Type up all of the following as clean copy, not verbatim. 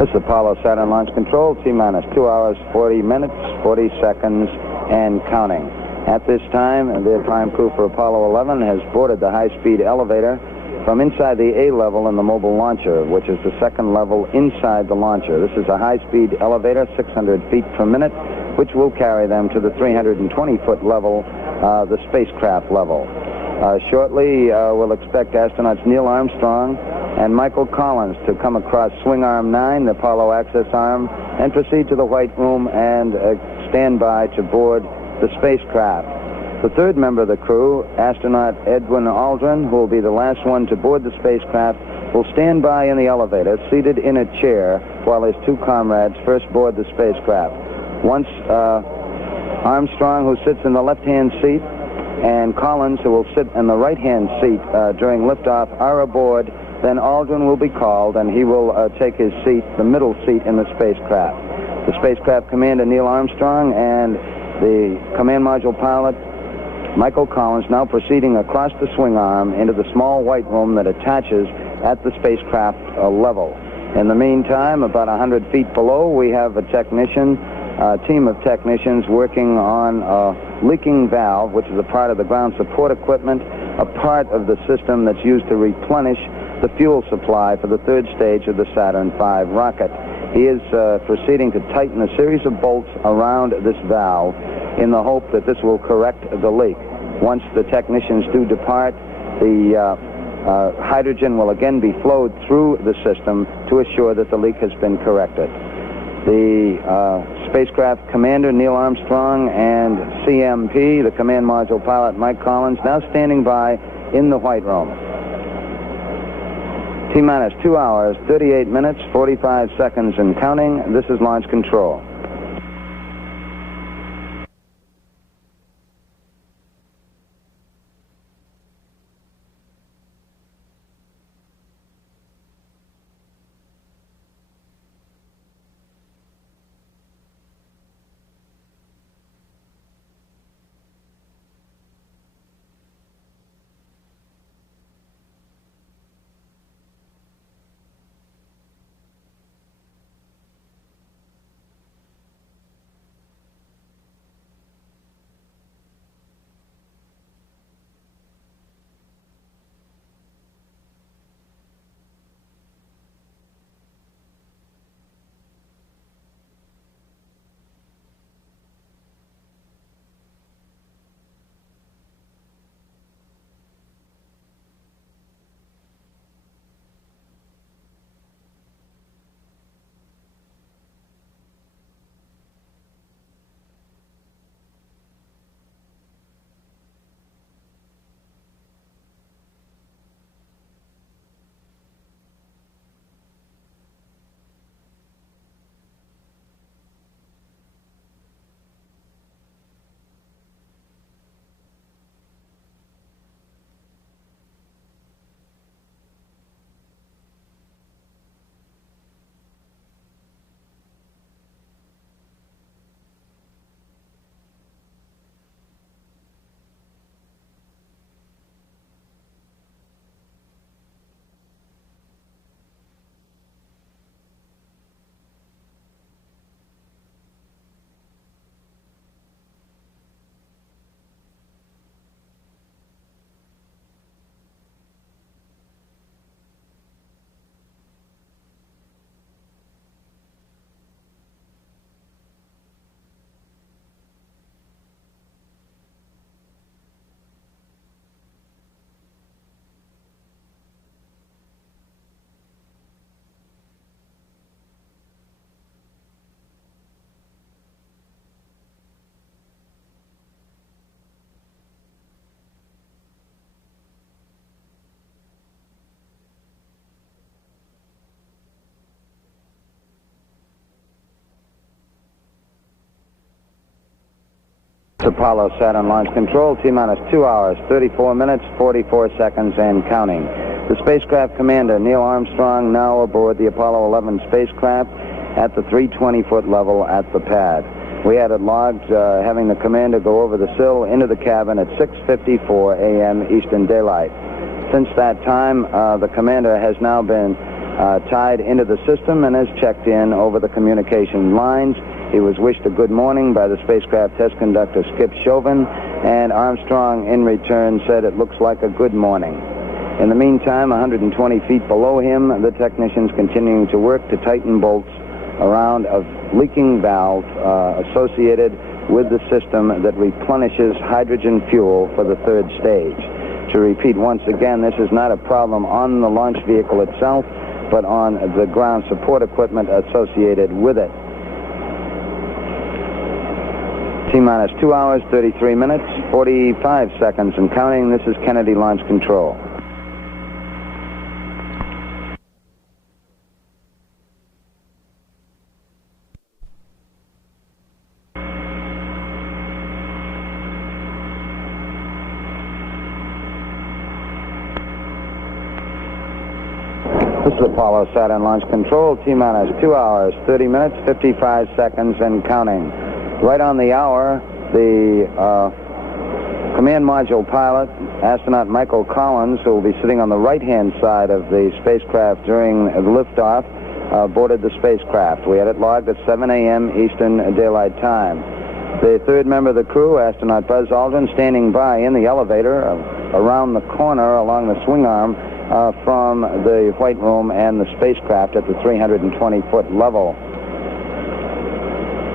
This is Apollo Saturn Launch Control, T-minus 2 hours, 40 minutes, 40 seconds, and counting. At this time, the prime crew for Apollo 11 has boarded the high-speed elevator from inside the A level in the mobile launcher, which is the second level inside the launcher. This is a high-speed elevator, 600 feet per minute, which will carry them to the 320-foot level, the spacecraft level. Shortly, we'll expect astronauts Neil Armstrong and Michael Collins to come across swing arm 9, the Apollo access arm, and proceed to the White Room and stand by to board the spacecraft. The third member of the crew, astronaut Edwin Aldrin, who will be the last one to board the spacecraft, will stand by in the elevator, seated in a chair, while his two comrades first board the spacecraft. Once Armstrong, who sits in the left-hand seat, and Collins, who will sit in the right-hand seat during liftoff, are aboard, then Aldrin will be called, and he will take his seat, the middle seat in the spacecraft. The spacecraft commander, Neil Armstrong, and the command module pilot, Michael Collins, now proceeding across the swing arm into the small White Room that attaches at the spacecraft level. In the meantime, about 100 feet below, we have a team of technicians working on a leaking valve, which is a part of the ground support equipment, a part of the system that's used to replenish the fuel supply for the third stage of the Saturn V rocket. He is proceeding to tighten a series of bolts around this valve in the hope that this will correct the leak. Once the technicians do depart, the hydrogen will again be flowed through the system to assure that the leak has been corrected. The spacecraft commander, Neil Armstrong, and CMP, the command module pilot, Mike Collins, now standing by in the White Room. T-minus 2 hours, 38 minutes, 45 seconds and counting. This is launch control. Apollo Saturn Launch Control, T-minus 2 hours, 34 minutes, 44 seconds, and counting. The spacecraft commander, Neil Armstrong, now aboard the Apollo 11 spacecraft at the 320-foot level at the pad. We had it logged having the commander go over the sill into the cabin at 6:54 a.m. Eastern Daylight. Since that time, the commander has now been tied into the system and has checked in over the communication lines. He was wished a good morning by the spacecraft test conductor, Skip Chauvin, and Armstrong, in return, said it looks like a good morning. In the meantime, 120 feet below him, the technicians continuing to work to tighten bolts around a leaking valve associated with the system that replenishes hydrogen fuel for the third stage. To repeat once again, this is not a problem on the launch vehicle itself, but on the ground support equipment associated with it. T-minus 2 hours, 33 minutes, 45 seconds and counting. This is Kennedy Launch Control. This is Apollo Saturn Launch Control, T-minus 2 hours, 30 minutes, 55 seconds and counting. Right on the hour, the command module pilot, astronaut Michael Collins, who will be sitting on the right-hand side of the spacecraft during the liftoff, boarded the spacecraft. We had it logged at 7 a.m. Eastern Daylight Time. The third member of the crew, astronaut Buzz Aldrin, standing by in the elevator around the corner along the swing arm from the White Room and the spacecraft at the 320-foot level.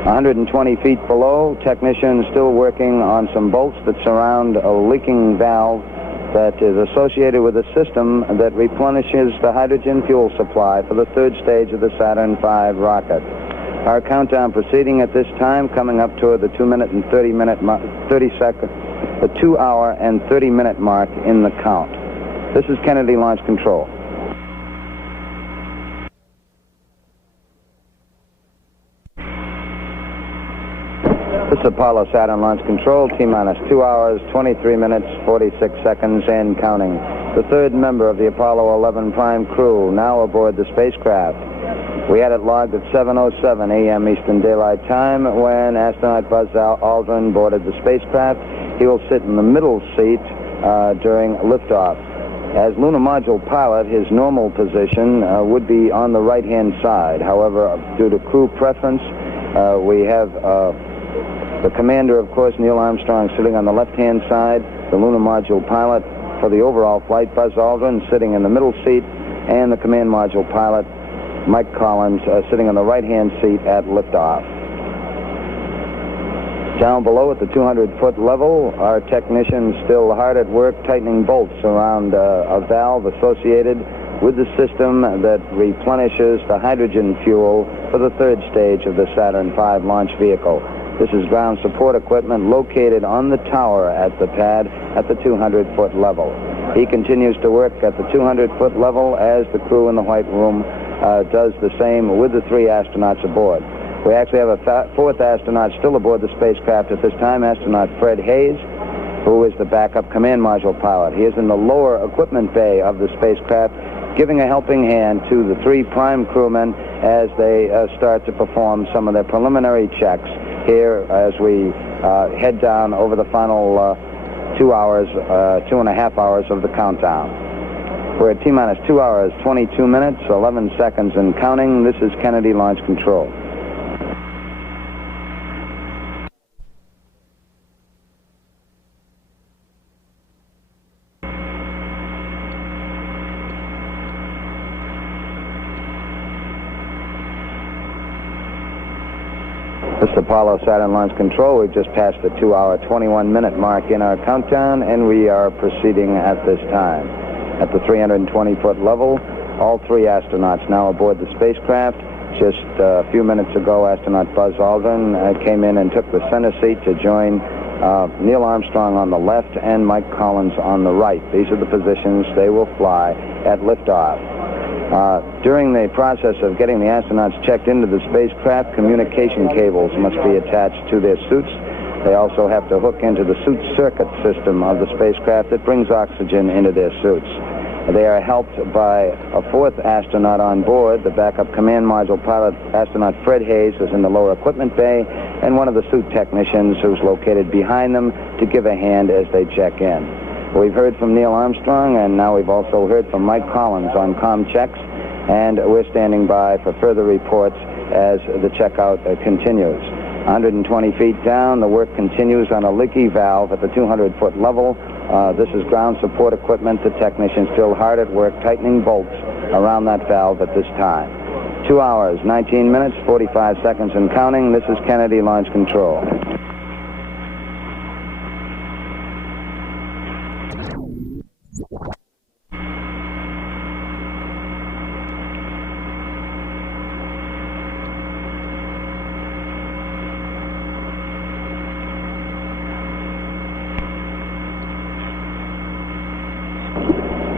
120 feet below, technicians still working on some bolts that surround a leaking valve that is associated with a system that replenishes the hydrogen fuel supply for the third stage of the Saturn V rocket. Our countdown proceeding at this time, coming up toward the 2 minute and 30 minute the 2 hour and 30 minute mark in the count. This is Kennedy Launch Control. This is Apollo Saturn Launch Control, T-minus 2 hours, 23 minutes, 46 seconds and counting. The third member of the Apollo 11 prime crew now aboard the spacecraft. We had it logged at 7:07 a.m. Eastern Daylight Time when astronaut Buzz Aldrin boarded the spacecraft. He will sit in the middle seat during liftoff. As lunar module pilot, his normal position would be on the right-hand side. However, due to crew preference, we have the commander, of course, Neil Armstrong, sitting on the left-hand side, the lunar module pilot for the overall flight, Buzz Aldrin, sitting in the middle seat, and the command module pilot, Mike Collins, sitting on the right-hand seat at liftoff. Down below at the 200-foot level, our technicians still hard at work tightening bolts around a valve associated with the system that replenishes the hydrogen fuel for the third stage of the Saturn V launch vehicle. This is ground support equipment located on the tower at the pad at the 200-foot level. He continues to work at the 200-foot level as the crew in the White Room does the same with the 3 astronauts aboard. We actually have a fourth astronaut still aboard the spacecraft at this time, astronaut Fred Hayes, who is the backup command module pilot. He is in the lower equipment bay of the spacecraft, giving a helping hand to the 3 prime crewmen as they start to perform some of their preliminary checks here as we head down over the final 2 hours, 2.5 hours of the countdown. We're at T-minus 2 hours, 22 minutes, 11 seconds and counting. This is Kennedy Launch Control. This is Apollo Saturn Launch Control. We've just passed the 2 hour, 21 minute mark in our countdown, and we are proceeding at this time. At the 320-foot level, all 3 astronauts now aboard the spacecraft. Just a few minutes ago, astronaut Buzz Aldrin came in and took the center seat to join Neil Armstrong on the left and Mike Collins on the right. These are the positions they will fly at liftoff. During the process of getting the astronauts checked into the spacecraft, communication cables must be attached to their suits. They also have to hook into the suit circuit system of the spacecraft that brings oxygen into their suits. They are helped by a 4th astronaut on board, the backup command module pilot, astronaut Fred Hayes, is in the lower equipment bay, and one of the suit technicians who's located behind them to give a hand as they check in. We've heard from Neil Armstrong, and now we've also heard from Mike Collins on comm checks. and we're standing by for further reports as the checkout continues. 120 feet down, the work continues on a leaky valve at the 200-foot level. This is ground support equipment. The technician's still hard at work tightening bolts around that valve at this time. 2 hours, 19 minutes, 45 seconds and counting. This is Kennedy Launch Control.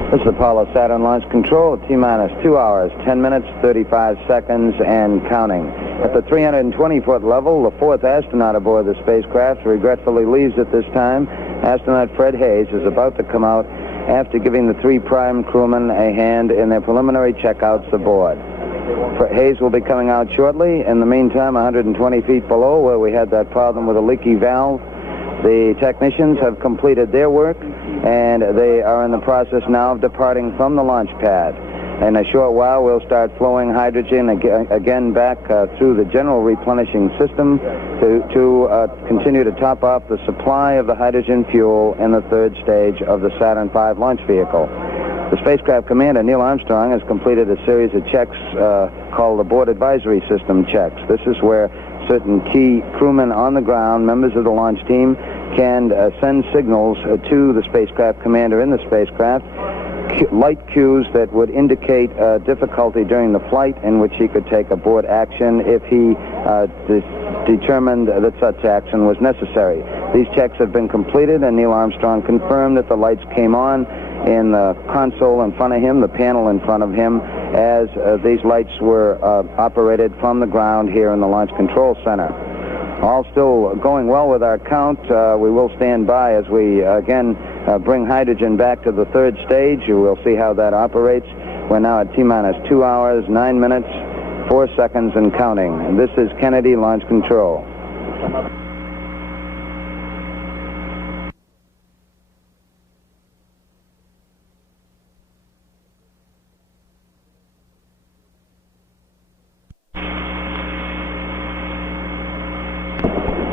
This is Apollo Saturn Launch Control, T-minus 2 hours, 10 minutes, 35 seconds, and counting. At the 320-foot level, the fourth astronaut aboard the spacecraft regretfully leaves at this time. Astronaut Fred Hayes is about to come out after giving the 3 prime crewmen a hand in their preliminary checkouts aboard. Hayes will be coming out shortly. In the meantime, 120 feet below, where we had that problem with a leaky valve, the technicians have completed their work, and they are in the process now of departing from the launch pad. In a short while, we'll start flowing hydrogen again back through the general replenishing system to continue to top off the supply of the hydrogen fuel in the third stage of the Saturn V launch vehicle. The spacecraft commander, Neil Armstrong, has completed a series of checks called the Board Advisory System checks. This is where certain key crewmen on the ground, members of the launch team, can send signals to the spacecraft commander in the spacecraft, light cues that would indicate difficulty during the flight in which he could take abort action if he determined that such action was necessary. These checks have been completed, and Neil Armstrong confirmed that the lights came on in the console in front of him, the panel in front of him, as these lights were operated from the ground here in the Launch Control Center. All still going well with our count. We will stand by as we again bring hydrogen back to the third stage. We'll see how that operates. We're now at T-minus 2 hours, 9 minutes, 4 seconds and counting. And this is Kennedy Launch Control.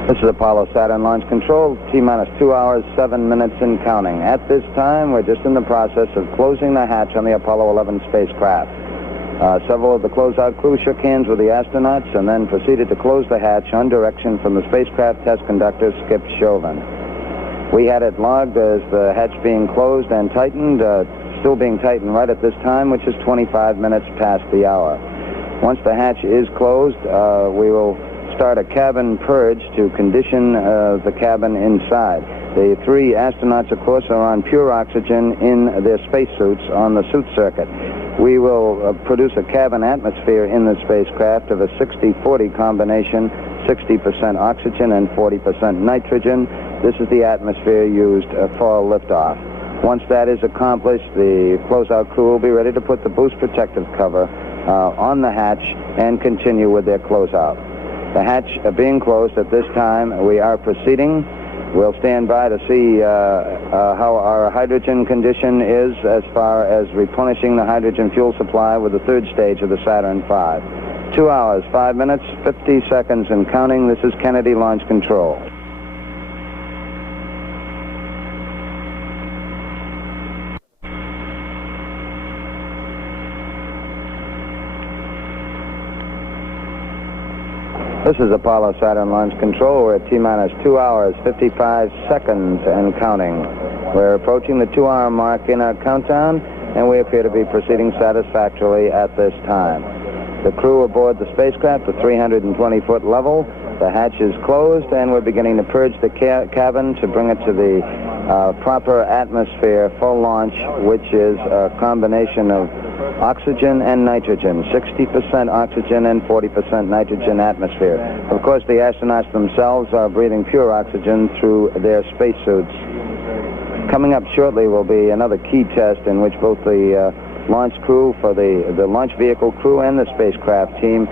This is Apollo Saturn Launch Control, T-minus 2 hours, 7 minutes and counting. At this time, we're just in the process of closing the hatch on the Apollo 11 spacecraft. Several of the closeout crew shook hands with the astronauts and then proceeded to close the hatch on direction from the spacecraft test conductor, Skip Chauvin. We had it logged as the hatch being closed and tightened, still being tightened right at this time, which is 25 minutes past the hour. Once the hatch is closed, we will start a cabin purge to condition the cabin inside. The 3 astronauts, of course, are on pure oxygen in their spacesuits on the suit circuit. We will produce a cabin atmosphere in the spacecraft of a 60-40 combination, 60% oxygen and 40% nitrogen. This is the atmosphere used for liftoff. Once that is accomplished, the closeout crew will be ready to put the boost protective cover on the hatch and continue with their closeout. The hatch being closed at this time, we are proceeding. We'll stand by to see how our hydrogen condition is as far as replenishing the hydrogen fuel supply with the third stage of the Saturn V. 2 hours, 5 minutes, 50 seconds and counting. This is Kennedy Launch Control. This is Apollo Saturn Launch Control. We're at T-minus 2 hours, 55 seconds and counting. We're approaching the 2-hour mark in our countdown, and we appear to be proceeding satisfactorily at this time. The crew aboard the spacecraft, the 320-foot level. The hatch is closed, and we're beginning to purge the cabin to bring it to the proper atmosphere for launch, which is a combination of oxygen and nitrogen, 60% oxygen and 40% nitrogen atmosphere. Of course, the astronauts themselves are breathing pure oxygen through their spacesuits. Coming up shortly will be another key test in which both the launch crew, for the launch vehicle crew and the spacecraft team,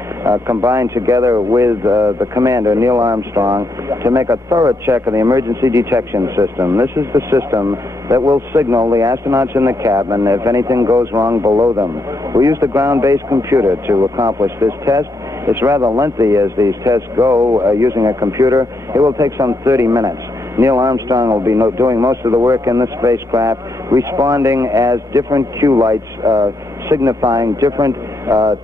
combined together with the commander, Neil Armstrong, to make a thorough check of the emergency detection system. This is the system that will signal the astronauts in the cabin if anything goes wrong below them. We use the ground-based computer to accomplish this test. It's rather lengthy as these tests go using a computer. It will take some 30 minutes. Neil Armstrong will be doing most of the work in the spacecraft, responding as different cue lights signifying different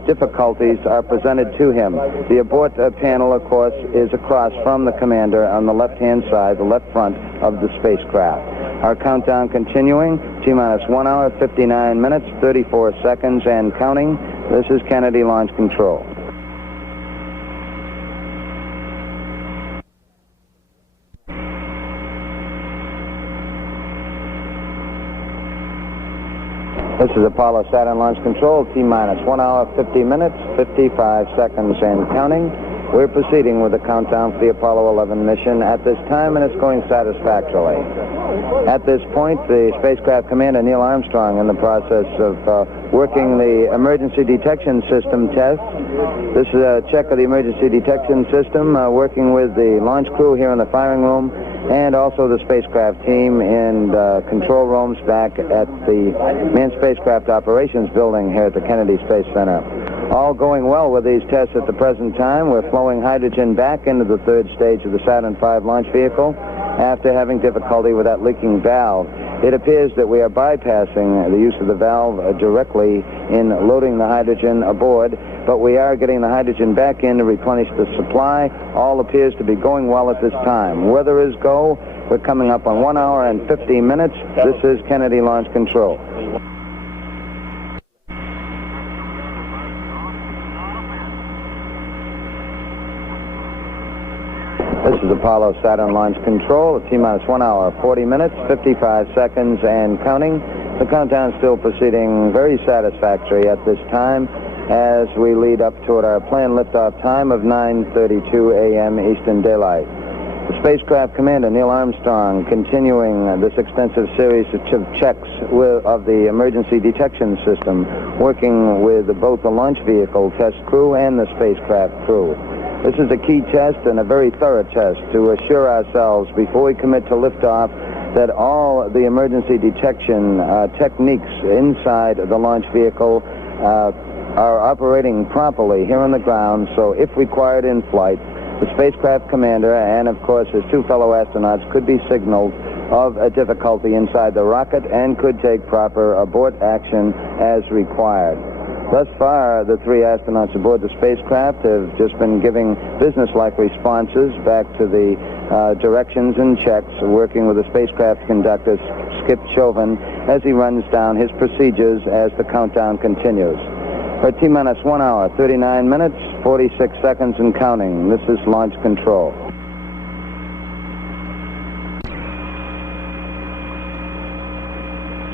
difficulties are presented to him. The abort panel, of course, is across from the commander on the left-hand side, the left front of the spacecraft. Our countdown continuing, T-minus 1 hour, 59 minutes, 34 seconds, and counting. This is Kennedy Launch Control. This is Apollo Saturn Launch Control, T-minus 1 hour, 50 minutes, 55 seconds, and counting. We're proceeding with the countdown for the Apollo 11 mission at this time, and it's going satisfactorily. At this point, the spacecraft commander, Neil Armstrong, in the process of working the emergency detection system test. This is a check of the emergency detection system, working with the launch crew here in the firing room, and also the spacecraft team in control rooms back at the Manned Spacecraft Operations building here at the Kennedy Space Center. All going well with these tests at the present time. We're flowing hydrogen back into the third stage of the Saturn V launch vehicle after having difficulty with that leaking valve. It appears that we are bypassing the use of the valve directly in loading the hydrogen aboard, but we are getting the hydrogen back in to replenish the supply. All appears to be going well at this time. Weather is go. We're coming up on 1 hour and 50 minutes. This is Kennedy Launch Control. This is Apollo Saturn Launch Control, T-minus 1 hour, 40 minutes, 55 seconds, and counting. The countdown is still proceeding very satisfactory at this time as we lead up toward our planned liftoff time of 9:32 a.m. Eastern Daylight. The spacecraft commander, Neil Armstrong, continuing this extensive series of checks of the emergency detection system, working with both the launch vehicle test crew and the spacecraft crew. This is a key test and a very thorough test to assure ourselves before we commit to liftoff that all the emergency detection techniques inside the launch vehicle are operating properly here on the ground, so if required in flight, the spacecraft commander and, of course, his two fellow astronauts could be signaled of a difficulty inside the rocket and could take proper abort action as required. Thus far, the three astronauts aboard the spacecraft have just been giving business-like responses back to the directions and checks, working with the spacecraft conductor, Skip Chauvin, as he runs down his procedures as the countdown continues. For T-minus 1 hour, 39 minutes, 46 seconds, and counting. This is Launch Control.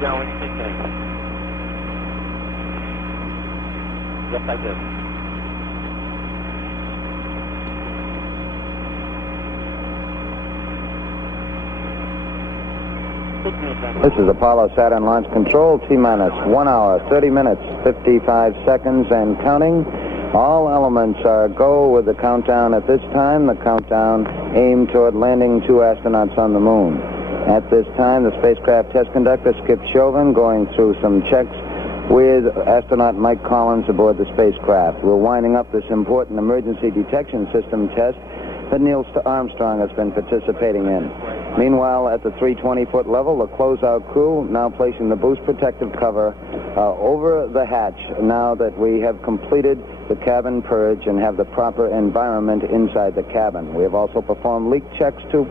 John, yes, I do. This is Apollo Saturn Launch Control, T-minus 1 hour, 30 minutes, 55 seconds, and counting. All elements are go with the countdown at this time. The countdown aimed toward landing two astronauts on the moon. At this time, the spacecraft test conductor, Skip Chauvin, going through some checks with astronaut Mike Collins aboard the spacecraft. We're winding up this important emergency detection system test that Neil Armstrong has been participating in. Meanwhile, at the 320-foot level, the closeout crew now placing the boost protective cover over the hatch now that we have completed the cabin purge and have the proper environment inside the cabin. We have also performed leak checks to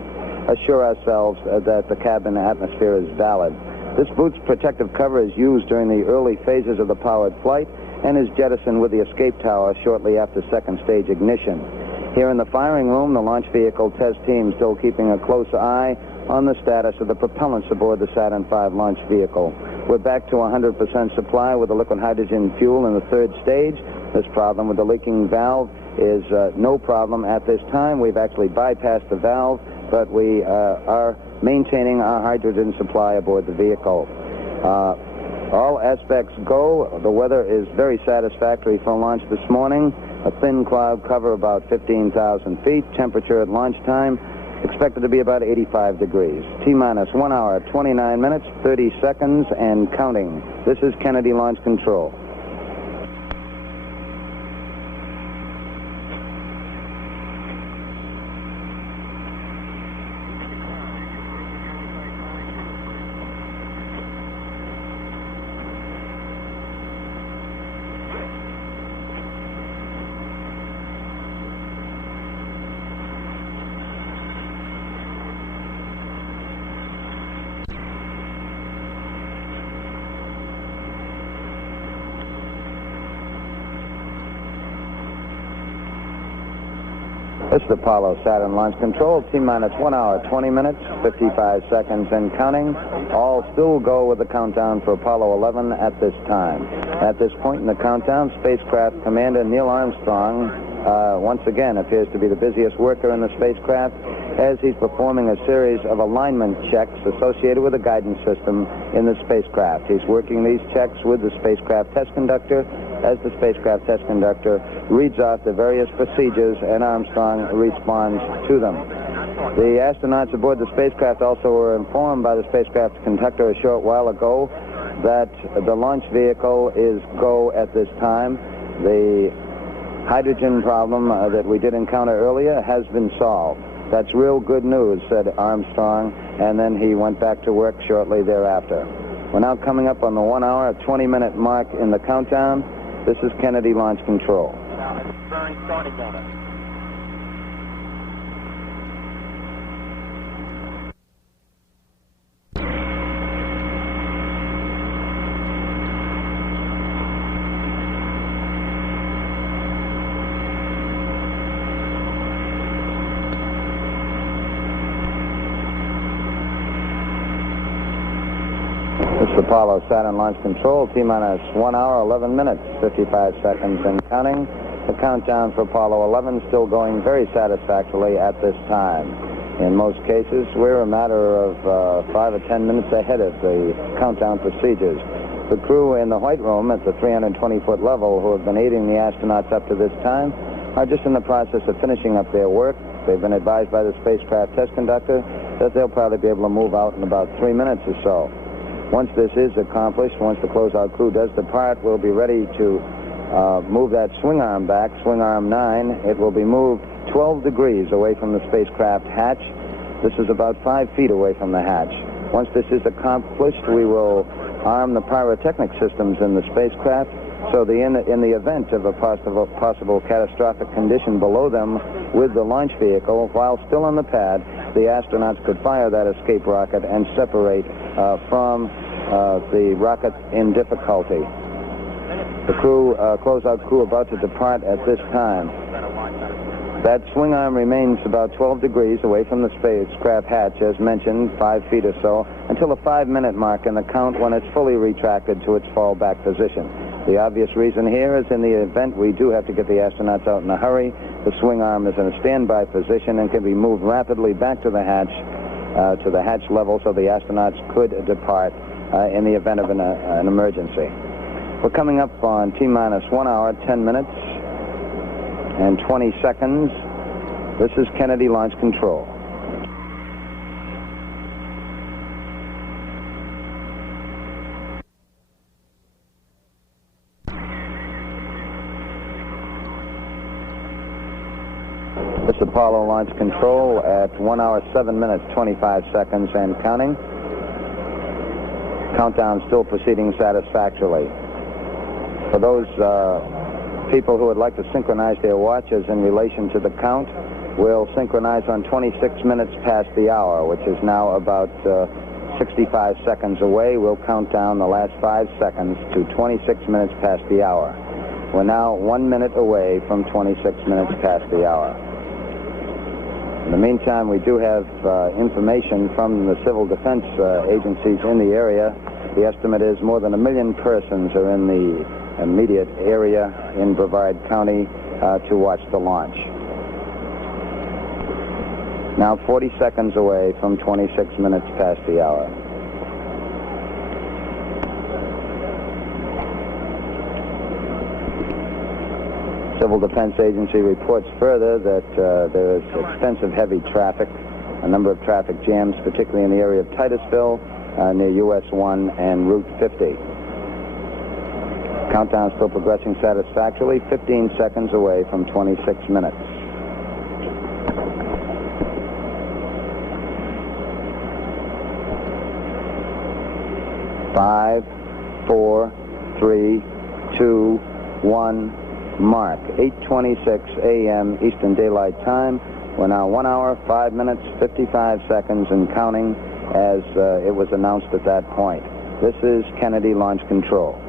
assure ourselves that the cabin atmosphere is valid. This boost protective cover is used during the early phases of the powered flight and is jettisoned with the escape tower shortly after second stage ignition. Here in the firing room, the launch vehicle test team still keeping a close eye on the status of the propellants aboard the Saturn V launch vehicle. We're back to 100% supply with the liquid hydrogen fuel in the third stage. This problem with the leaking valve is no problem at this time. We've actually bypassed the valve, but we are maintaining our hydrogen supply aboard the vehicle. All aspects go. The weather is very satisfactory for launch this morning. A thin cloud cover about 15,000 feet. Temperature at launch time expected to be about 85 degrees. T-minus 1 hour, 29 minutes, 30 seconds, and counting. This is Kennedy Launch Control. This is Apollo Saturn Launch Control. T-minus 1 hour, 20 minutes, 55 seconds, and counting. All still go with the countdown for Apollo 11 at this time. At this point in the countdown, Spacecraft Commander Neil Armstrong once again appears to be the busiest worker in the spacecraft as he's performing a series of alignment checks associated with the guidance system in the spacecraft. He's working these checks with the spacecraft test conductor as the spacecraft test conductor reads off the various procedures and Armstrong responds to them. The astronauts aboard the spacecraft also were informed by the spacecraft conductor a short while ago that the launch vehicle is go at this time. The hydrogen problem that we did encounter earlier has been solved. That's real good news, said Armstrong, and then he went back to work shortly thereafter. We're now coming up on the 1 hour, 20-minute mark in the countdown. This is Kennedy Launch Control. This is Apollo Saturn Launch Control. T-minus 1 hour, 11 minutes, 55 seconds, and counting. The countdown for Apollo 11 still going very satisfactorily at this time. In most cases, we're a matter of 5 or 10 minutes ahead of the countdown procedures. The crew in the White Room at the 320-foot level who have been aiding the astronauts up to this time are just in the process of finishing up their work. They've been advised by the spacecraft test conductor that they'll probably be able to move out in about 3 minutes or so. Once this is accomplished, once the closeout crew does depart, we'll be ready to move that swing arm back, swing arm 9. It will be moved 12 degrees away from the spacecraft hatch. This is about 5 feet away from the hatch. Once this is accomplished, we will arm the pyrotechnic systems in the spacecraft so in the event of a possible catastrophic condition below them with the launch vehicle, while still on the pad, the astronauts could fire that escape rocket and separate from the rocket in difficulty. The crew, closeout crew about to depart at this time. That swing arm remains about 12 degrees away from the spacecraft hatch, as mentioned, 5 feet or so, until the 5-minute mark in the count when it's fully retracted to its fallback position. The obvious reason here is in the event we do have to get the astronauts out in a hurry, the swing arm is in a standby position and can be moved rapidly back to the hatch level so the astronauts could depart in the event of an emergency. We're coming up on T-minus 1 hour, 10 minutes, and 20 seconds. This is Kennedy Launch Control. This is Apollo Launch Control at 1 hour, 7 minutes, 25 seconds, and counting. Countdown still proceeding satisfactorily. For those people who would like to synchronize their watches in relation to the count, we'll synchronize on 26 minutes past the hour, which is now about 65 seconds away. We'll count down the last 5 seconds to 26 minutes past the hour. We're now 1 minute away from 26 minutes past the hour. In the meantime, we do have information from the civil defense agencies in the area. The estimate is more than 1 million persons are in the immediate area in Brevard County to watch the launch. Now 40 seconds away from 26 minutes past the hour. Civil Defense Agency reports further that there is extensive heavy traffic, a number of traffic jams, particularly in the area of Titusville, near US 1 and Route 50. Countdown still progressing satisfactorily, 15 seconds away from 26 minutes. Five, 4, 3, 2, 1, mark. 8:26 a.m. Eastern Daylight Time. We're now 1 hour, 5 minutes, 55 seconds and counting as it was announced at that point. This is Kennedy Launch Control.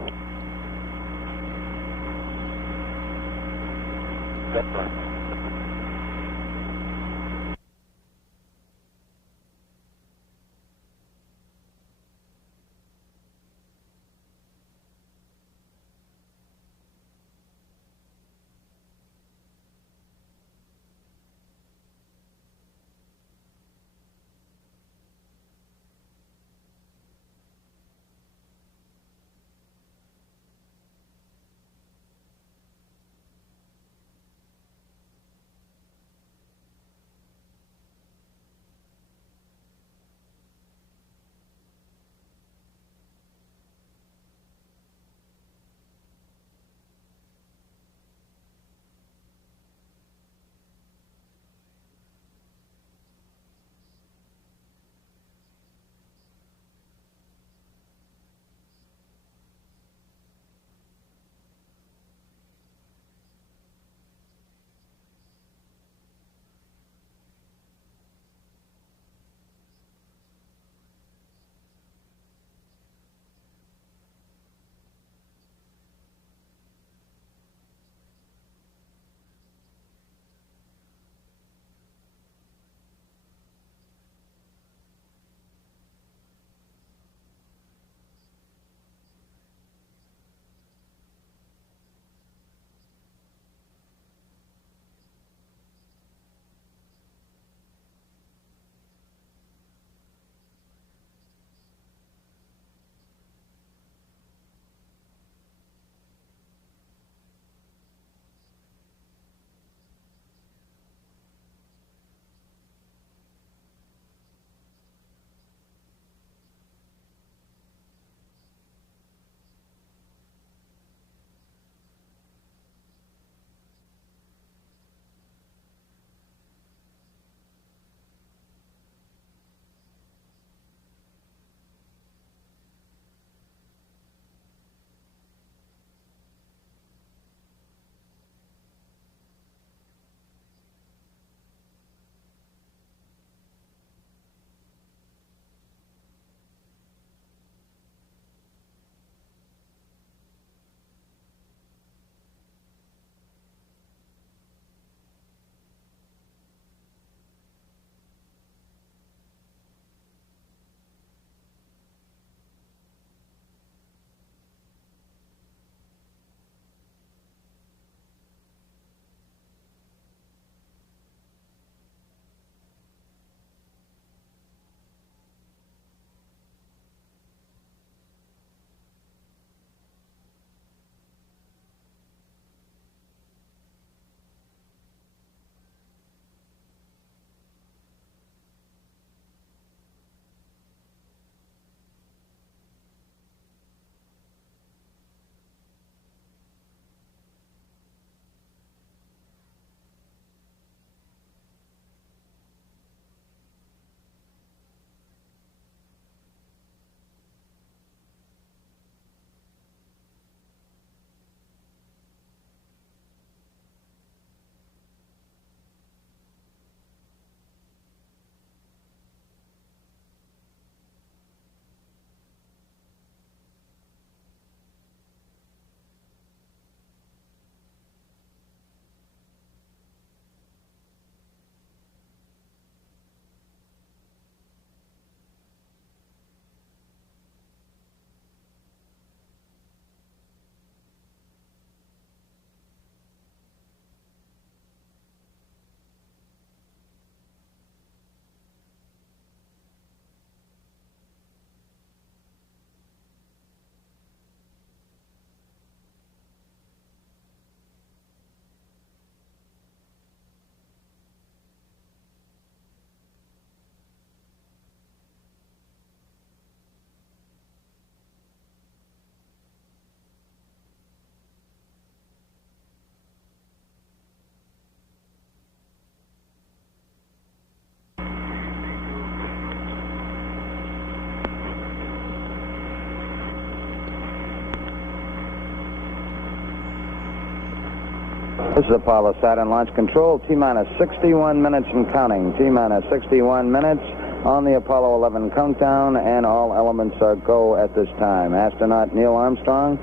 This is Apollo Saturn Launch Control, T-minus 61 minutes and counting. T-minus 61 minutes on the Apollo 11 countdown, and all elements are go at this time. Astronaut Neil Armstrong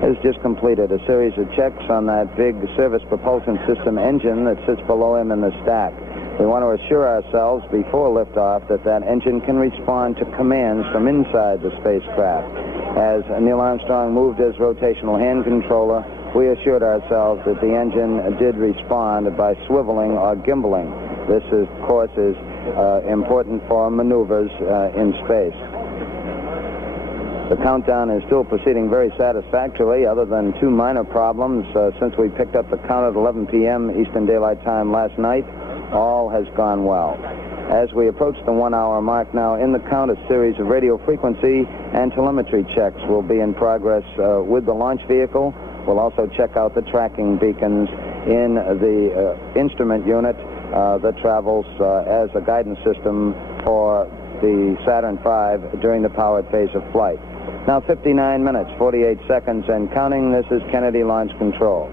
has just completed a series of checks on that big service propulsion system engine that sits below him in the stack. We want to assure ourselves before liftoff that that engine can respond to commands from inside the spacecraft. As Neil Armstrong moved his rotational hand controller, we assured ourselves that the engine did respond by swiveling or gimbaling. This, of course, is important for maneuvers in space. The countdown is still proceeding very satisfactorily, other than two minor problems. Since we picked up the count at 11 p.m. Eastern Daylight Time last night, all has gone well. As we approach the 1 hour mark now in the count, a series of radio frequency and telemetry checks will be in progress with the launch vehicle. We'll also check out the tracking beacons in the instrument unit that travels as a guidance system for the Saturn V during the powered phase of flight. Now 59 minutes, 48 seconds and counting. This is Kennedy Launch Control.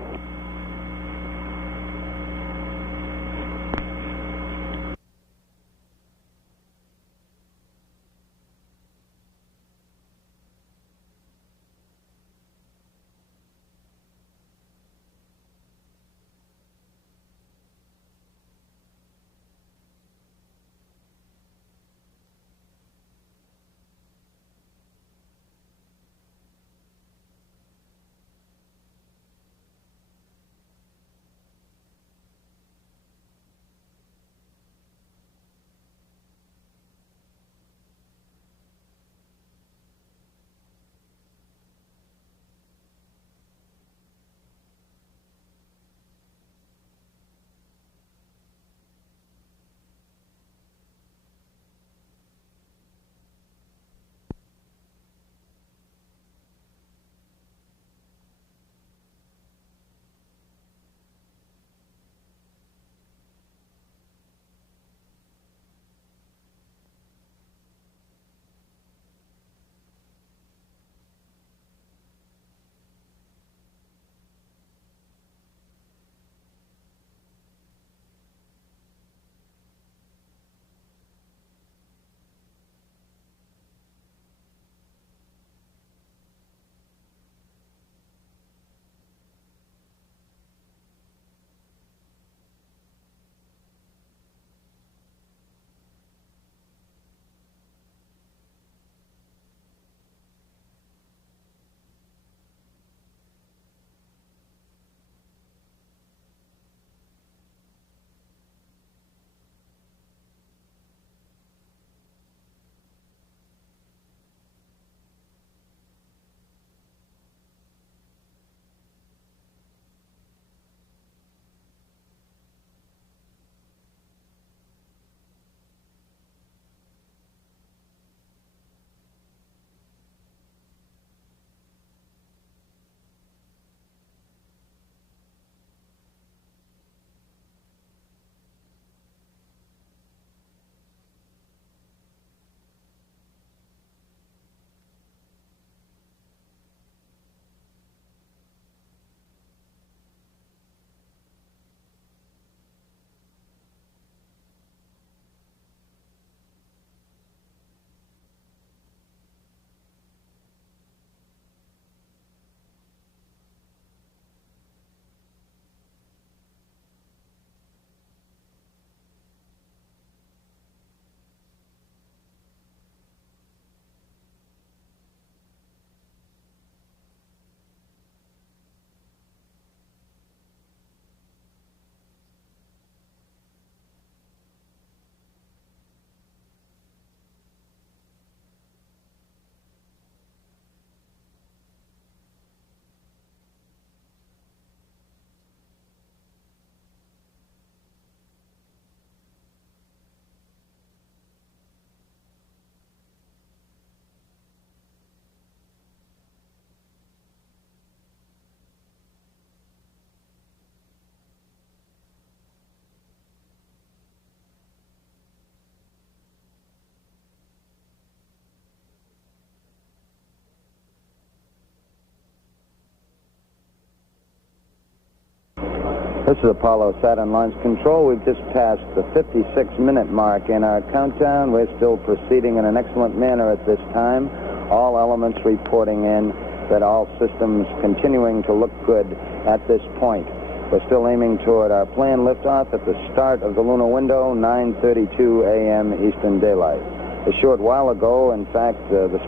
This is Apollo Saturn Launch Control. We've just passed the 56-minute mark in our countdown. We're still proceeding in an excellent manner at this time. All elements reporting in that all systems continuing to look good at this point. We're still aiming toward our planned liftoff at the start of the lunar window, 9:32 a.m. Eastern Daylight. A short while ago, in fact, the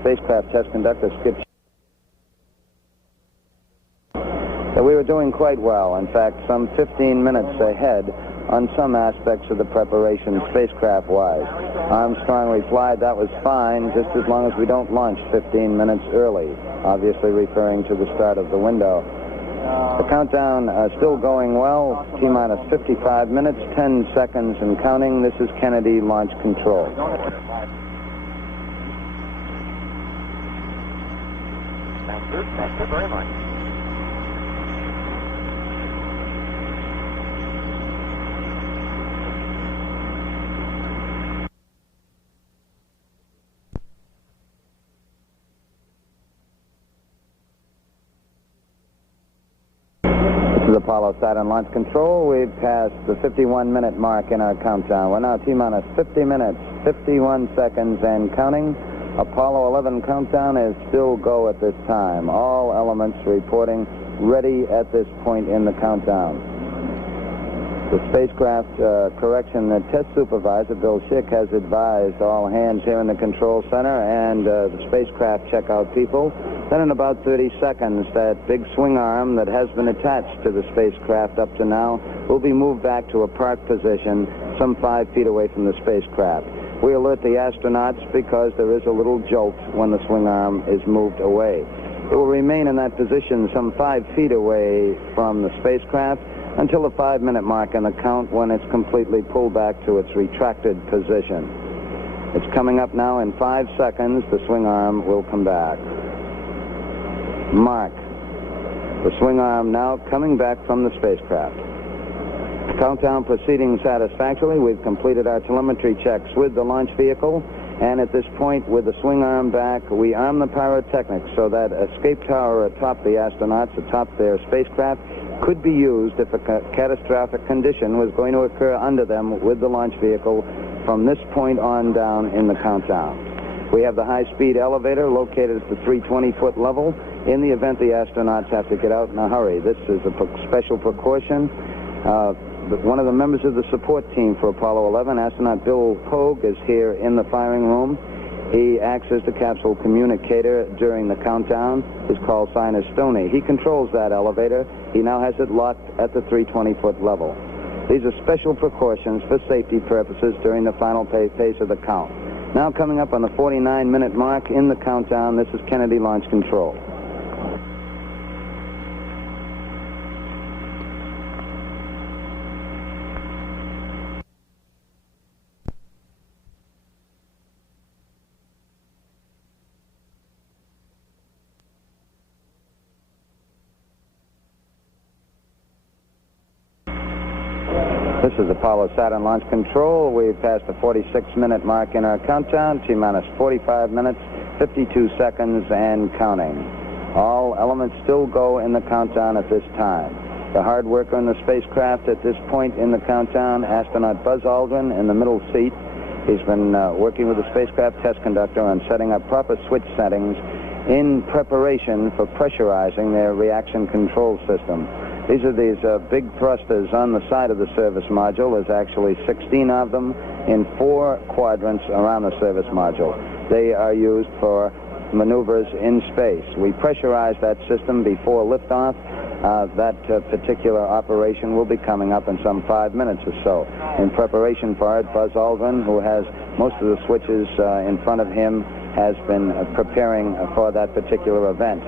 spacecraft test conductor skipped. We were doing quite well. In fact, some 15 minutes ahead on some aspects of the preparation spacecraft-wise. Armstrong replied that was fine, just as long as we don't launch 15 minutes early, obviously referring to the start of the window. The countdown still going well, T-minus 55 minutes, 10 seconds and counting. This is Kennedy Launch Control. Thank you very much. Apollo Saturn Launch Control. We've passed the 51-minute mark in our countdown. We're now T-minus 50 minutes, 51 seconds and counting. Apollo 11 countdown is still go at this time. All elements reporting ready at this point in the countdown. The spacecraft the test supervisor, Bill Schick, has advised all hands here in the control center and the spacecraft checkout people that in about 30 seconds, that big swing arm that has been attached to the spacecraft up to now will be moved back to a park position some 5 feet away from the spacecraft. We alert the astronauts because there is a little jolt when the swing arm is moved away. It will remain in that position some 5 feet away from the spacecraft until the 5-minute mark in the count, when it's completely pulled back to its retracted position. It's coming up now in 5 seconds. The swing arm will come back. Mark. The swing arm now coming back from the spacecraft. Countdown proceeding satisfactorily. We've completed our telemetry checks with the launch vehicle, and at this point, with the swing arm back, we arm the pyrotechnics so that escape tower atop the astronauts, atop their spacecraft, could be used if a catastrophic condition was going to occur under them with the launch vehicle from this point on down in the countdown. We have the high-speed elevator located at the 320-foot level in the event the astronauts have to get out in a hurry. This is a special precaution. One of the members of the support team for Apollo 11, astronaut Bill Pogue, is here in the firing room. He acts as the capsule communicator during the countdown. His call sign is Stoney. He controls that elevator. He now has it locked at the 320-foot level. These are special precautions for safety purposes during the final phase of the count. Now coming up on the 49-minute mark in the countdown, this is Kennedy Launch Control. This is Apollo Saturn Launch Control. We've passed the 46-minute mark in our countdown, T-minus 45 minutes, 52 seconds and counting. All elements still go in the countdown at this time. The hard worker in the spacecraft at this point in the countdown, astronaut Buzz Aldrin in the middle seat. He's been working with the spacecraft test conductor on setting up proper switch settings in preparation for pressurizing their reaction control system. These are these big thrusters on the side of the service module. There's actually 16 of them in 4 quadrants around the service module. They are used for maneuvers in space. We pressurize that system before liftoff. That particular operation will be coming up in some 5 minutes or so. In preparation for it, Buzz Aldrin, who has most of the switches in front of him, has been preparing for that particular event.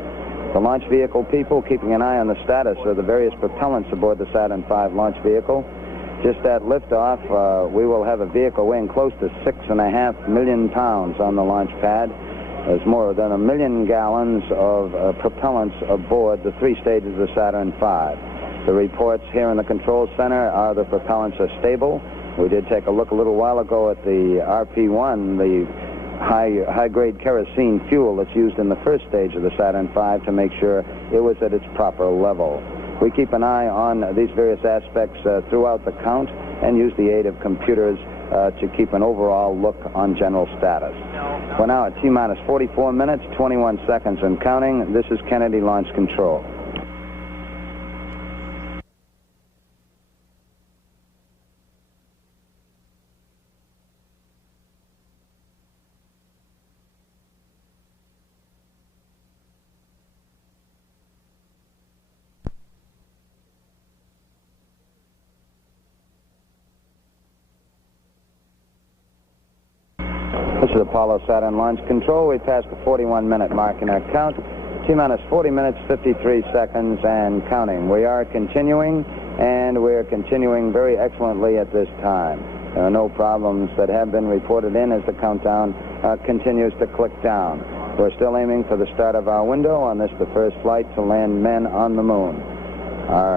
The launch vehicle people keeping an eye on the status of the various propellants aboard the Saturn V launch vehicle. Just at liftoff, we will have a vehicle weighing close to 6.5 million pounds on the launch pad. There's more than 1 million gallons of propellants aboard the 3 stages of the Saturn V. The reports here in the control center are the propellants are stable. We did take a look a little while ago at the RP1, the high-grade kerosene fuel that's used in the first stage of the Saturn V, to make sure it was at its proper level. We keep an eye on these various aspects throughout the count and use the aid of computers to keep an overall look on general status. We're now at T-minus 44 minutes, 21 seconds and counting. This is Kennedy Launch Control. This is Apollo Saturn Launch Control. We passed the 41-minute mark in our count. T-minus 40 minutes, 53 seconds, and counting. We are continuing, and we're continuing very excellently at this time. There are no problems that have been reported in as the countdown continues to click down. We're still aiming for the start of our window on this, the first flight to land men on the moon.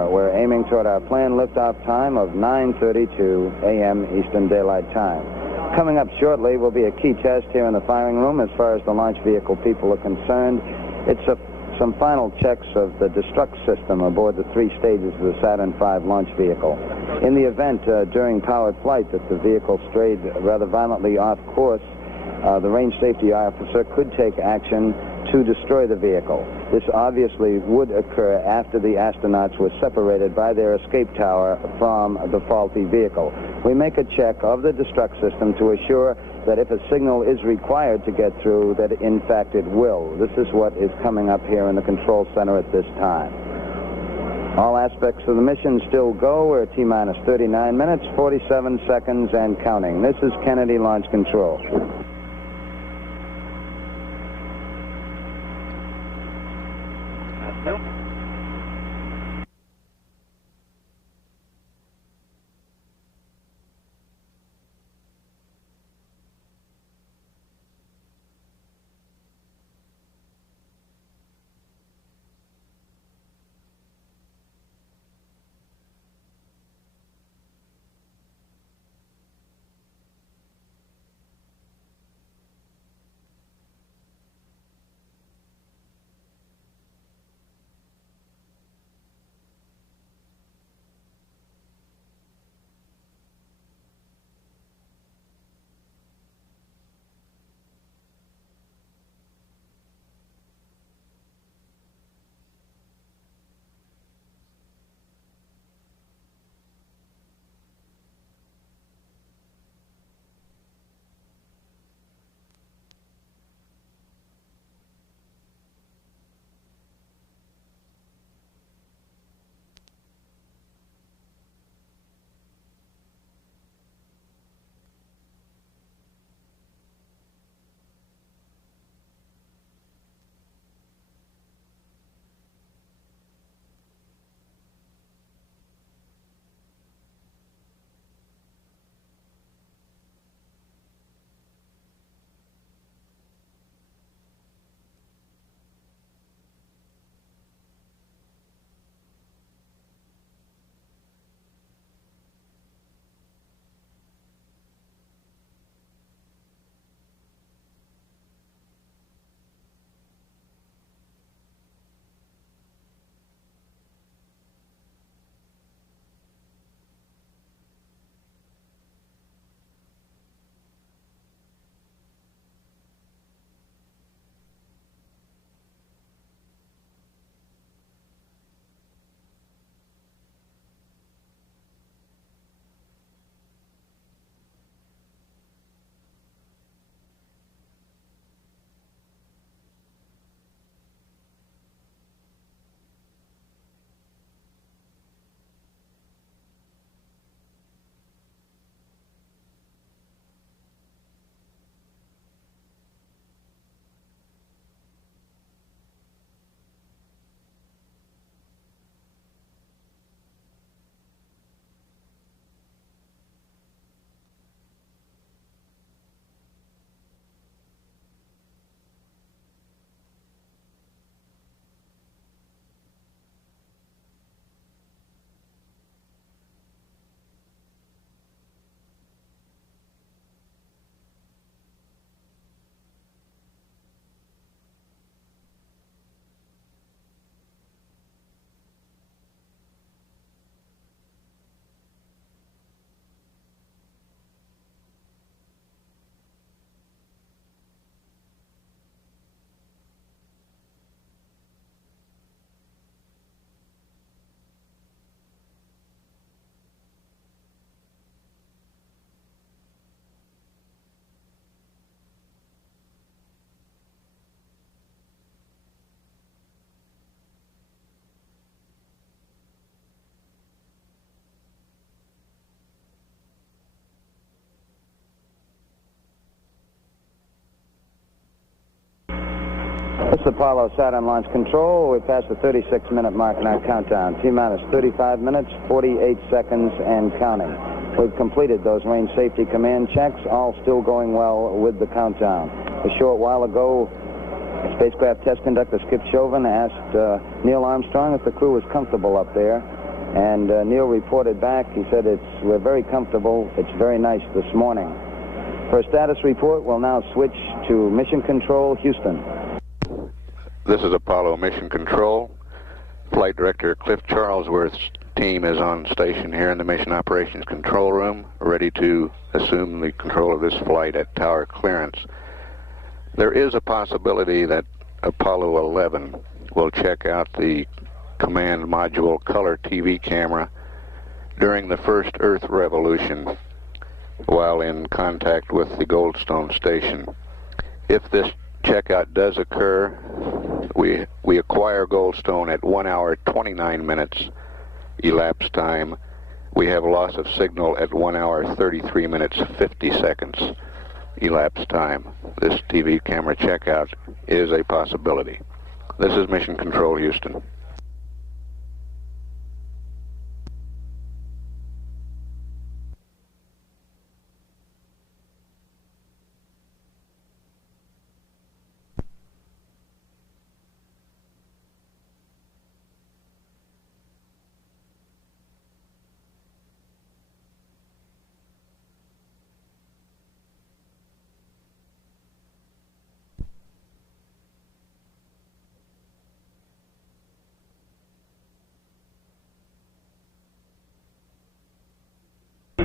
We're aiming toward our planned liftoff time of 9:32 a.m. Eastern Daylight Time. Coming up shortly will be a key test here in the firing room as far as the launch vehicle people are concerned. It's some final checks of the destruct system aboard the 3 stages of the Saturn V launch vehicle. In the event during powered flight that the vehicle strayed rather violently off course, the range safety officer could take action to destroy the vehicle. This obviously would occur after the astronauts were separated by their escape tower from the faulty vehicle. We make a check of the destruct system to assure that if a signal is required to get through, that in fact it will. This is what is coming up here in the control center at this time. All aspects of the mission still go. We're at T-minus 39 minutes, 47 seconds, and counting. This is Kennedy Launch Control. This is Apollo Saturn Launch Control. We passed the 36-minute mark in our countdown. T-minus 35 minutes, 48 seconds, and counting. We've completed those range safety command checks, all still going well with the countdown. A short while ago, spacecraft test conductor Skip Chauvin asked Neil Armstrong if the crew was comfortable up there. And Neil reported back. He said, we're very comfortable. It's very nice this morning. For a status report, we'll now switch to Mission Control, Houston. This is Apollo Mission Control. Flight Director Cliff Charlesworth's team is on station here in the Mission Operations Control Room, ready to assume the control of this flight at tower clearance. There is a possibility that Apollo 11 will check out the command module color TV camera during the first Earth revolution while in contact with the Goldstone station. If this checkout does occur, we acquire Goldstone at 1 hour 29 minutes elapsed time. We have loss of signal at 1 hour 33 minutes 50 seconds elapsed time. This TV camera checkout is a possibility. This is Mission Control, Houston.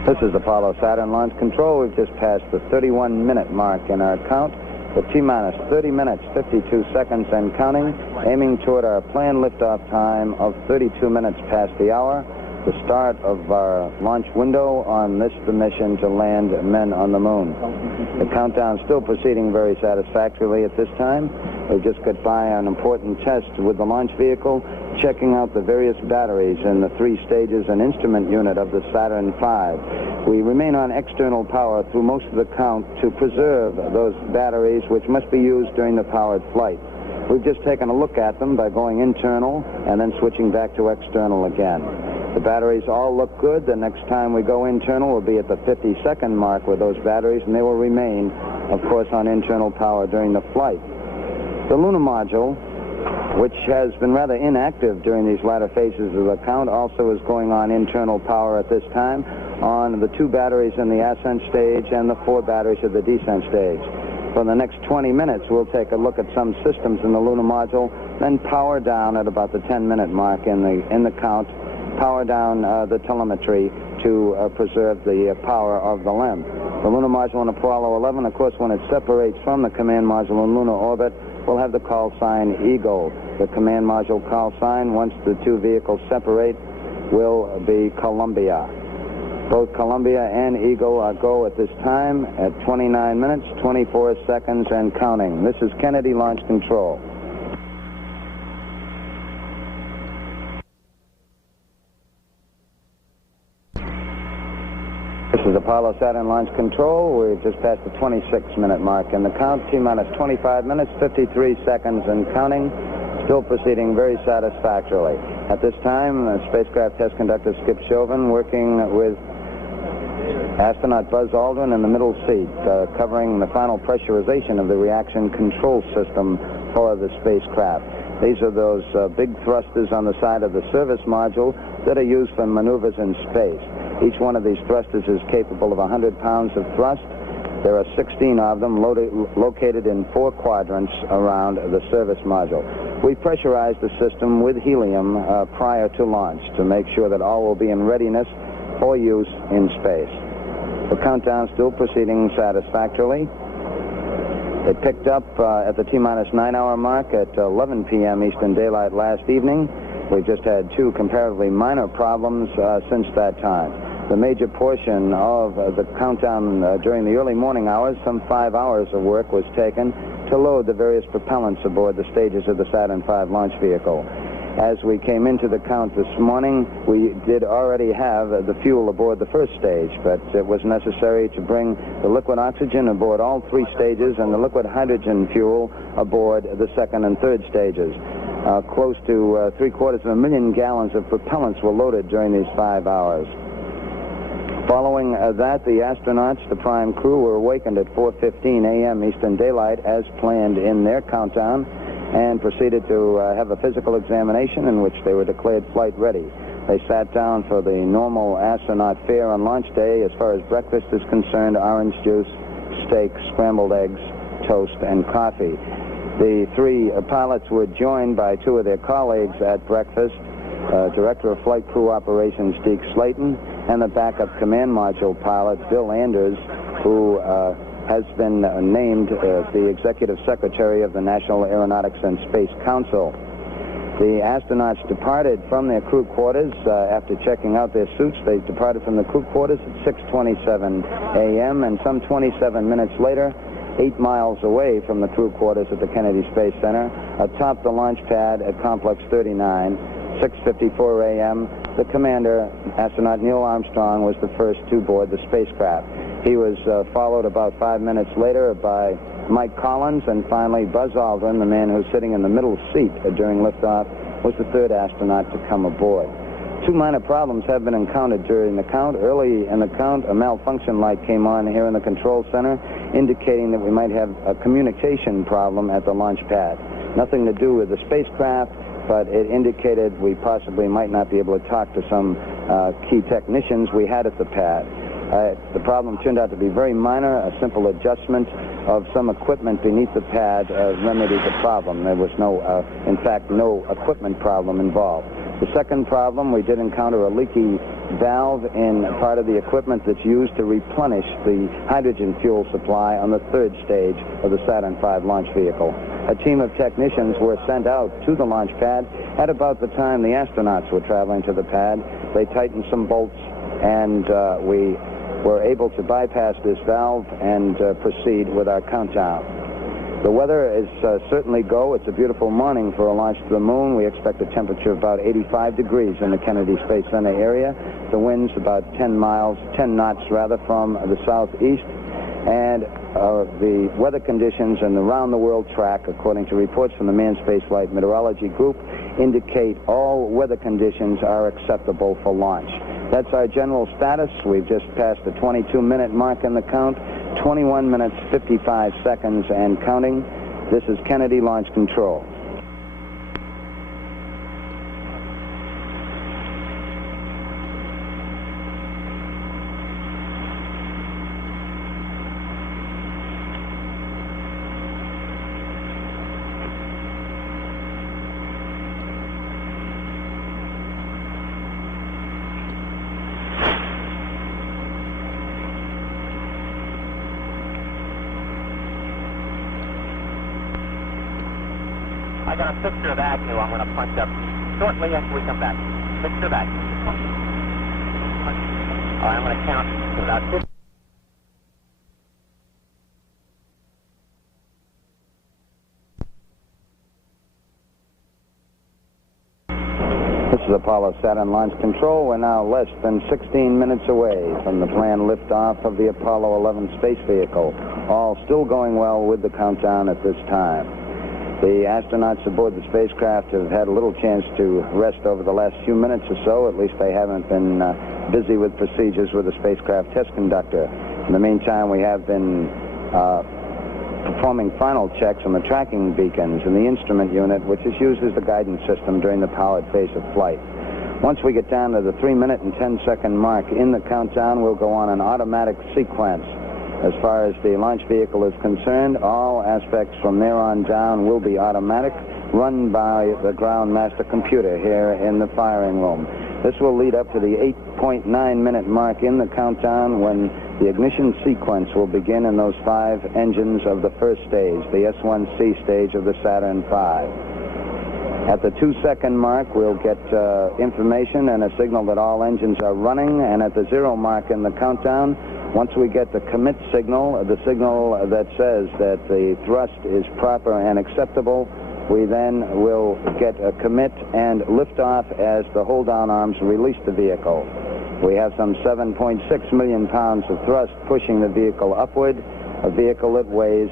This is Apollo Saturn Launch Control. We've just passed the 31-minute mark in our count. The T-minus 30 minutes, 52 seconds and counting, aiming toward our planned liftoff time of 32 minutes past the hour, the start of our launch window on this mission to land men on the moon. The countdown still proceeding very satisfactorily at this time. We've just got by an important test with the launch vehicle, checking out the various batteries in the 3 stages and instrument unit of the Saturn V. We remain on external power through most of the count to preserve those batteries which must be used during the powered flight. We've just taken a look at them by going internal and then switching back to external again. The batteries all look good. The next time we go internal will be at the 50-second mark with those batteries, and they will remain, of course, on internal power during the flight. The lunar module, which has been rather inactive during these latter phases of the count, also is going on internal power at this time on the 2 batteries in the ascent stage and the 4 batteries at the descent stage. For the next 20 minutes, we'll take a look at some systems in the lunar module, then power down at about the 10-minute mark in the count, power down the telemetry to preserve the power of the LEM. The lunar module in Apollo 11, of course, when it separates from the command module in lunar orbit, will have the call sign Eagle. The command module call sign, once the 2 vehicles separate, will be Columbia. Both Columbia and Eagle are go at this time at 29 minutes, 24 seconds, and counting. This is Kennedy Launch Control. This is Apollo Saturn Launch Control. We've just passed the 26-minute mark in the count. T-minus 25 minutes, 53 seconds, and counting. Still proceeding very satisfactorily. At this time, spacecraft test conductor Skip Chauvin working with astronaut Buzz Aldrin in the middle seat, covering the final pressurization of the reaction control system for the spacecraft. These are those big thrusters on the side of the service module that are used for maneuvers in space. Each one of these thrusters is capable of 100 pounds of thrust. There are 16 of them located in 4 quadrants around the service module. We pressurized the system with helium prior to launch to make sure that all will be in readiness for use in space. The countdown still proceeding satisfactorily. It picked up at the T-minus 9-hour mark at 11 p.m. Eastern Daylight last evening. We've just had 2 comparatively minor problems since that time. The major portion of the countdown during the early morning hours, some 5 hours of work was taken to load the various propellants aboard the stages of the Saturn V launch vehicle. As we came into the count this morning, we did already have the fuel aboard the first stage, but it was necessary to bring the liquid oxygen aboard all 3 stages and the liquid hydrogen fuel aboard the second and third stages. Close to 750,000 gallons of propellants were loaded during these 5 hours. Following that, the astronauts, the prime crew, were awakened at 4:15 a.m. Eastern Daylight as planned in their countdown, and proceeded to have a physical examination in which they were declared flight ready. They sat down for the normal astronaut fare on launch day. As far as breakfast is concerned, orange juice, steak, scrambled eggs, toast, and coffee. The 3 pilots were joined by 2 of their colleagues at breakfast, Director of Flight Crew Operations Deke Slayton, and the backup command module pilot Bill Anders, who has been named the Executive Secretary of the National Aeronautics and Space Council. The astronauts departed from their crew quarters after checking out their suits. They departed from the crew quarters at 6:27 a.m. and some 27 minutes later, 8 miles away from the crew quarters at the Kennedy Space Center, atop the launch pad at Complex 39, 6:54 a.m., the commander, astronaut Neil Armstrong, was the first to board the spacecraft. He was followed about 5 minutes later by Mike Collins, and finally Buzz Aldrin, the man who's sitting in the middle seat during liftoff, was the 3rd astronaut to come aboard. 2 minor problems have been encountered during the count. Early in the count, a malfunction light came on here in the control center, indicating that we might have a communication problem at the launch pad. Nothing to do with the spacecraft, but it indicated we possibly might not be able to talk to some key technicians we had at the pad. The problem turned out to be very minor. A simple adjustment of some equipment beneath the pad remedied the problem. There was in fact, no equipment problem involved. The second problem, we did encounter a leaky valve in part of the equipment that's used to replenish the hydrogen fuel supply on the 3rd stage of the Saturn V launch vehicle. A team of technicians were sent out to the launch pad at about the time the astronauts were traveling to the pad. They tightened some bolts, and we were able to bypass this valve and proceed with our countdown. The weather is certainly go. It's a beautiful morning for a launch to the moon. We expect a temperature of about 85 degrees in the Kennedy Space Center area. The wind's about 10 knots from the southeast. And the weather conditions and the round-the-world track, according to reports from the Manned Spaceflight Meteorology Group, indicate all weather conditions are acceptable for launch. That's our general status. We've just passed the 22-minute mark in the count, 21 minutes, 55 seconds, and counting. This is Kennedy Launch Control. I got a picture of Agnew I'm going to punch up shortly after we come back. Picture of Agnew. All right, I'm going to count to about 50. This is Apollo Saturn Launch Control. We're now less than 16 minutes away from the planned liftoff of the Apollo 11 space vehicle. All still going well with the countdown at this time. The astronauts aboard the spacecraft have had a little chance to rest over the last few minutes or so. At least they haven't been busy with procedures with the spacecraft test conductor. In the meantime, we have been performing final checks on the tracking beacons in the instrument unit, which is used as the guidance system during the powered phase of flight. Once we get down to the 3-minute and 10-second mark in the countdown, we'll go on an automatic sequence. As far as the launch vehicle is concerned, all aspects from there on down will be automatic, run by the ground master computer here in the firing room. This will lead up to the 8.9-minute mark in the countdown when the ignition sequence will begin in those 5 engines of the first stage, the S1C stage of the Saturn V. At the 2-second mark, we'll get information and a signal that all engines are running, and at the 0 mark in the countdown, once we get the commit signal, the signal that says that the thrust is proper and acceptable, We then will get a commit and liftoff as the hold-down arms release the vehicle. We have some 7.6 million pounds of thrust pushing the vehicle upward, a vehicle that weighs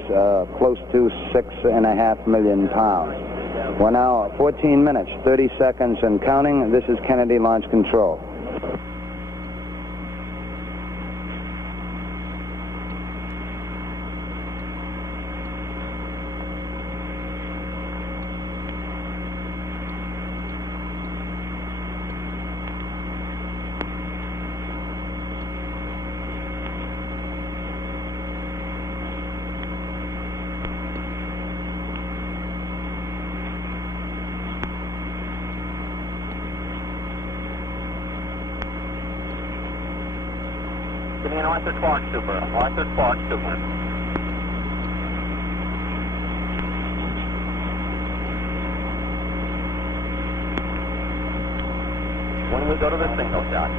close to 6.5 million pounds. We're now 14 minutes, 30 seconds and counting. This is Kennedy Launch Control. Give me an Arthur Clark Super. Arthur Clark Super. When we go to the single shot.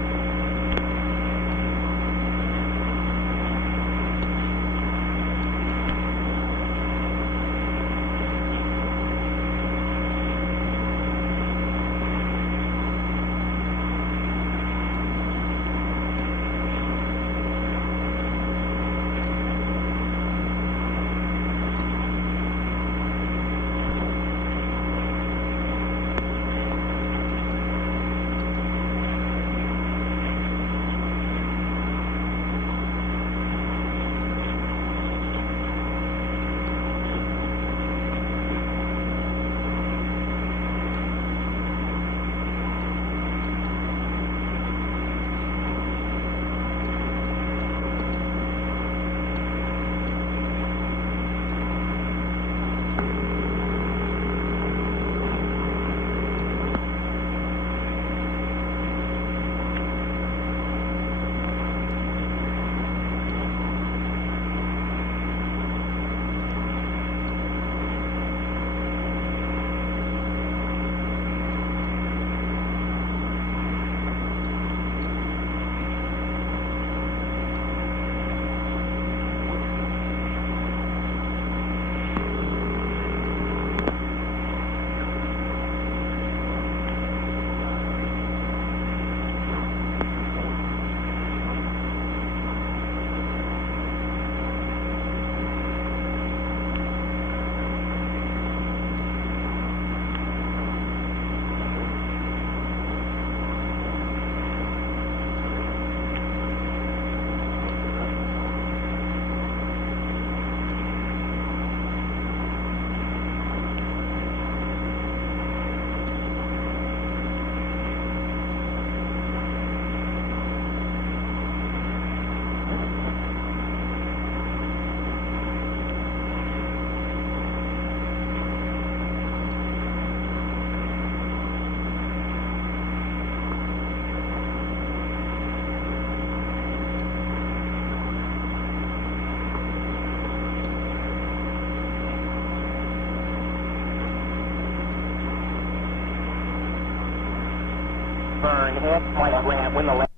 Burn, hit, might win the left.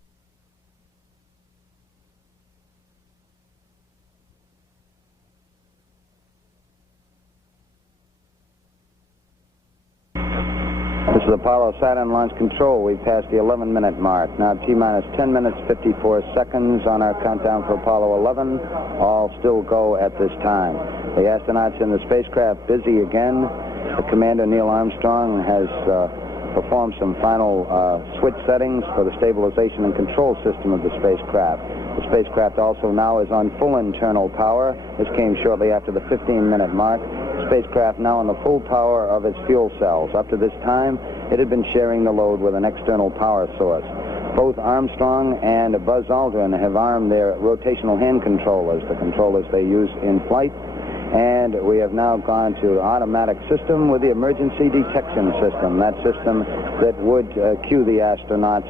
This is Apollo Saturn Launch Control. We've passed the 11-minute mark. Now T-minus 10 minutes, 54 seconds on our countdown for Apollo 11. All still go at this time. The astronauts in the spacecraft busy again. The commander, Neil Armstrong, has performed some final switch settings for the stabilization and control system of the spacecraft. The spacecraft also now is on full internal power. This came shortly after the 15-minute mark. Spacecraft now on the full power of its fuel cells. Up to this time, it had been sharing the load with an external power source. Both Armstrong and Buzz Aldrin have armed their rotational hand controllers, the controllers they use in flight. And we have now gone to automatic system with the emergency detection system, that system that would cue the astronauts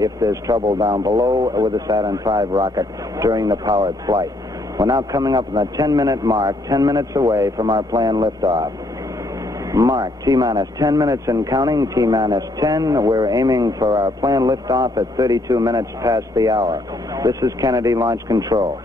if there's trouble down below with the Saturn V rocket during the powered flight. We're now coming up on the 10-minute mark, 10 minutes away from our planned liftoff. Mark, T-minus 10 minutes and counting, T-minus 10. We're aiming for our planned liftoff at 32 minutes past the hour. This is Kennedy Launch Control.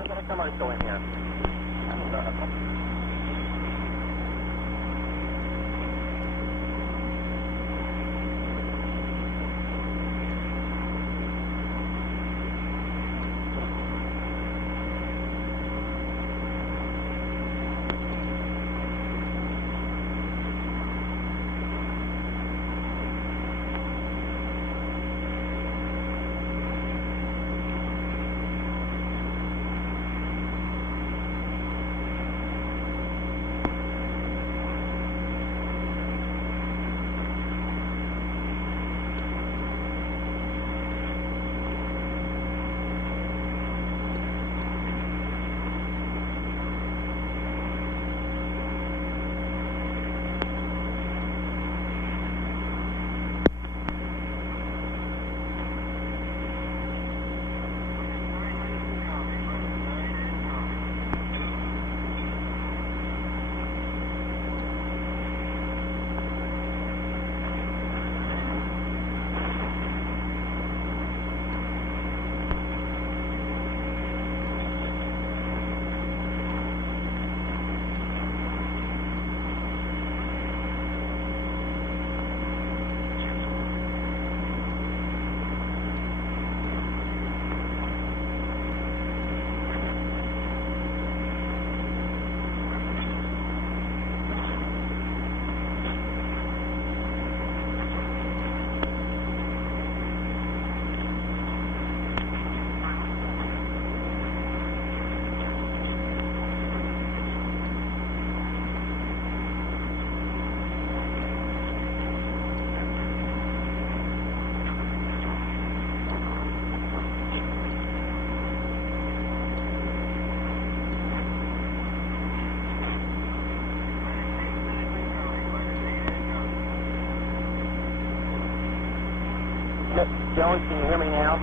Jones, can you hear me now?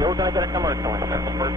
You're going to get a commercial in there first.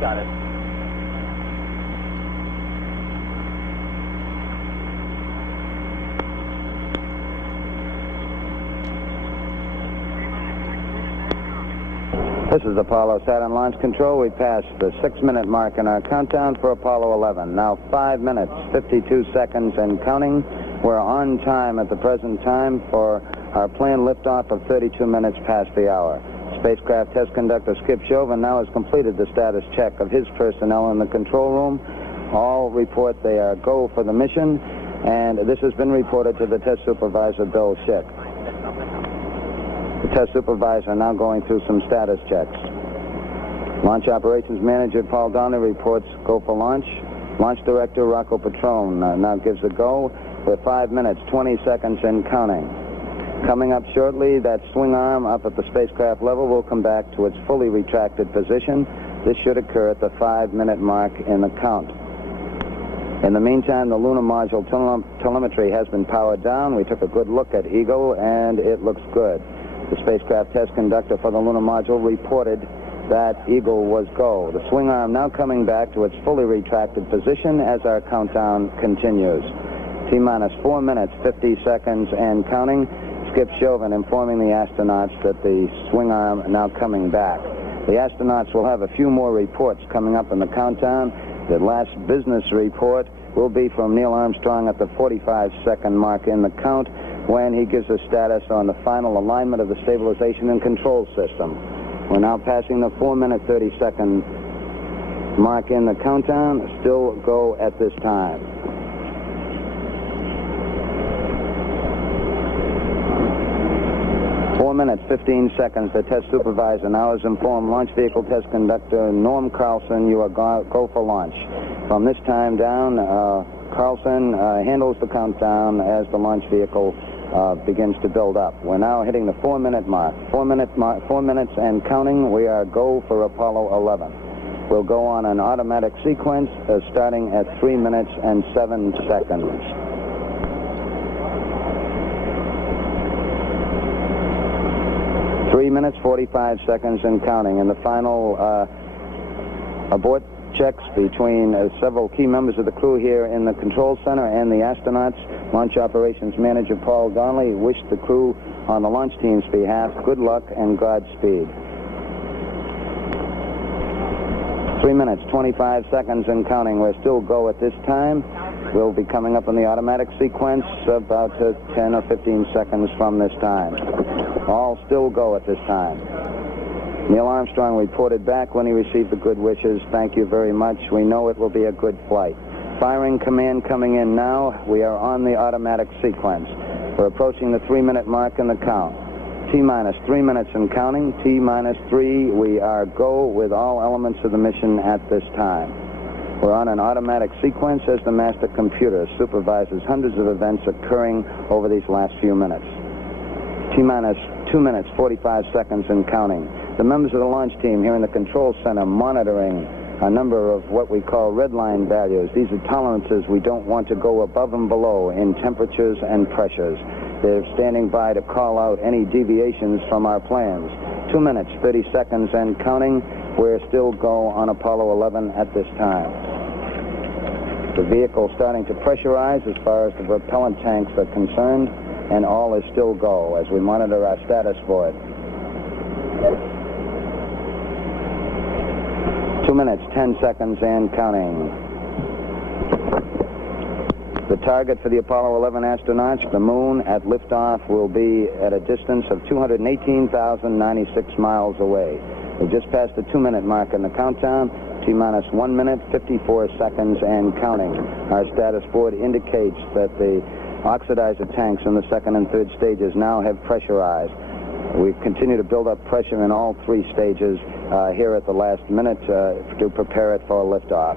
Got it. This is Apollo Saturn Launch Control. We passed the 6-minute mark in our countdown for Apollo 11. Now 5 minutes, 52 seconds and counting. We're on time at the present time for our planned liftoff of 32 minutes past the hour. Spacecraft test conductor Skip Chauvin now has completed the status check of his personnel in the control room. All report they are go for the mission, and this has been reported to the test supervisor, Bill Schick. The test supervisor now going through some status checks. Launch operations manager Paul Donnelly reports go for launch. Launch director Rocco Petrone now gives a go with 5 minutes, 20 seconds and counting. Coming up shortly, that swing arm up at the spacecraft level will come back to its fully retracted position. This should occur at the 5-minute mark in the count. In the meantime, the lunar module telemetry has been powered down. We took a good look at Eagle, and it looks good. The spacecraft test conductor for the lunar module reported that Eagle was go. The swing arm now coming back to its fully retracted position as our countdown continues. T-minus 4 minutes, 50 seconds and counting. Skip Chauvin informing the astronauts that the swing arm now coming back. The astronauts will have a few more reports coming up in the countdown. The last business report will be from Neil Armstrong at the 45-second mark in the count when he gives a status on the final alignment of the stabilization and control system. We're now passing the 4-minute, 30-second mark in the countdown. Still go at this time. Minutes, 15 seconds. The test supervisor now has informed launch vehicle test conductor Norm Carlson you are go for launch. From this time down, Carlson handles the countdown as the launch vehicle begins to build up. We're now hitting the 4-minute mark. 4 minutes and counting. We are go for Apollo 11. We'll go on an automatic sequence starting at 3 minutes and 7 seconds. 3 minutes, 45 seconds and counting. And the final abort checks between several key members of the crew here in the control center and the astronauts. Launch operations manager Paul Donnelly wished the crew on the launch team's behalf good luck and Godspeed. 3 minutes, 25 seconds and counting. We're still go at this time. We'll be coming up in the automatic sequence about 10 or 15 seconds from this time. All still go at this time. Neil Armstrong reported back when he received the good wishes. Thank you very much. We know it will be a good flight. Firing command coming in now. We are on the automatic sequence. We're approaching the 3-minute mark in the count. T-minus 3 minutes and counting. T-minus 3. We are go with all elements of the mission at this time. We're on an automatic sequence as the master computer supervises hundreds of events occurring over these last few minutes. T-minus 2 minutes, 45 seconds and counting. The members of the launch team here in the control center monitoring a number of what we call red line values. These are tolerances we don't want to go above and below in temperatures and pressures. They're standing by to call out any deviations from our plans. 2 minutes, 30 seconds and counting. We're still go on Apollo 11 at this time. The vehicle starting to pressurize as far as the propellant tanks are concerned, and all is still go as we monitor our status for it. 2 minutes, 10 seconds and counting. The target for the Apollo 11 astronauts, the moon at liftoff, will be at a distance of 218,096 miles away. We just passed the 2-minute mark in the countdown. T-minus 1 minute, 54 seconds and counting. Our status board indicates that the oxidizer tanks in the second and third stages now have pressurized. We continue to build up pressure in all 3 stages here at the last minute to prepare it for liftoff.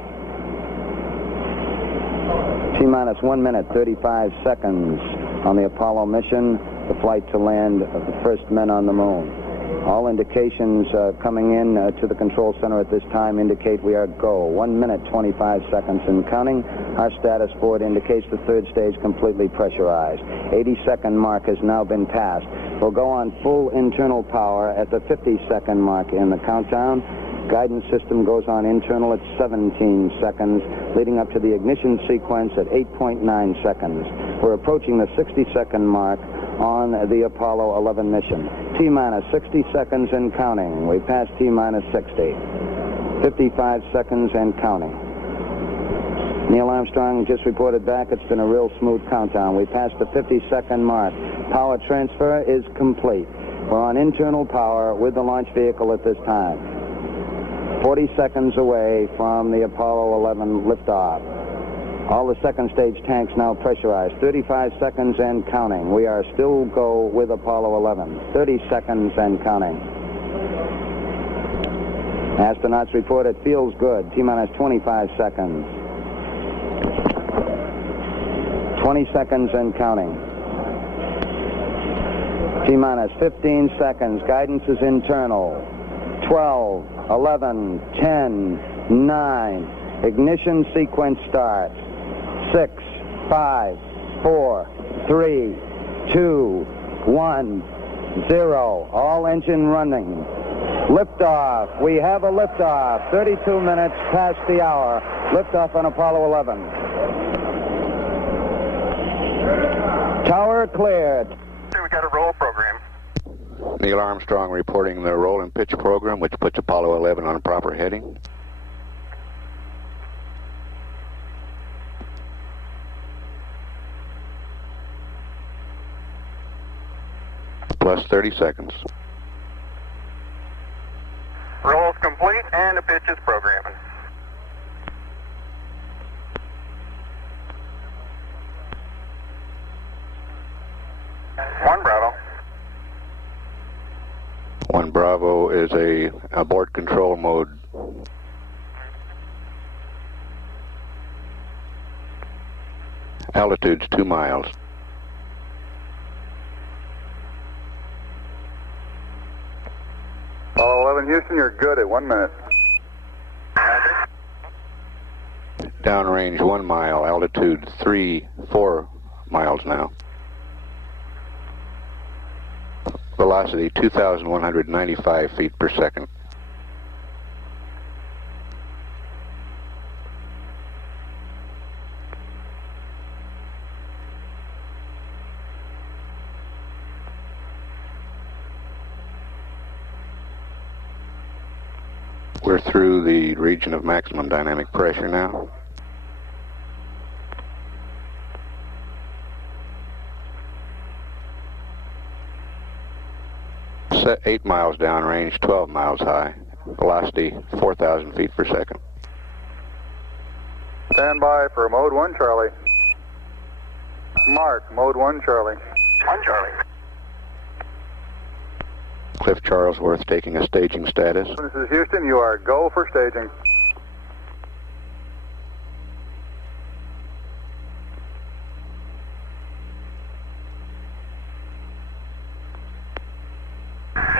T-minus 1 minute, 35 seconds on the Apollo mission, the flight to land of the first men on the moon. All indications coming in to the control center at this time indicate we are go. 1 minute, 25 seconds and counting. Our status board indicates the third stage completely pressurized. 80-second mark has now been passed. We'll go on full internal power at the 50-second mark in the countdown. Guidance system goes on internal at 17 seconds, leading up to the ignition sequence at 8.9 seconds. We're approaching the 60-second mark on the Apollo 11 mission. T-minus 60 seconds and counting. We passed T-minus 60. 55 seconds and counting. Neil Armstrong just reported back. It's been a real smooth countdown. We passed the 50-second mark. Power transfer is complete. We're on internal power with the launch vehicle at this time. 40 seconds away from the Apollo 11 liftoff. All the second stage tanks now pressurized. 35 seconds and counting. We are still go with Apollo 11. 30 seconds and counting. Astronauts report it feels good. T-minus 25 seconds. 20 seconds and counting. T-minus 15 seconds. Guidance is internal. 12, 11, 10, 9. Ignition sequence starts. 6, 5, 4, 3, 2, 1, 0. All engine running. Liftoff. We have a liftoff. 32 minutes past the hour. Liftoff on Apollo 11. Tower cleared. We got a roll program. Neil Armstrong reporting the roll and pitch program, which puts Apollo 11 on a proper heading. Plus 30 seconds. Roll's complete and the pitch is programming. One Bravo. 1 Bravo is a abort control mode. Altitude's 2 miles. Apollo 11 Houston, you're good at 1 minute. Downrange 1 mile, altitude 4 miles now. Velocity 2,195 feet per second. We're through the region of maximum dynamic pressure now. Set 8 miles downrange, 12 miles high. Velocity 4,000 feet per second. Stand by for mode 1 Charlie. Mark, mode 1 Charlie. 1 Charlie. Cliff Charlesworth taking a staging status. This is Houston, you are go for staging.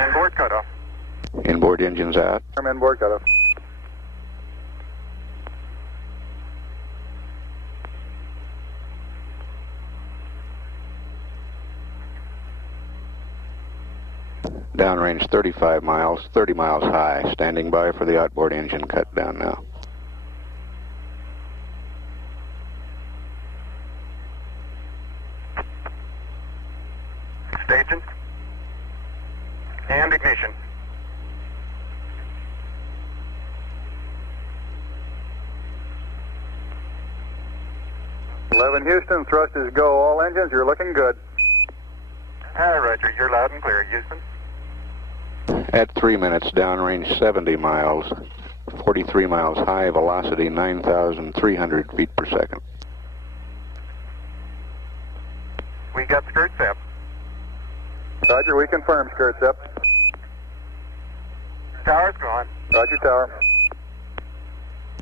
Inboard cutoff. Inboard engines out. I'm inboard cutoff. Downrange 35 miles, 30 miles high. Standing by for the outboard engine cut down now. Staging. And ignition. 11 Houston, thrust is go. All engines, you're looking good. Hi, Roger. You're loud and clear, Houston. At 3 minutes, downrange 70 miles, 43 miles high, velocity 9,300 feet per second. We got skirts up. Roger, we confirm skirts up. Tower's gone. Roger, tower.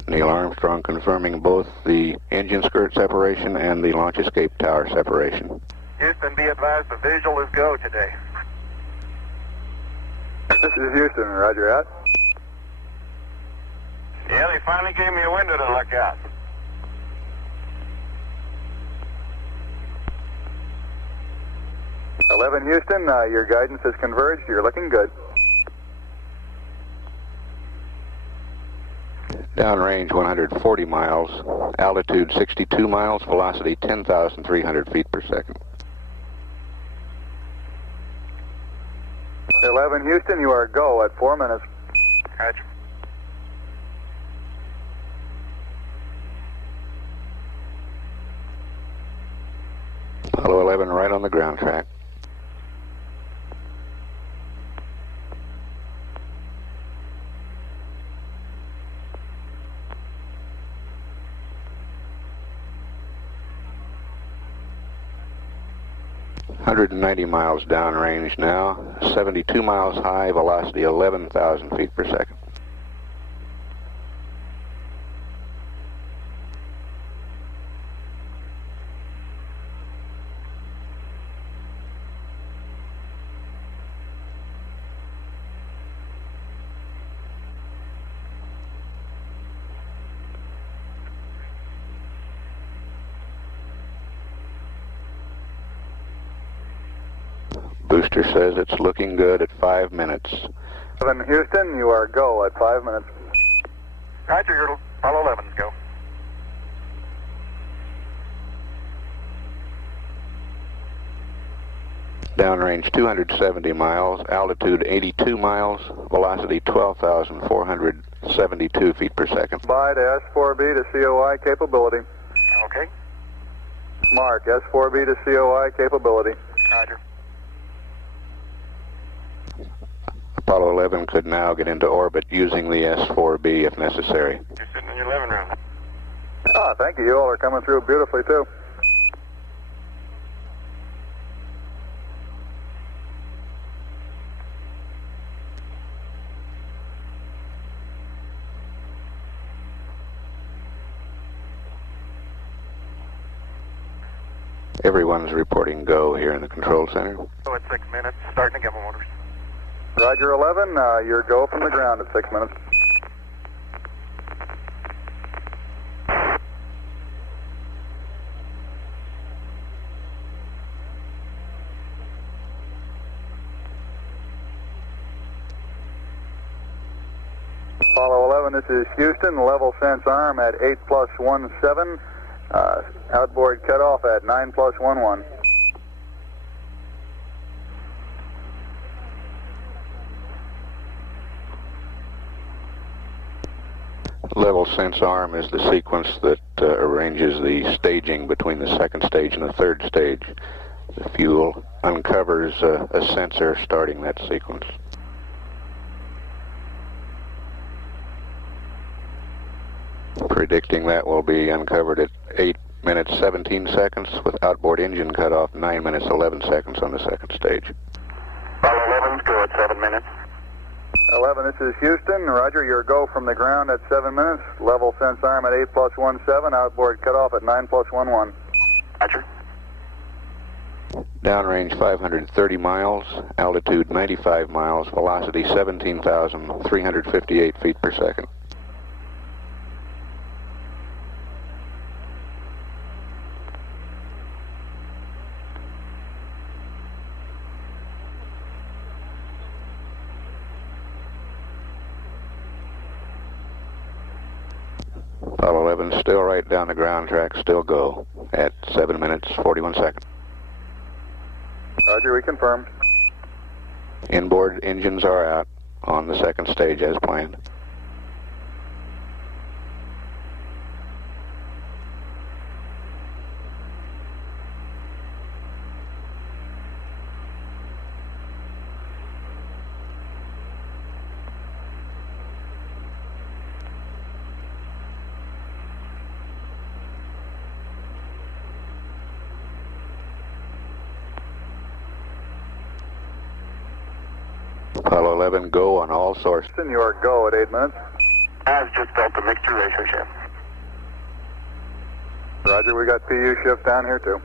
Neil Armstrong confirming both the engine skirt separation and the launch escape tower separation. Houston, be advised the visual is go today. This is Houston, roger out. Yeah, they finally gave me a window to look out. '11 Houston, your guidance has converged. You're looking good. Downrange 140 miles, altitude 62 miles, velocity 10,300 feet per second. 11 Houston, you are go at 4 minutes. Roger. Apollo 11 right on the ground track. .190 miles downrange now, 72 miles high, velocity 11,000 feet per second. Booster says it's looking good at 5 minutes. 11 Houston, you are go at 5 minutes. Roger, you're Apollo 11, go. Downrange 270 miles, altitude 82 miles, velocity 12,472 feet per second. Bye to S4B to COI capability. Okay. Mark, S4B to COI capability. Roger. Apollo 11 could now get into orbit using the S4B if necessary. You're sitting in your living room. Ah, thank you. You all are coming through beautifully, too. Everyone's reporting go here in the control center. So at 6 minutes, starting to give them orders. Roger 11, you're go from the ground at 6 minutes. Apollo 11, this is Houston, level sense arm at 8+17, outboard cutoff at 9+11. Level sense arm is the sequence that arranges the staging between the second stage and the third stage. The fuel uncovers a sensor starting that sequence. Predicting that will be uncovered at 8 minutes 17 seconds with outboard engine cutoff 9 minutes 11 seconds on the second stage. Apollo 11's go at 7 minutes. 11, this is Houston. Roger, your go from the ground at 7 minutes. Level sense arm at 8+17, outboard cutoff at 9+11. Roger. Downrange 530 miles, altitude 95 miles, velocity 17,358 feet per second. Apollo 11 still right down the ground track, still go at 7 minutes, 41 seconds. Roger, we confirm. Inboard engines are out on the second stage as planned. Apollo 11, go on all sources. You are go at 8 minutes. I've just felt the mixture ratio shift. Roger, we got PU shift down here too.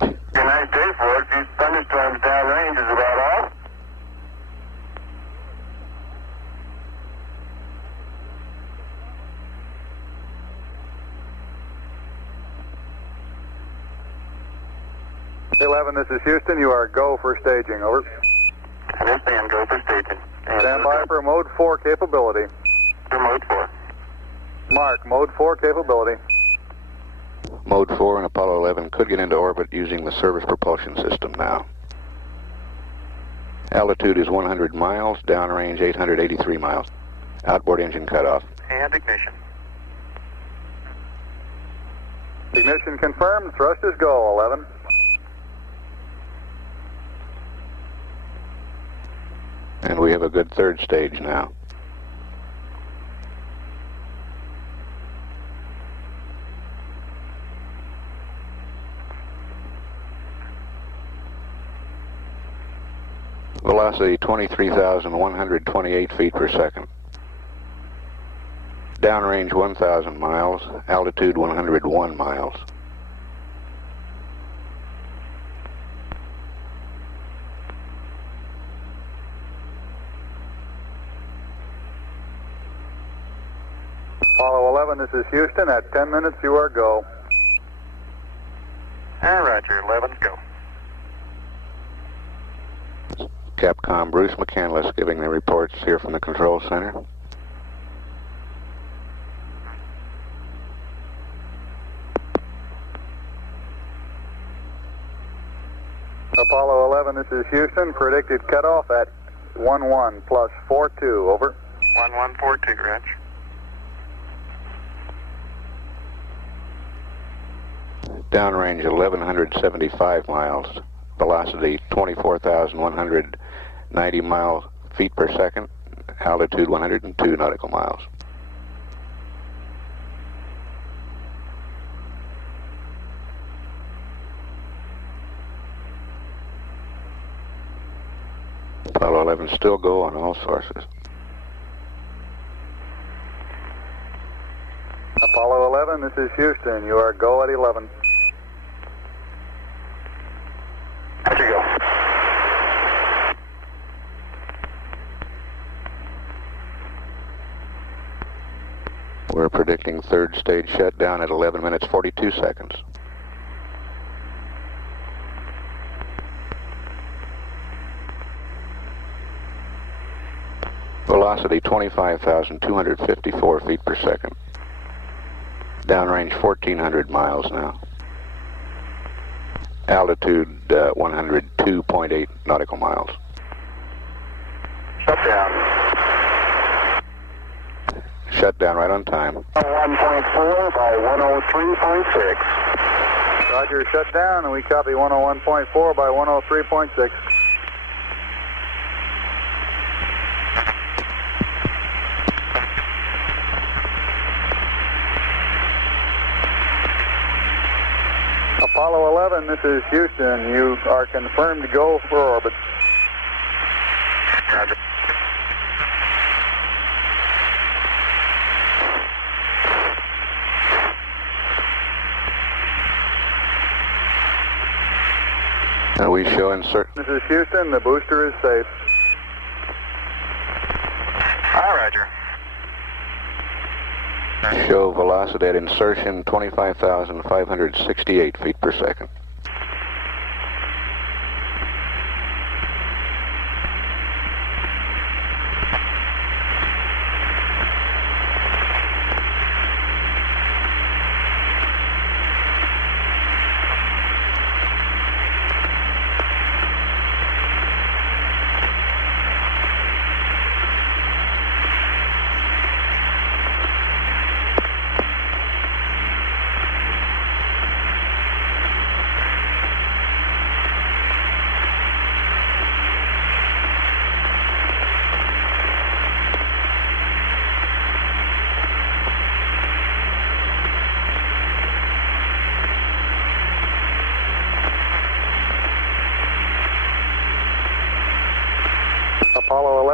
Be a nice day for it. These thunderstorms downrange is about all. This is Houston. You are go for staging. Over. Understand. Go for staging. Stand by for mode 4 capability. For mode 4. Mark, mode 4 capability. Mode 4 and Apollo 11 could get into orbit using the service propulsion system now. Altitude is 100 miles, downrange 883 miles. Outboard engine cutoff. And ignition. Ignition confirmed. Thrust is go, 11. And we have a good third stage now. Velocity 23,128 feet per second. Downrange 1,000 miles, altitude 101 miles. Apollo 11, this is Houston. At 10 minutes, you are go. Roger, 11's go. Capcom Bruce McCandless giving the reports here from the control center. Apollo 11, this is Houston. Predicted cutoff at 11 plus 42. Over. 1142, Reg. Downrange 1,175 miles. Velocity 24,190 feet per second. Altitude 102 nautical miles. Apollo 11 still go on all sources. Apollo 11, this is Houston. You are go at 11. Roger, go. We're predicting third stage shutdown at 11 minutes 42 seconds. Velocity 25,254 feet per second. Downrange 1,400 miles now. Altitude 102.8 nautical miles. Shut down. Shut down right on time. 1.4 by 103.6. Roger, shut down, and we copy 101.4 by 103.6. Apollo 11, this is Houston. You are confirmed to go for orbit. Roger. And we show insert. This is Houston. The booster is safe. Roger. Show velocity at insertion 25,568 feet per second.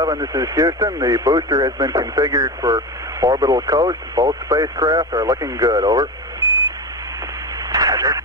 11, this is Houston. The booster has been configured for orbital coast. Both spacecraft are looking good. Over. Roger.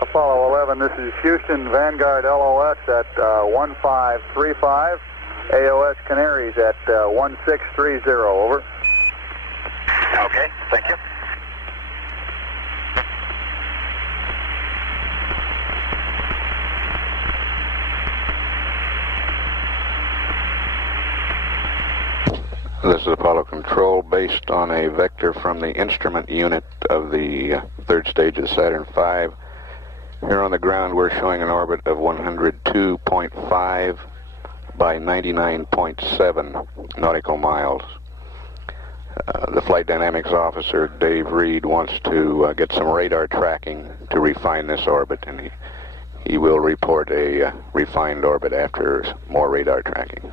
Apollo 11, this is Houston, Vanguard LOS at 1535, AOS Canaries at 1630, over. Okay, thank you. This is Apollo Control based on a vector from the instrument unit of the third stage of Saturn V. Here on the ground we're showing an orbit of 102.5 by 99.7 nautical miles. The flight dynamics officer, Dave Reed, wants to get some radar tracking to refine this orbit, and he will report a refined orbit after more radar tracking.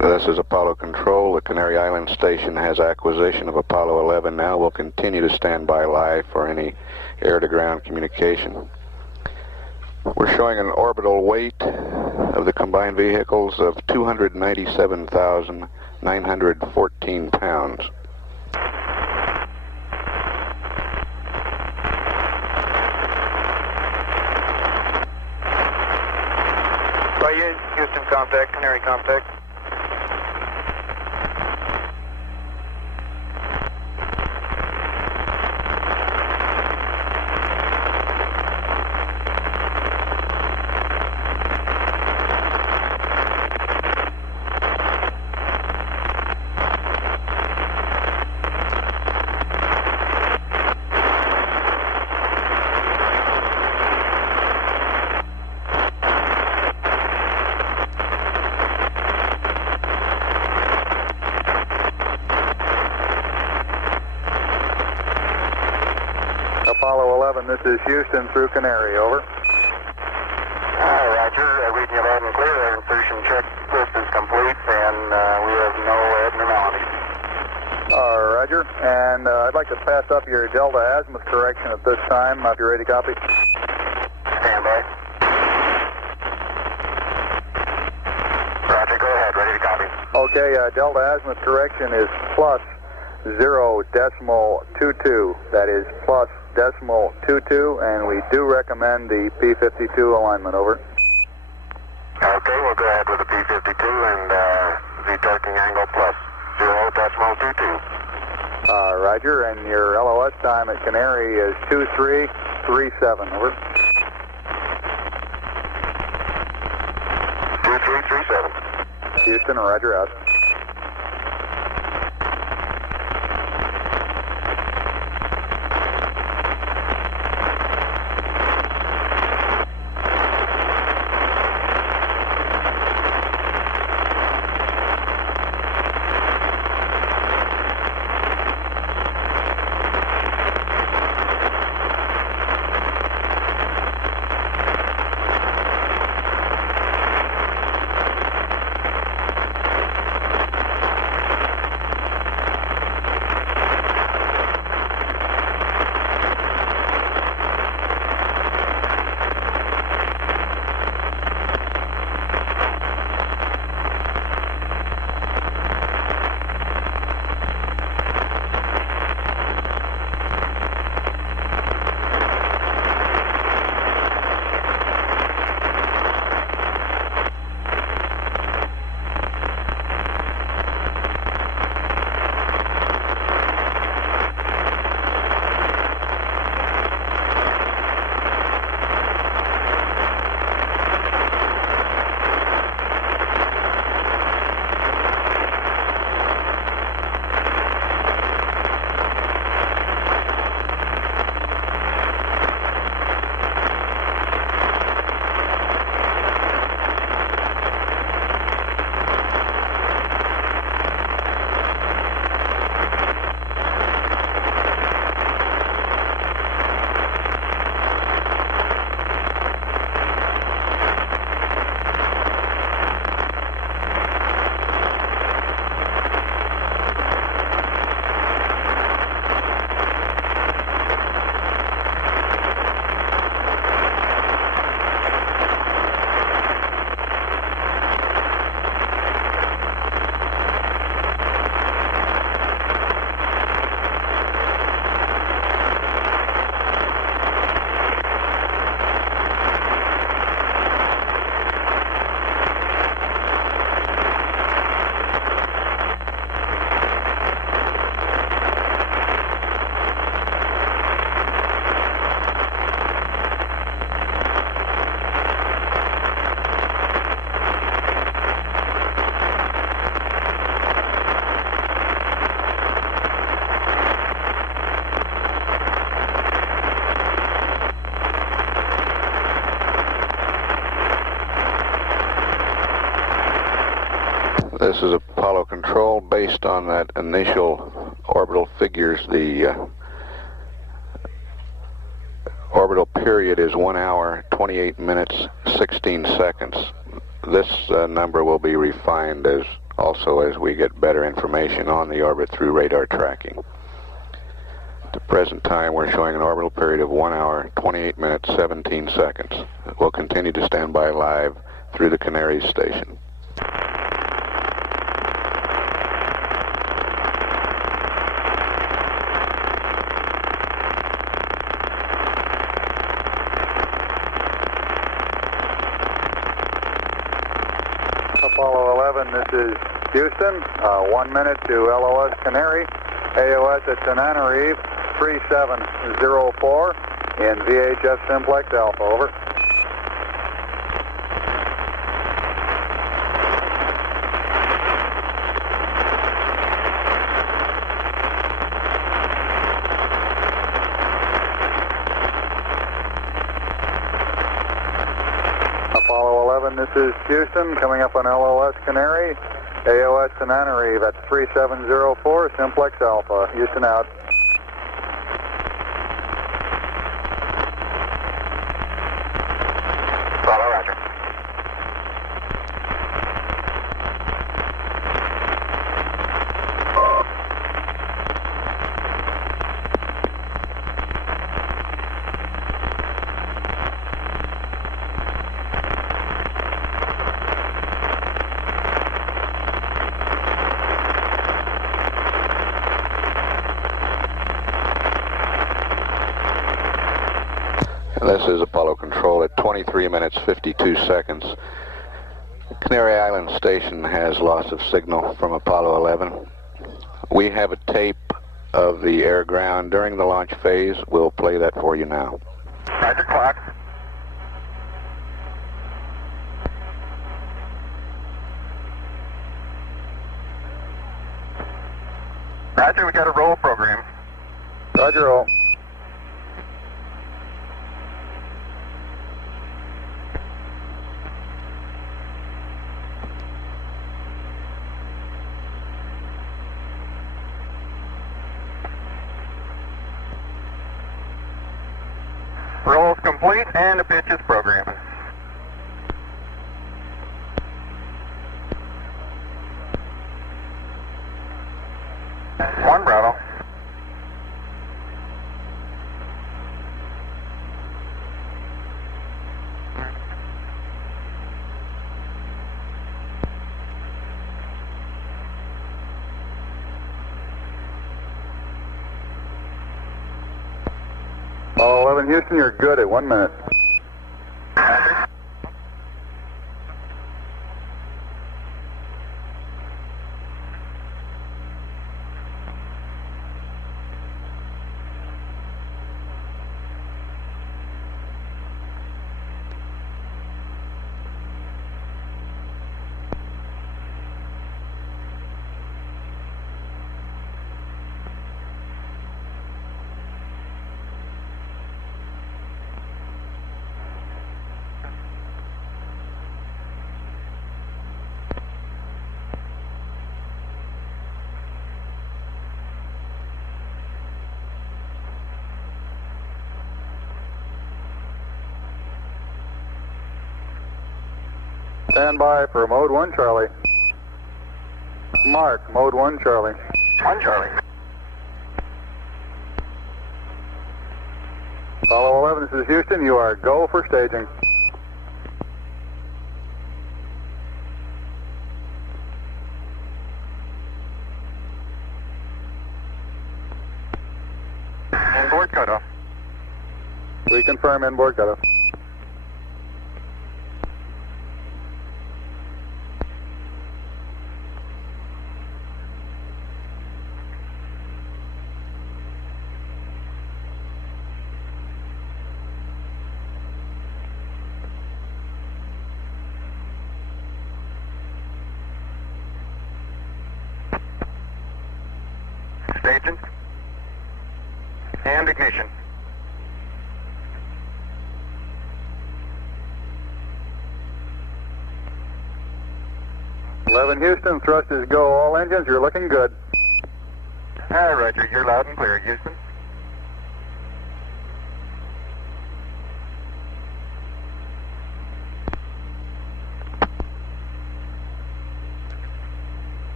This is Apollo Control. The Canary Island station has acquisition of Apollo 11 now. We'll continue to stand by live for any air-to-ground communication. We're showing an orbital weight of the combined vehicles of 297,914 pounds. Houston contact, Canary contact. Apollo 11, this is Houston through Canary, over. Roger, reading you loud and clear. Air insertion checklist is complete, and we have no abnormalities. and I'd like to pass up your Delta azimuth correction at this time. If you're ready to copy. Stand by. Roger, go ahead. Ready to copy. Okay, Delta azimuth correction is plus 0.22. That is plus 0.22, and we do recommend the P52 alignment. Over. Okay, we'll go ahead with the P52 and the torquing angle plus 0.22. Roger, and your LOS time at Canary is 2337. Over. 2337. Houston, roger out. This is Apollo Control. Based on that initial orbital figures, the orbital period is 1 hour, 28 minutes, 16 seconds. This number will be refined as we get better information on the orbit through radar tracking. At the present time, we're showing an orbital period of 1 hour, 28 minutes, 17 seconds. We'll continue to stand by live through the Canary station. Apollo 11, this is Houston. 1 minute to LOS Canary. AOS at Tenerife 3704 in VHF Simplex Alpha. Over. Apollo 11, this is Houston, coming up on LOS Canary, AOS Tenerife at 3704, Simplex Alpha. Houston out. Follow, roger. This is Apollo Control at 23 minutes 52 seconds. Canary Island Station has loss of signal from Apollo 11. We have a tape of the air-ground during the launch phase. We'll play that for you now. Roger, clock. Roger, we got a roll program. Roger, roll. Roll is complete and the pitch is programmed. One Bravo. Apollo 11 Houston, you're good at 1 minute. Stand by for mode 1 Charlie. Mark, mode 1 Charlie. 1 Charlie. Apollo 11, this is Houston. You are go for staging. Inboard cutoff. We confirm inboard cutoff. Staging. And ignition. Houston, thrust is go. All engines, you're looking good. Roger, you're loud and clear, Houston.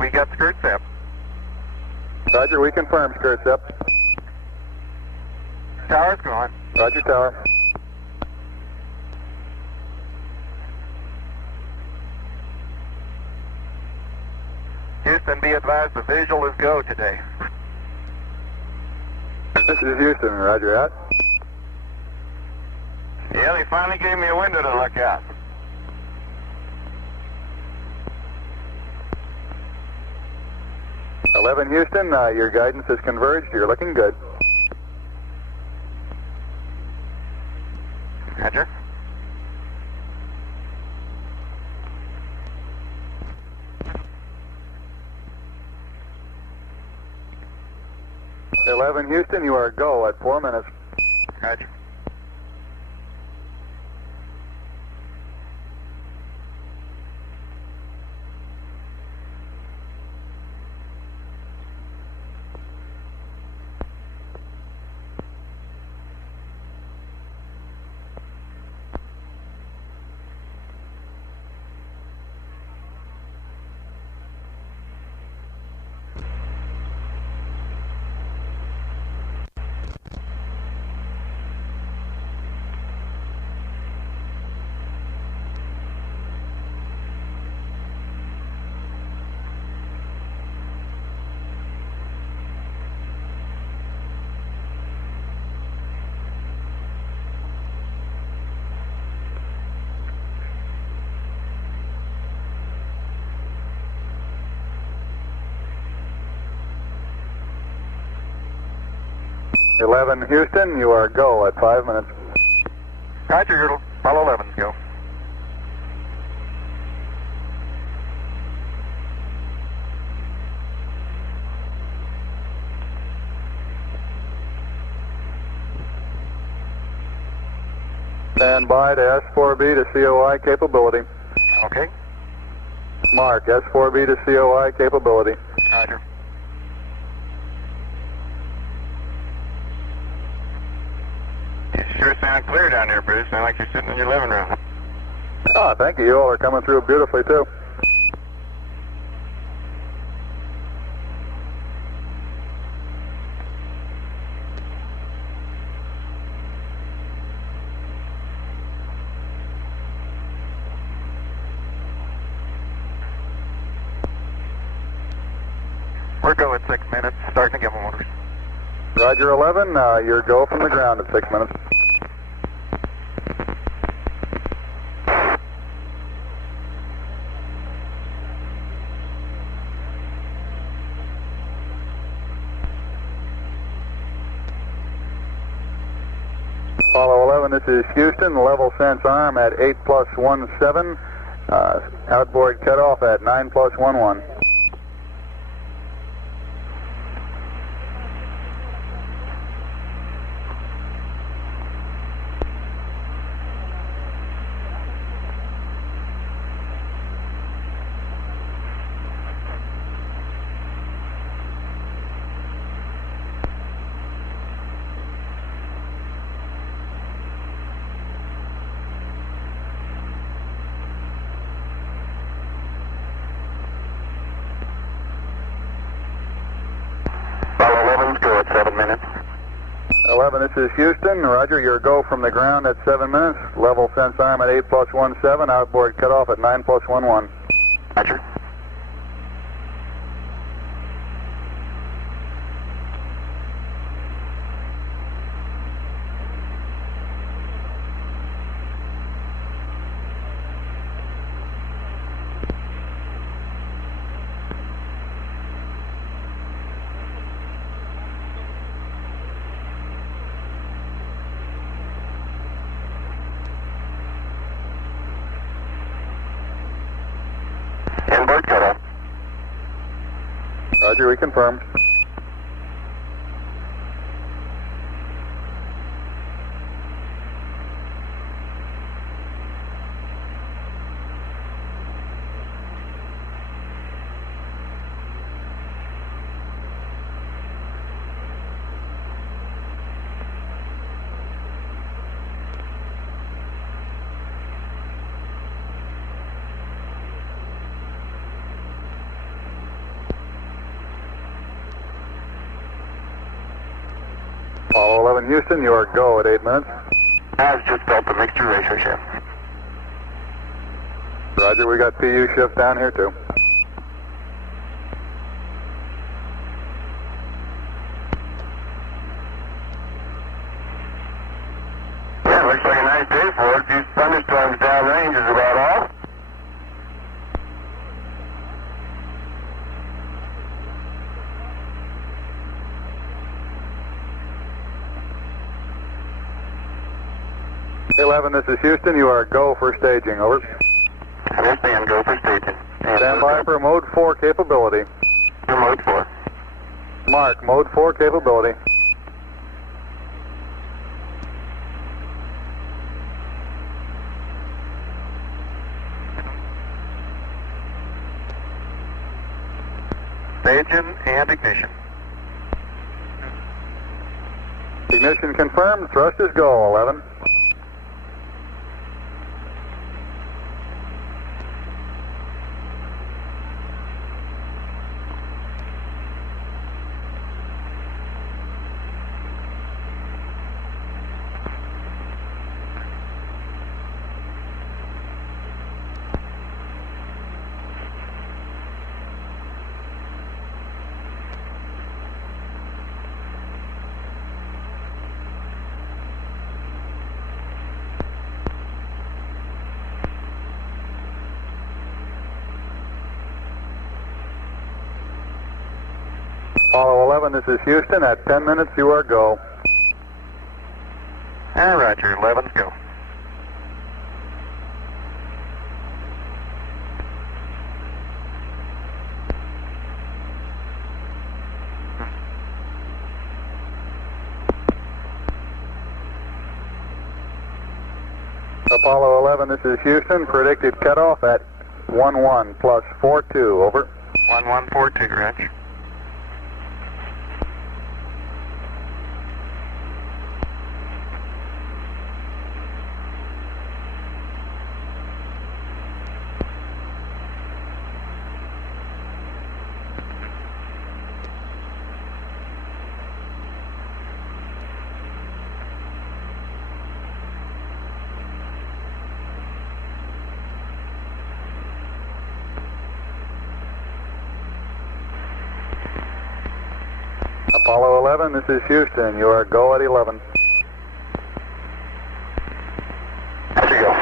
We got skirt step. Roger, we confirm skirt step. Tower's going. Roger, tower. Houston, be advised the visual is go today. This is Houston, roger out. Yeah, they finally gave me a window to look out. Houston, your guidance is converged. You're looking good. Roger. Houston, you are go at 4 minutes. Roger. 11 Houston, you are go at 5 minutes. Roger, you're Apollo 11, go. Stand by to S4B to COI capability. Okay. Mark, S4B to COI capability. Roger. You sure sound clear down there, Bruce. Sound like you're sitting in your living room. Ah, thank you. You all are coming through beautifully, too. We're go at 6 minutes, starting to give them orders. Roger 11, your go from the ground at 6 minutes. Apollo 11, this is Houston, level sense arm at 8+17, outboard cutoff at 9+11. Apollo 11, go at 7 minutes. 11, this is Houston. Roger, your go from the ground at 7 minutes. Level sense arm at 8+17, outboard cutoff at 9+11. Roger. Inboard cutoff. Roger, we confirm. Apollo 11 Houston, you are go at 8 minutes. I've just built the mixture ratio shift. Roger, we got PU shift down here too. Yeah, looks like a nice day for it. A few thunderstorms downrange is about all. Hey, 11, this is Houston. You are go for staging. Over. Understand, go for staging. Stand by for mode 4 capability. For mode 4. Mark, mode 4 capability. Staging and ignition. Ignition confirmed. Thrust is go, 11. Apollo 11, this is Houston. At 10 minutes, you are go. Roger, 11, go. Apollo 11, this is Houston. Predicted cutoff at 11 plus 42, over. 1142, Roger. Apollo 11, this is Houston. You are go at 11. There you go.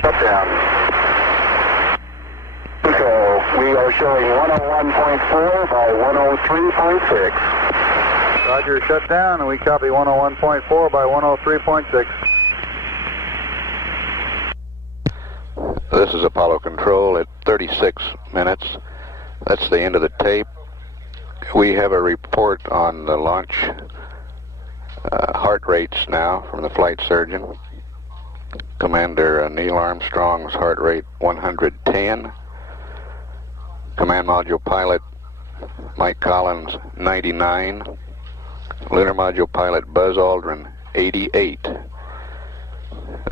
Shutdown. So we are showing 101.4 by 103.6. Roger, shut down, and we copy 101.4 by 103.6. This is Apollo Control at 36 minutes. That's the end of the tape. We have a report on the launch heart rates now from the flight surgeon. Commander Neil Armstrong's heart rate 110. Command Module Pilot Mike Collins 99. Lunar Module Pilot Buzz Aldrin 88.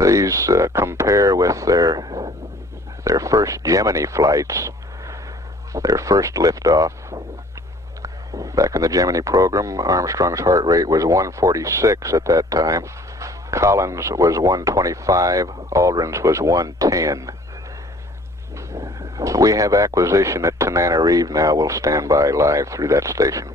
These compare with their first Gemini flights, their first liftoff. Back in the Gemini program, Armstrong's heart rate was 146 at that time. Collins was 125, Aldrin's was 110. We have acquisition at Tananarive now. We'll stand by live through that station.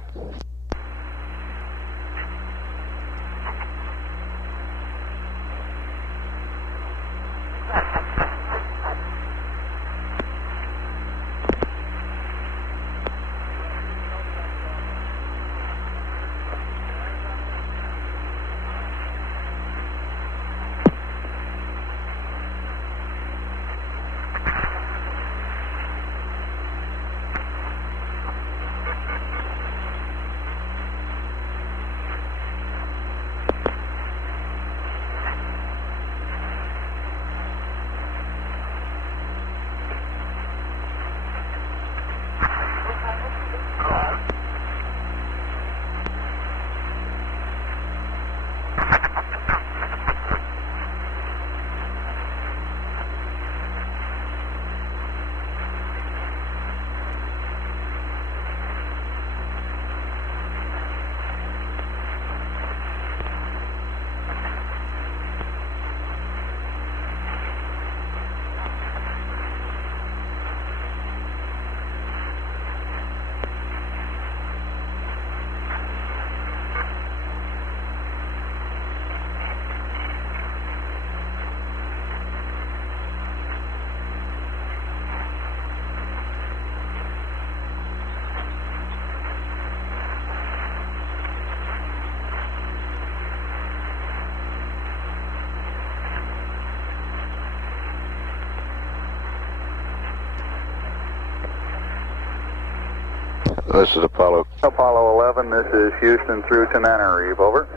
This is Apollo. Apollo 11, this is Houston through Tananarive, over.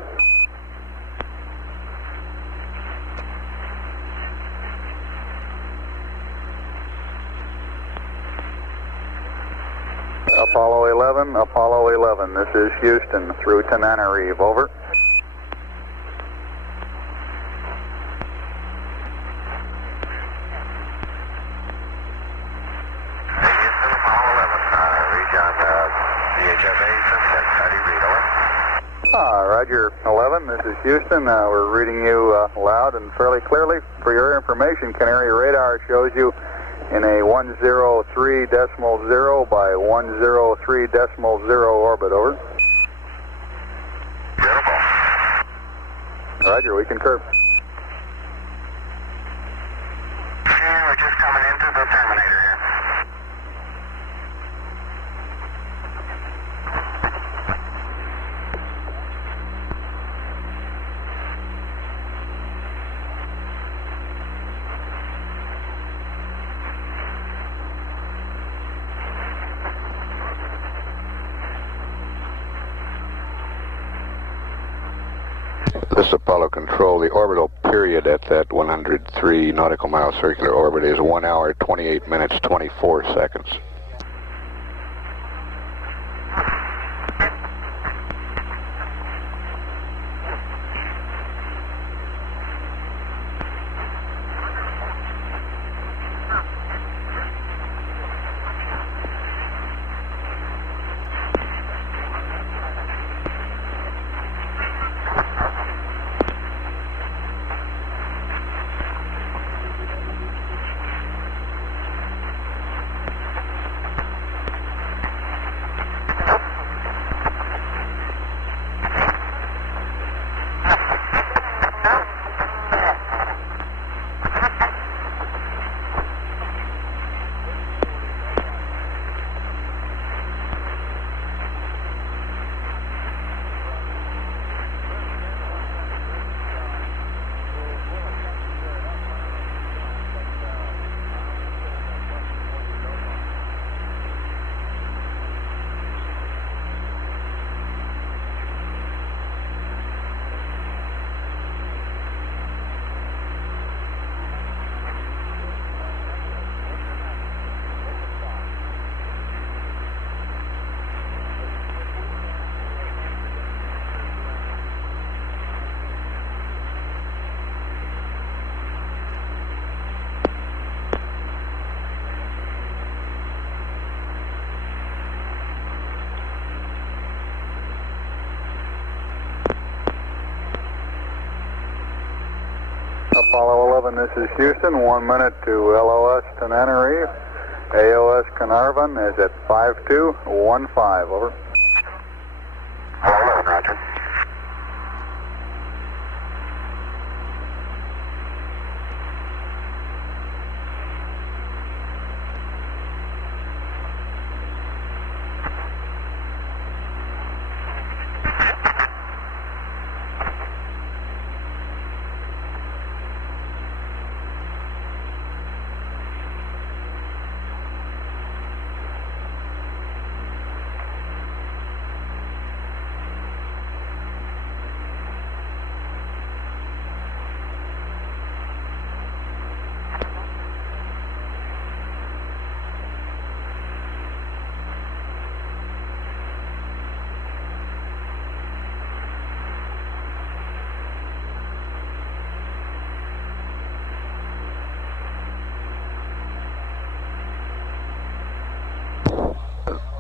Apollo 11, this is Houston through Tananarive, over. All right. Houston. We're reading you loud and fairly clearly. For your information, Canary radar shows you in a 103.0 by 103.0 orbit. Over. Beautiful. Roger, we concur. Yeah, we're just coming into the terminator here. This is Apollo Control. The orbital period at that 103 nautical mile circular orbit is 1 hour, 28 minutes, 24 seconds. Apollo 11, this is Houston. 1 minute to LOS Tenerife. AOS Carnarvon is at 5215. Over. Apollo 11, roger.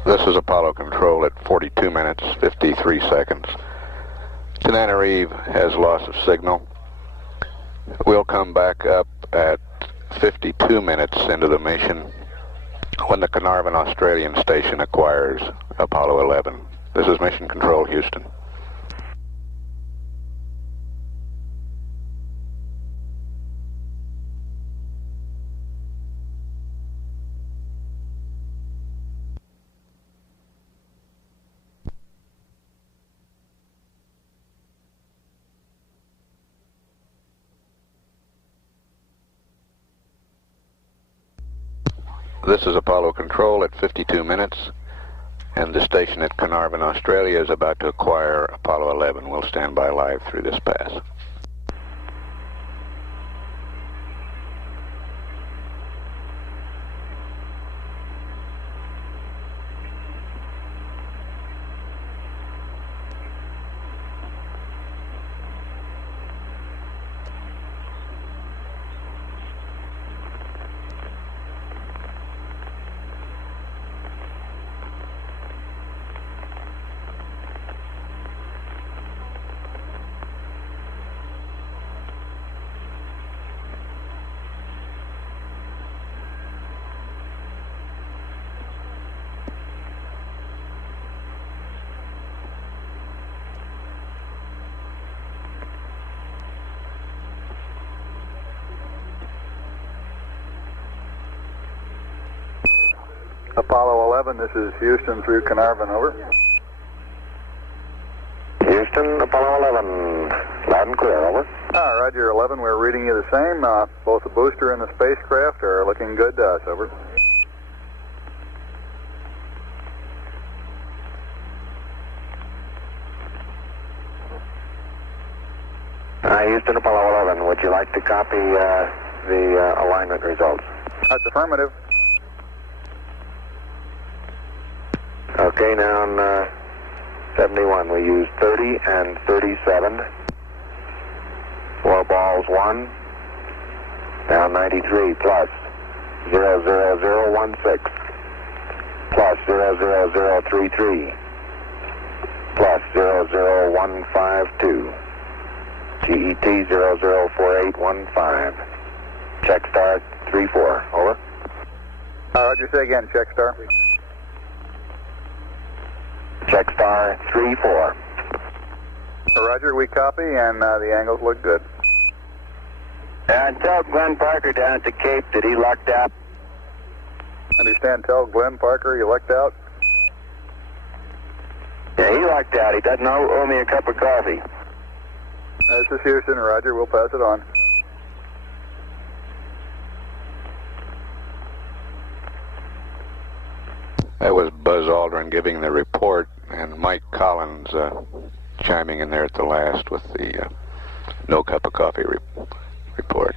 This is Apollo Control at 42 minutes, 53 seconds. Tenerife has loss of signal. We'll come back up at 52 minutes into the mission when the Carnarvon Australian station acquires Apollo 11. This is Mission Control, Houston. This is Apollo Control at 52 minutes, and the station at Carnarvon, Australia is about to acquire Apollo 11. We'll stand by live through this pass. Apollo 11, this is Houston through Carnarvon, over. Houston, Apollo 11, loud and clear, over. Roger, 11, we're reading you the same. Both the booster and the spacecraft are looking good to us, over. Houston, Apollo 11, would you like to copy the alignment results? That's affirmative. Okay, now on 71, we used 30 and 37. 4 balls, 1. Now 93 plus 00016 plus 00033 plus 00152. GET 004815. Check star 34. Over. Roger, say again, check star. Check star 34. Roger, we copy, and the angles look good. Tell Glenn Parker down at the Cape that he lucked out. Understand, tell Glenn Parker you lucked out. Yeah, he lucked out. He doesn't owe me a cup of coffee. This is Houston, Roger, we'll pass it on. That was Buzz Aldrin giving the report, and Mike Collins chiming in there at the last with the no cup of coffee report.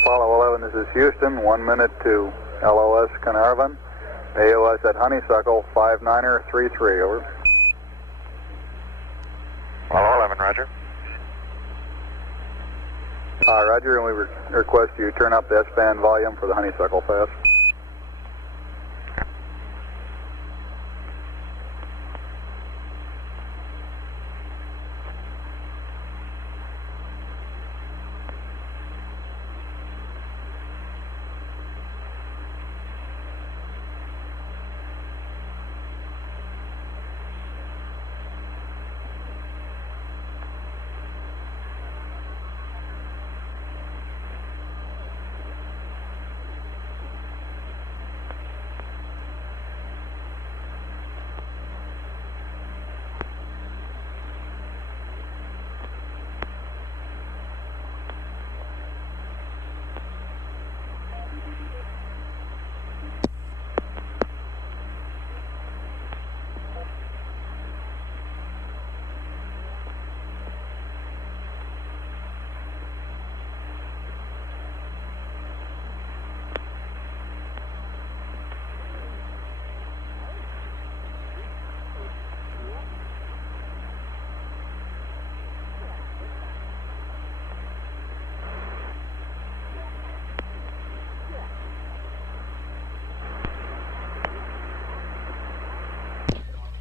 Apollo 11, this is Houston, 1 minute to LOS Carnarvon. AOS at Honeysuckle, 59er33, over. Apollo 11, roger. Roger, and we request you turn up the S-band volume for the Honeysuckle pass.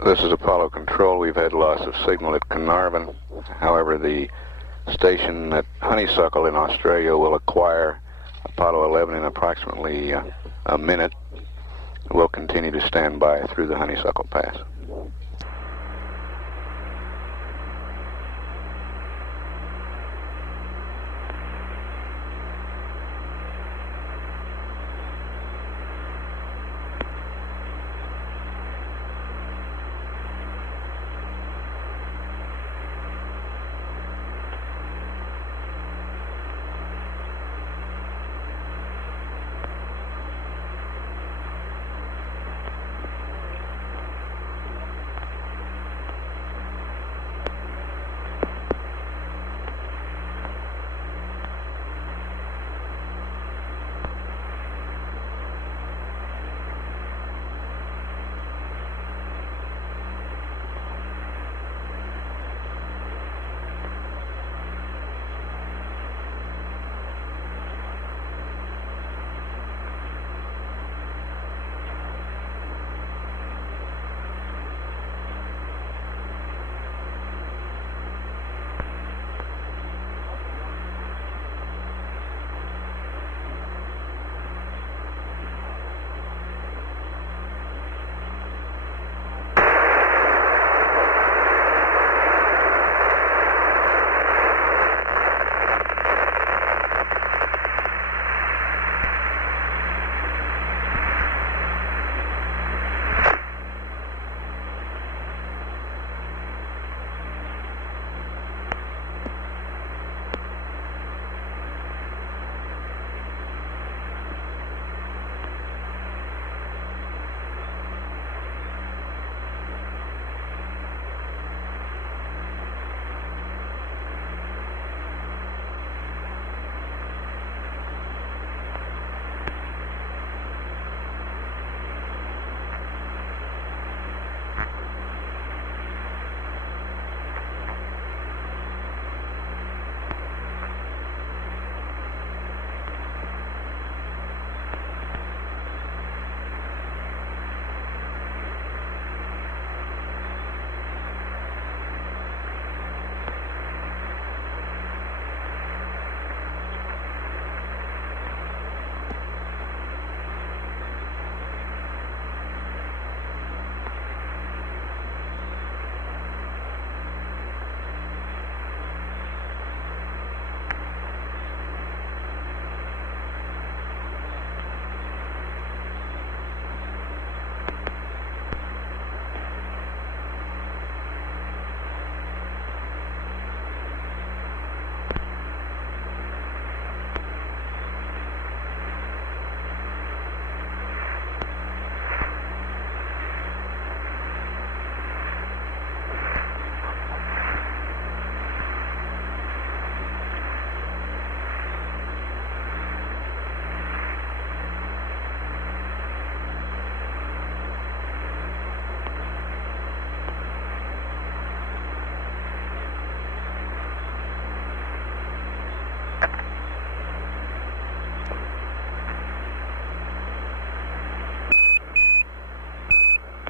This is Apollo Control. We've had loss of signal at Carnarvon. However, the station at Honeysuckle in Australia will acquire Apollo 11 in approximately a minute. We'll continue to stand by through the Honeysuckle Pass.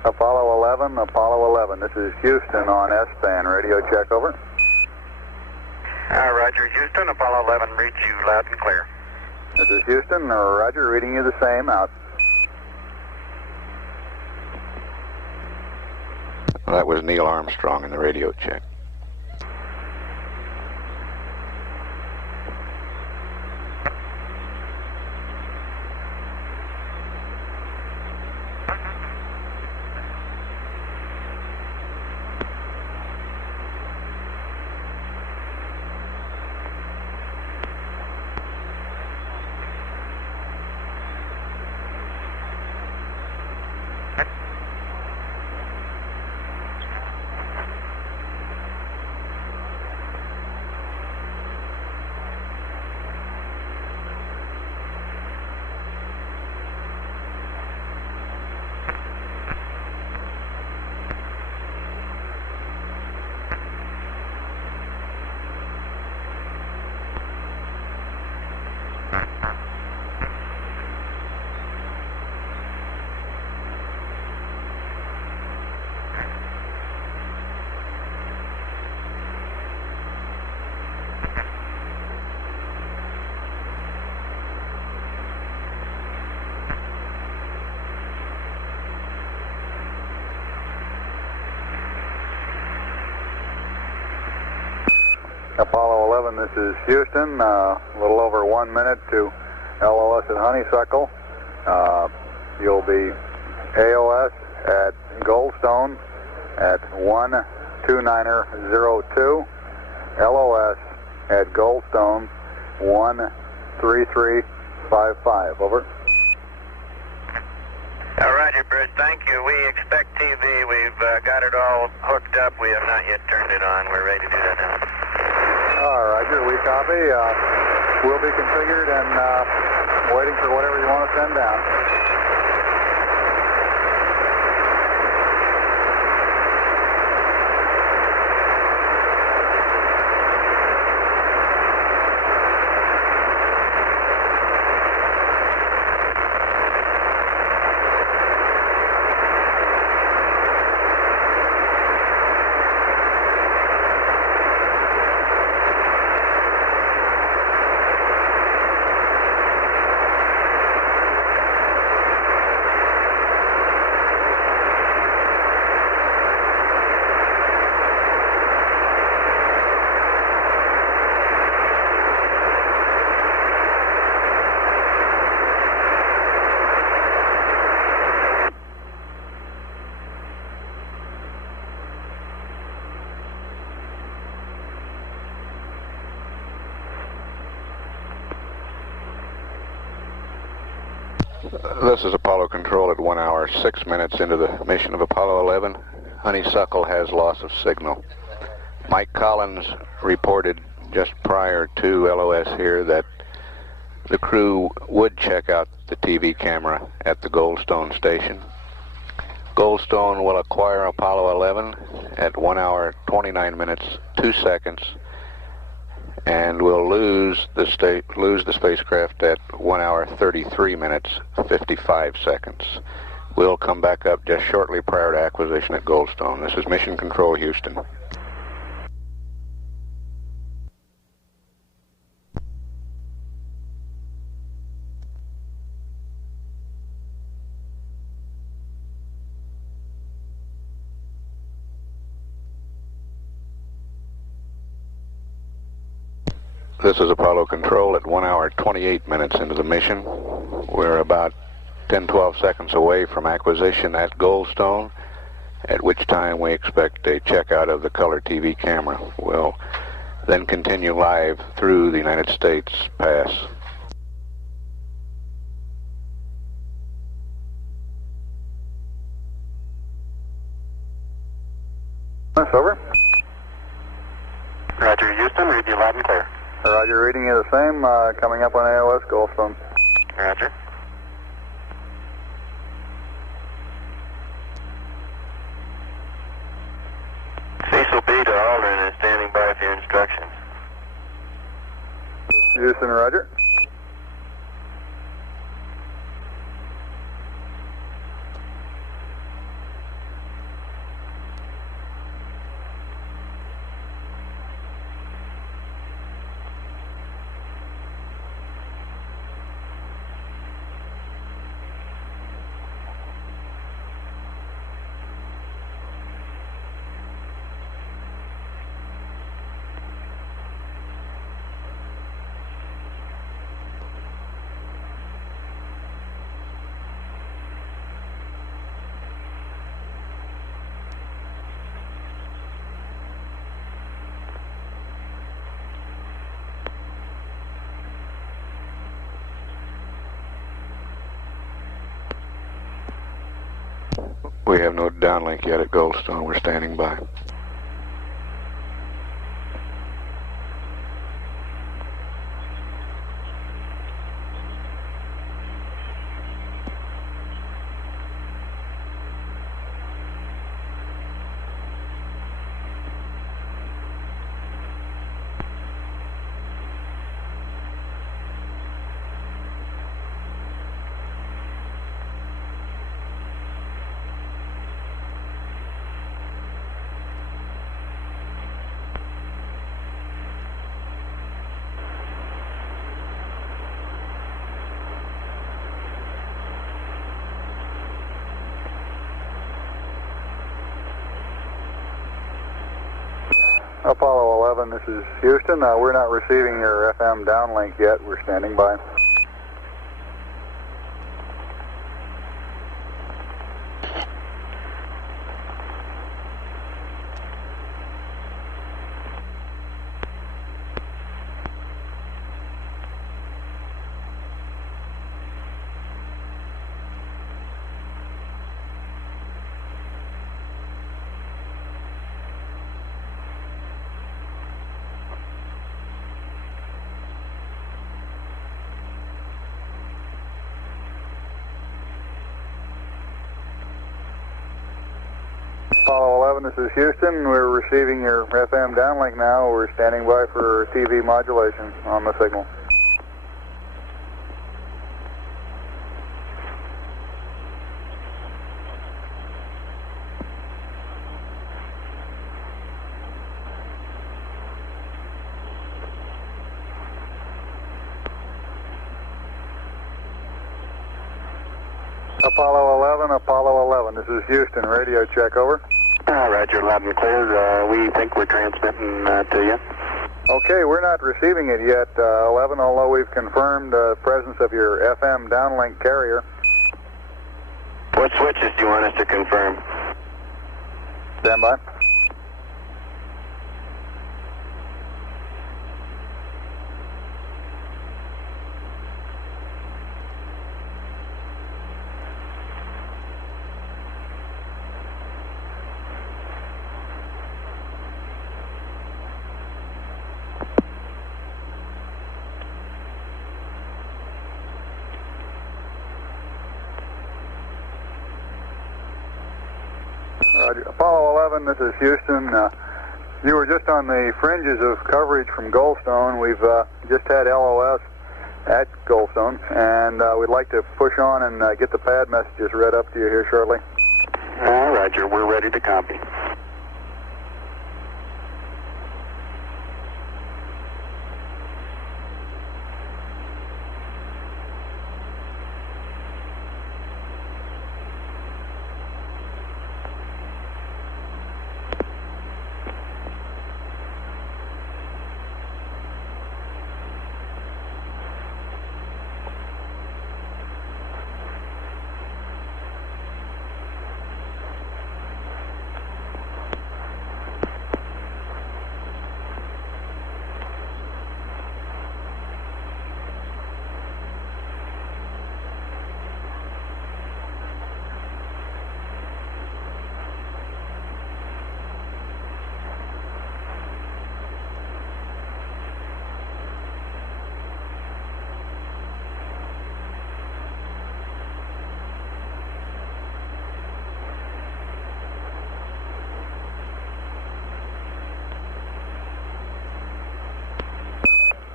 Apollo 11, Apollo 11. This is Houston on S-band. Radio check, over. Roger, Houston. Apollo 11 reads you loud and clear. This is Houston. Roger, reading you the same. Out. That was Neil Armstrong in the radio check. Apollo 11, this is Houston. A little over 1 minute to LOS at Honeysuckle. You'll be AOS at Goldstone at 12902. LOS at Goldstone 13355. Over. Roger, Bridge. Thank you. We expect TV. We've got it all hooked up. We have not yet turned it on. We're ready to do that now. Roger, we copy. We'll be configured and waiting for whatever you want to send down. This is Apollo Control at 1 hour, 6 minutes into the mission of Apollo 11. Honeysuckle has loss of signal. Mike Collins reported just prior to LOS here that the crew would check out the TV camera at the Goldstone station. Goldstone will acquire Apollo 11 at 1 hour, 29 minutes, 2 seconds, and will lose the spacecraft at 1 hour, 33 minutes, 55 seconds. We'll come back up just shortly prior to acquisition at Goldstone. This is Mission Control, Houston. This is Apollo Control at 1 hour, 28 minutes into the mission. We're about 10-12 seconds away from acquisition at Goldstone, at which time we expect a checkout of the color TV camera. We'll then continue live through the United States pass. Over. Roger, Houston. Read you loud and clear. Roger, reading you the same. Coming up on AOS Goldstone. Roger. Cecil B to Aldrin is standing by for your instructions. Houston, roger. We have no downlink yet at Goldstone. We're standing by. Apollo 11, this is Houston. We're not receiving your FM downlink yet. We're standing by. Apollo 11, this is Houston. We're receiving your FM downlink now. We're standing by for TV modulation on the signal. Apollo 11, this is Houston. Radio check, over. Roger, loud and clear. We think we're transmitting to you. Okay, we're not receiving it yet, 11, although we've confirmed the presence of your FM downlink carrier. What switches do you want us to confirm? Stand by. Apollo 11, this is Houston. You were just on the fringes of coverage from Goldstone. We've just had LOS at Goldstone, and we'd like to push on and get the pad messages read up to you here shortly. Roger, we're ready to copy.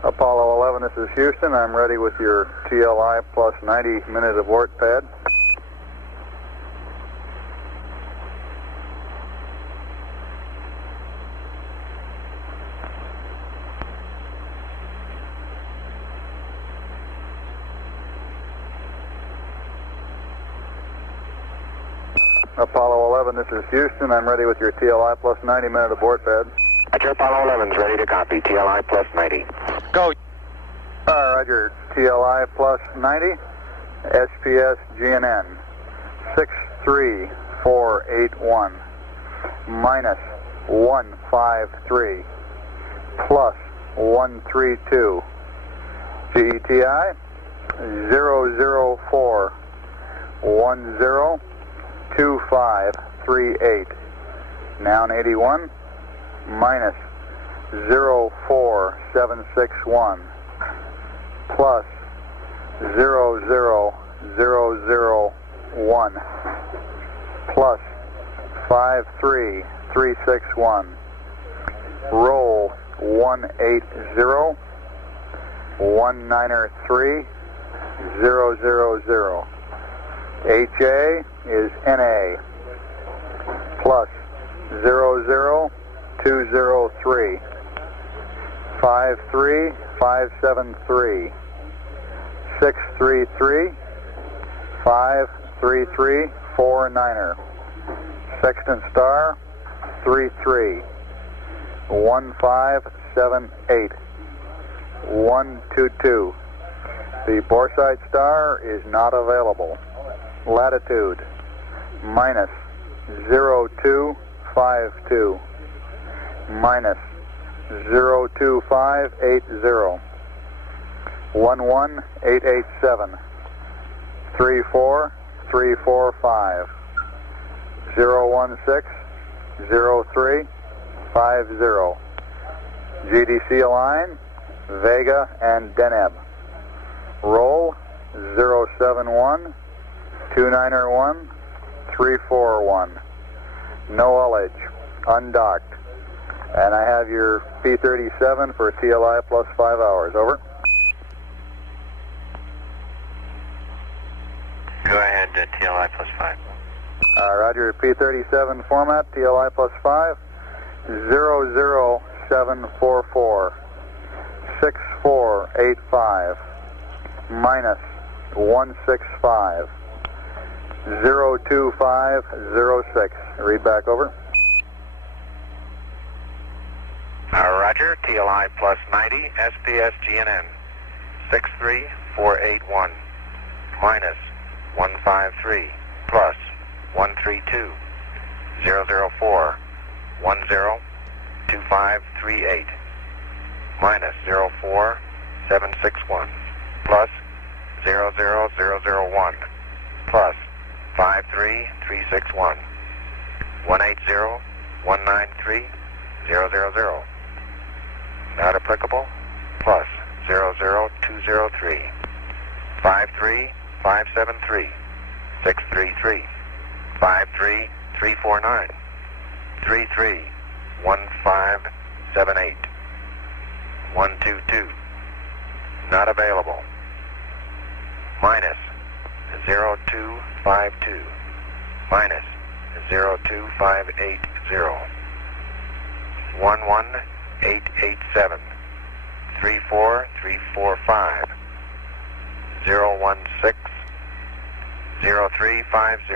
Apollo 11, this is Houston. I'm ready with your TLI plus 90 minute abort pad. Apollo 11, this is Houston. I'm ready with your TLI plus 90 minute abort pad. Roger, Apollo 11's ready to copy. TLI plus 90. Go. Roger, TLI plus 90, SPS GNN 63481 minus 153 plus 132, GETI 004 102538, noun 81 minus 04761 plus 00001 plus 53361, roll 180 193 000. HA is NA plus 00203 53573 633 53349er, sextant star 33 1578. 122. The boresight star is not available. Latitude minus 0252. Minus 02580. 11887. 34345. 0160350. GDC align, Vega and Deneb. Roll 071 2901 341. No ullage, undocked. And I have your P37 for TLI plus 5 hours. Over. Go ahead, TLI plus 5. Roger, P37 format, TLI plus 5. 00744. 6485. Minus 165. 02506. Read back, over. Roger, TLI plus 90, SPS GNN 63481, minus 153, plus 132, 004, 102538, minus 04761, plus 00001, plus 53361, 180 193 000. Not applicable, plus 00203, 53573, 633, 53349, 331578, 122. Not available. Minus 0252, minus 02580, 11887, 34345, 016 0350.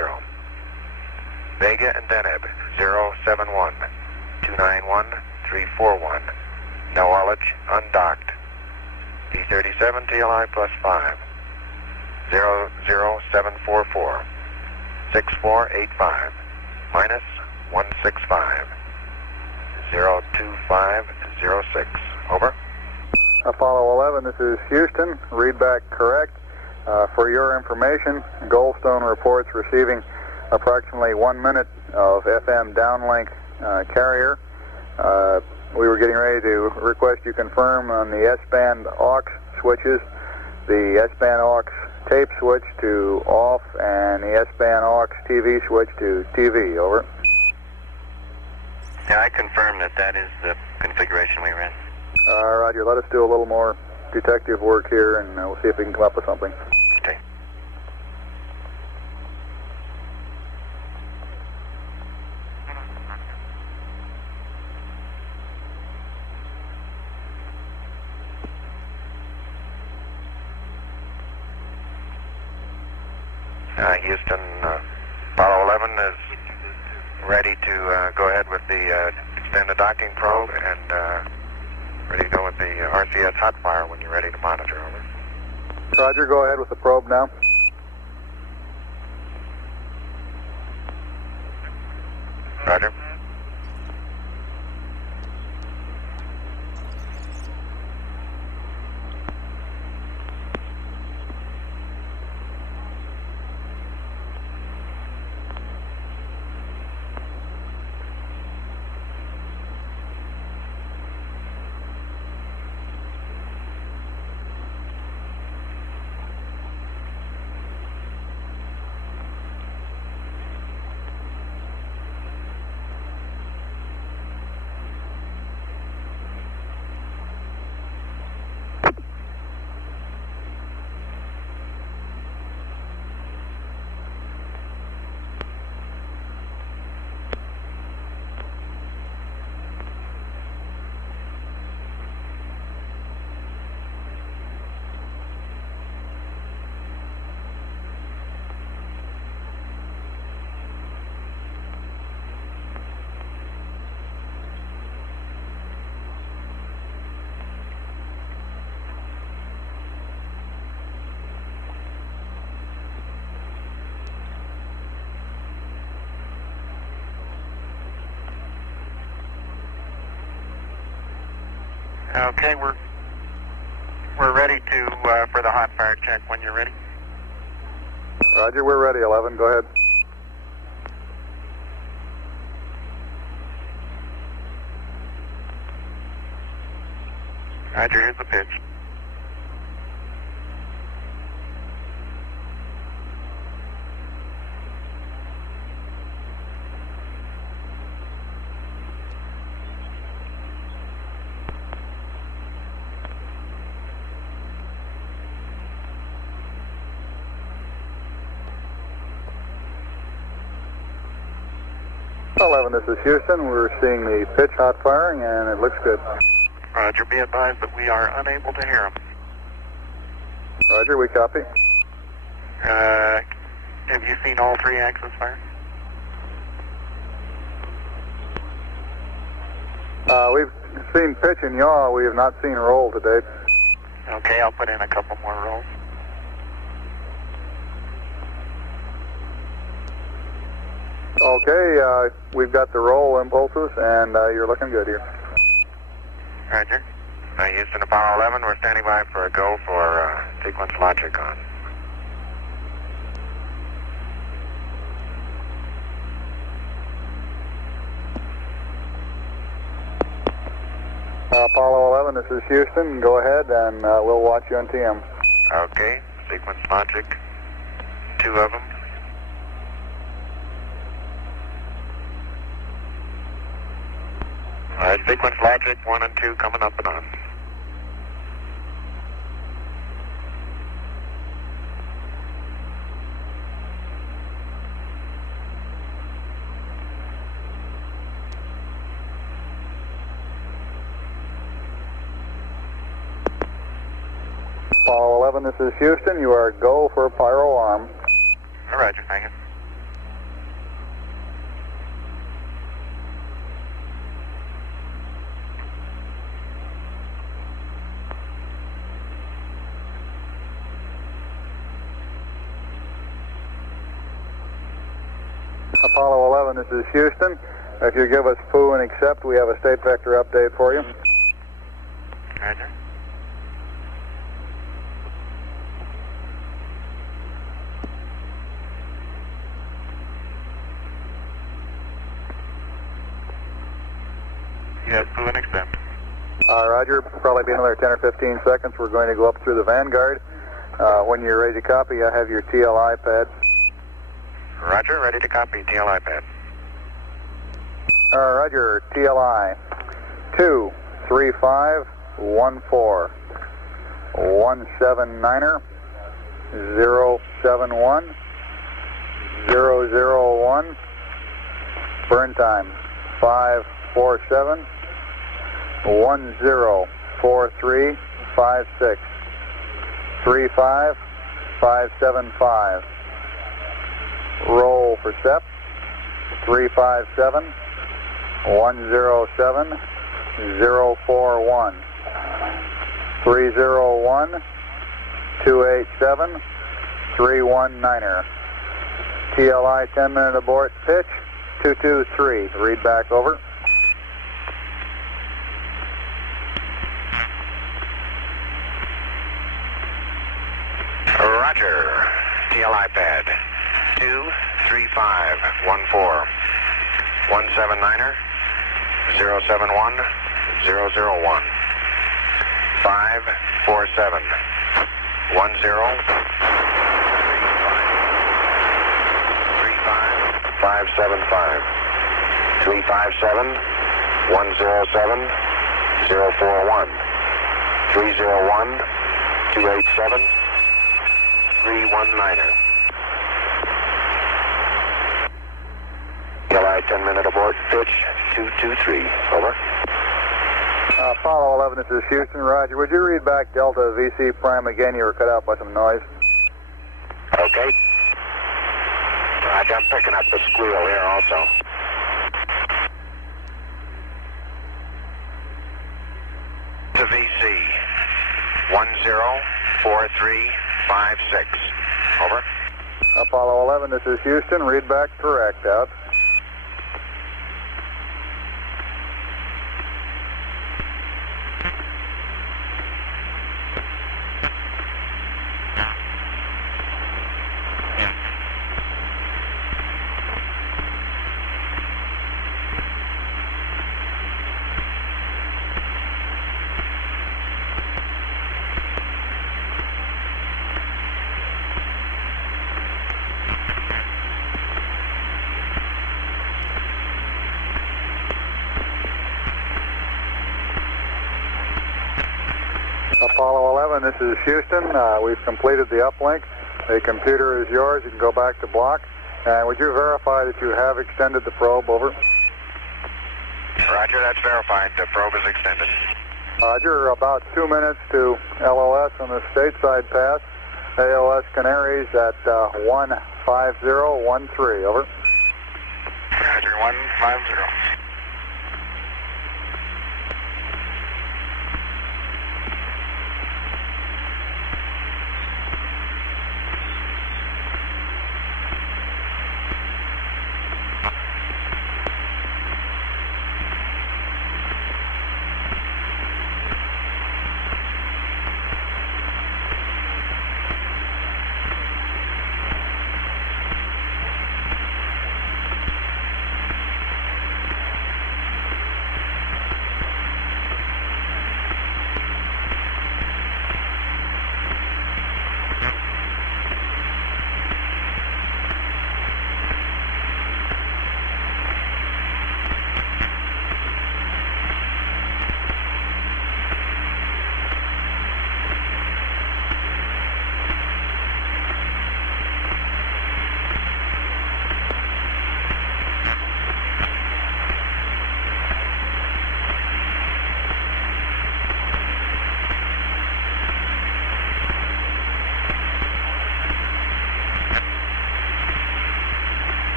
Vega and Deneb 071 291 341. No ullage, undocked. P37 TLI plus 5. 00744 6485 minus 165 02506. Over. Apollo 11, this is Houston. Read back correct. For your information, Goldstone reports receiving approximately 1 minute of FM downlink carrier. We were getting ready to request you confirm on the S-band aux switches, the S-band aux tape switch to off, and the S-band aux TV switch to TV. Over. Yeah, I confirm that is the configuration we ran. Roger, let us do a little more detective work here, and we'll see if we can come up with something. Okay. Houston, Apollo 11 is ready to go ahead with the extended docking probe, and ready to go with the RCS hot fire when you're ready to monitor. Over. Roger, go ahead with the probe now. Roger. Okay, we're ready to for the hot fire check when you're ready. Roger, we're ready, 11. Go ahead. Roger, here's the pitch. This is Houston. We're seeing the pitch hot firing, and it looks good. Roger, be advised that we are unable to hear him. Roger, we copy. Have you seen all 3 axis fire? We've seen pitch and yaw. We have not seen roll to date. Okay, I'll put in a couple more rolls. Okay, we've got the roll impulses, and you're looking good here. Roger. Houston, Apollo 11, we're standing by for a go for sequence logic on. Apollo 11, this is Houston. Go ahead, and we'll watch you on TM. Okay, sequence logic, 2 of them. Sequence logic 1 and 2 coming up and on. Apollo 11, this is Houston. You are go for pyro arm. Roger, thank you. Apollo 11, this is Houston. If you give us poo and accept, we have a state vector update for you. Roger. Yes, poo and accept. Roger, probably be another 10 or 15 seconds. We're going to go up through the Vanguard. When you're ready to copy, I have your TLI pad. Roger, ready to copy. TLI pad. Roger, TLI 23514 179er 071 001. Burn time 547 104356 35575. Roll for SEP 357 107 041 301 287 319er. TLI 10-minute abort pitch 223. Read back over. Roger. TLI pad 23514 179er 071 001 547 575 357 107 041 301 287 319er. TLI 10-minute abort pitch 223. Over. Apollo 11, this is Houston. Roger. Would you read back Delta VC prime again? You were cut out by some noise. Okay. Roger, I'm picking up the squeal here also. To VC 104356. Over. Apollo 11, this is Houston. Read back correct. Out. 11, this is Houston. We've completed the uplink. The computer is yours. You can go back to block. And would you verify that you have extended the probe? Over. Roger, that's verified. The probe is extended. Roger, about 2 minutes to LOS on the stateside pass. AOS Canaries at 15013. Over. Roger, 150.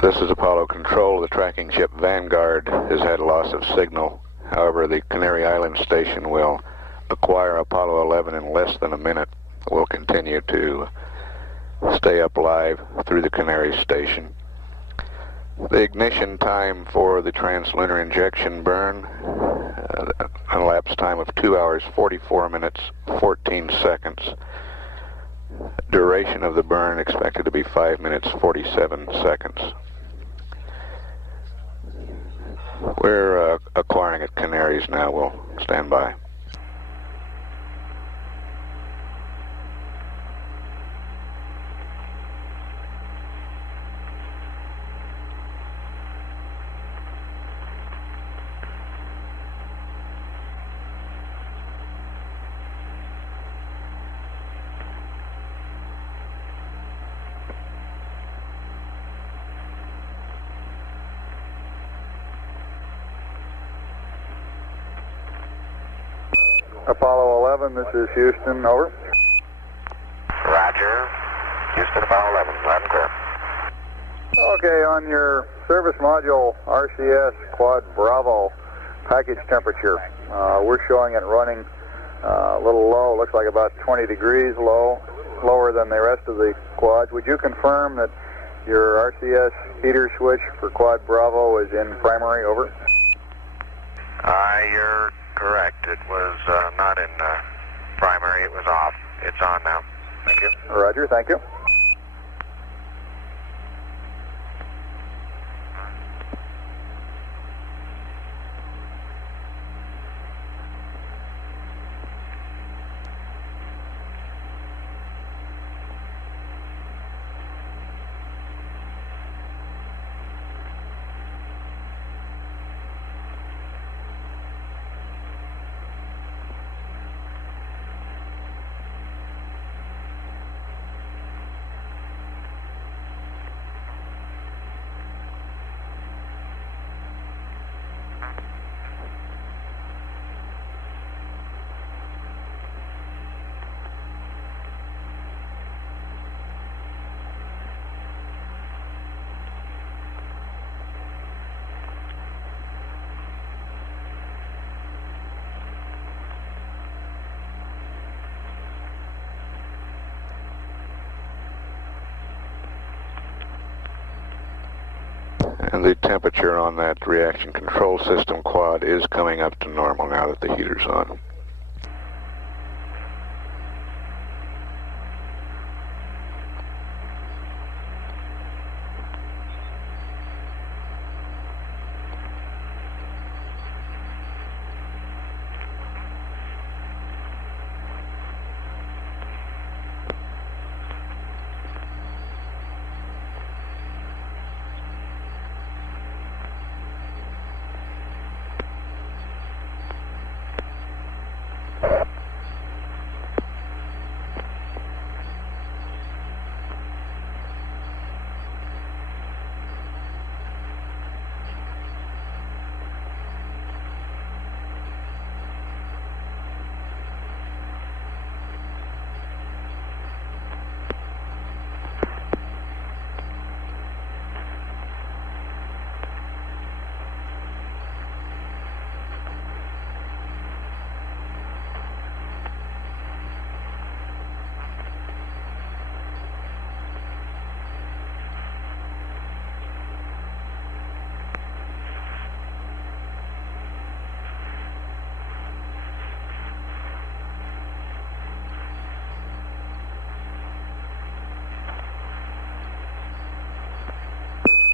This is Apollo Control. The tracking ship Vanguard has had a loss of signal. However, the Canary Island station will acquire Apollo 11 in less than a minute. We'll continue to stay up live through the Canary station. The ignition time for the translunar injection burn, an elapsed time of 2 hours, 44 minutes, 14 seconds. Duration of the burn expected to be 5 minutes, 47 seconds. We're acquiring at Canaries now. We'll stand by. Apollo 11, this is Houston, over. Roger. Houston, Apollo 11, loud and clear. Okay, on your service module RCS Quad Bravo package temperature, we're showing it running a little low, looks like about 20 degrees low, lower than the rest of the quads. Would you confirm that your RCS heater switch for Quad Bravo is in primary, over? You're correct. It was not in primary. It was off. It's on now. Thank you. Roger, thank you. And the temperature on that reaction control system quad is coming up to normal now that the heater's on.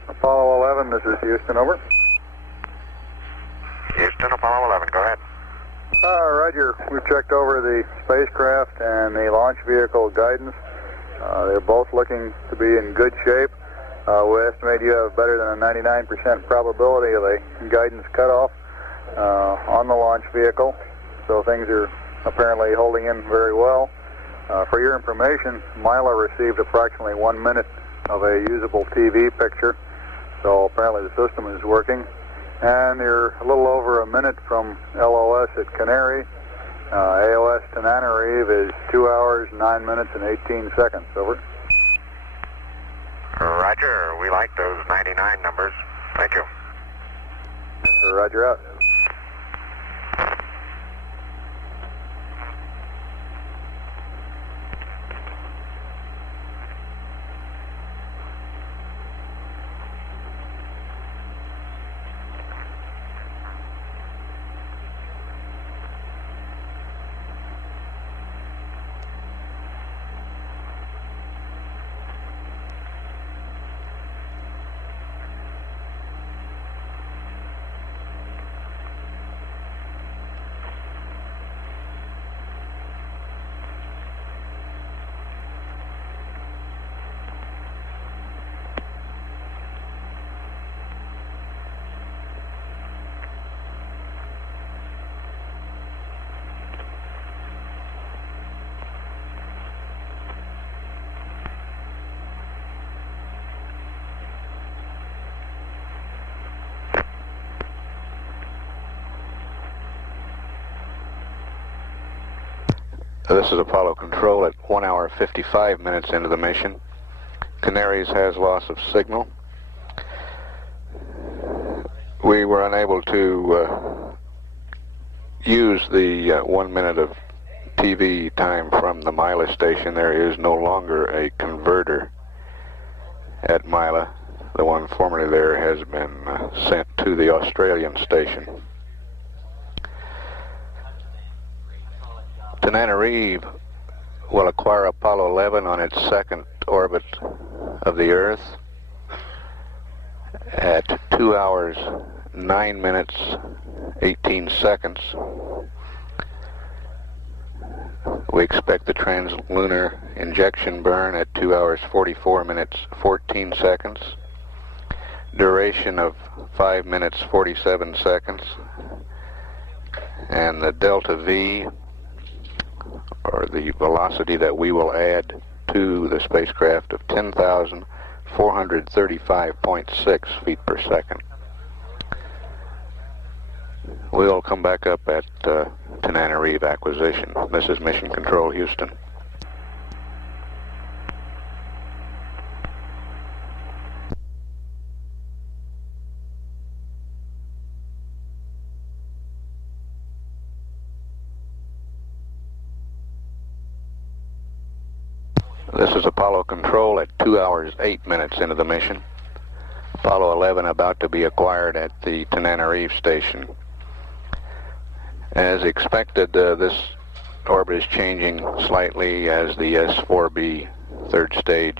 Apollo 11, this is Houston, over. Houston, Apollo 11, go ahead. Roger, we've checked over the spacecraft and the launch vehicle guidance. They're both looking to be in good shape. We estimate you have better than a 99% probability of a guidance cutoff on the launch vehicle, so things are apparently holding in very well. For your information, Mila received approximately 1 minute of a usable TV picture, so apparently the system is working. And you're a little over a minute from LOS at Canary. AOS Tenerife is 2 hours, 9 minutes, and 18 seconds. Over. Roger, we like those 99 numbers. Thank you. Roger out. This is Apollo Control at 1 hour 55 minutes into the mission. Canaries has loss of signal. We were unable to use the 1 minute of TV time from the Mila station. There is no longer a converter at Mila. The one formerly there has been sent to the Australian station. Tenerife will acquire Apollo 11 on its second orbit of the Earth at 2 hours, 9 minutes, 18 seconds. We expect the translunar injection burn at 2 hours, 44 minutes, 14 seconds. Duration of 5 minutes, 47 seconds. And the delta V, or the velocity that we will add to the spacecraft, of 10,435.6 feet per second. We'll come back up at Tenerife acquisition. This is Mission Control, Houston. This is Apollo Control at 2 hours, 8 minutes into the mission. Apollo 11 about to be acquired at the Tananarive station. As expected, this orbit is changing slightly as the S4B third stage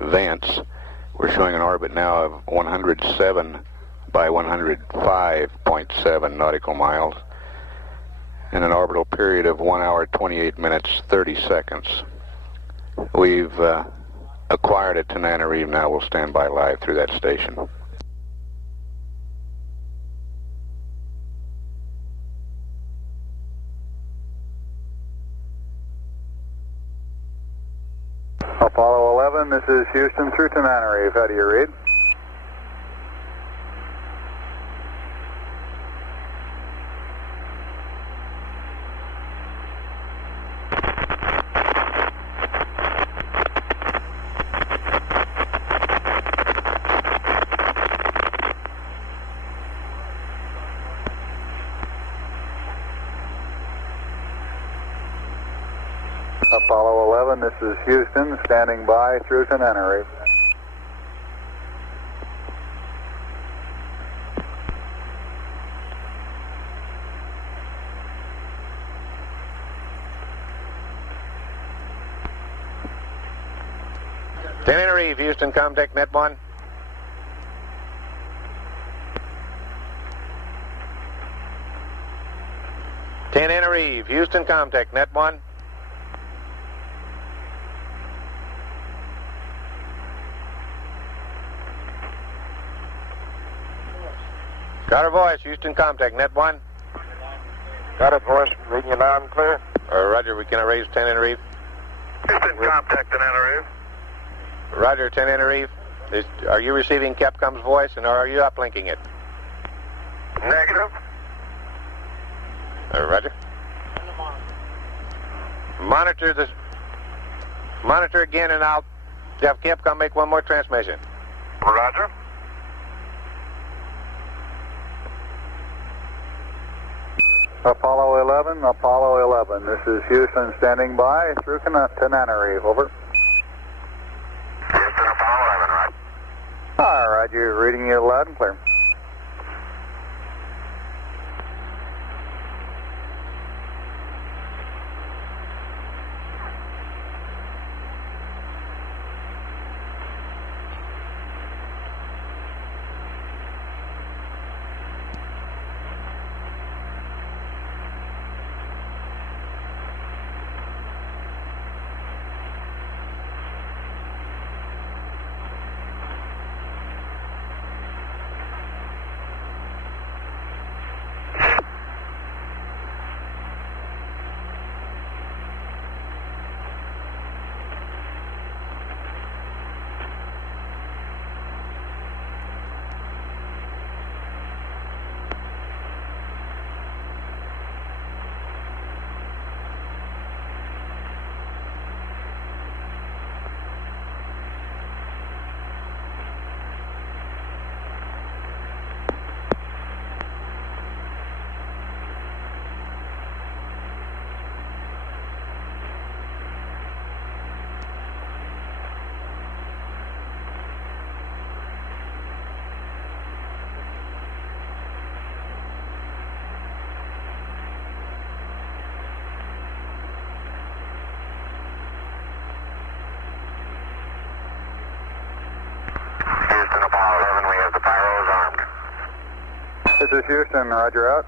advance. We're showing an orbit now of 107 by 105.7 nautical miles and an orbital period of 1 hour, 28 minutes, 30 seconds. We've acquired at Tananarive now. We'll stand by live through that station. Apollo 11, this is Houston through Tananarive. How do you read? Apollo 11, this is Houston, standing by through Tananarive. Tananarive, Houston, Comtech, Net 1. Tananarive, Houston, Comtech, Net 1. Got her voice, Houston, Comtech, Net 1. Got it, voice. Reading you loud and clear. Roger, we can erase Tananarive. Houston, contact Tananarive. Roger, Tananarive. Are you receiving Capcom's voice, and are you uplinking it? Negative. Roger. Monitor again, and I'll have Capcom make one more transmission. Roger. Apollo 11, this is Houston standing by through Tananarive, over. Houston, Apollo 11, right? All right, you're reading you loud and clear. This is Houston, roger out.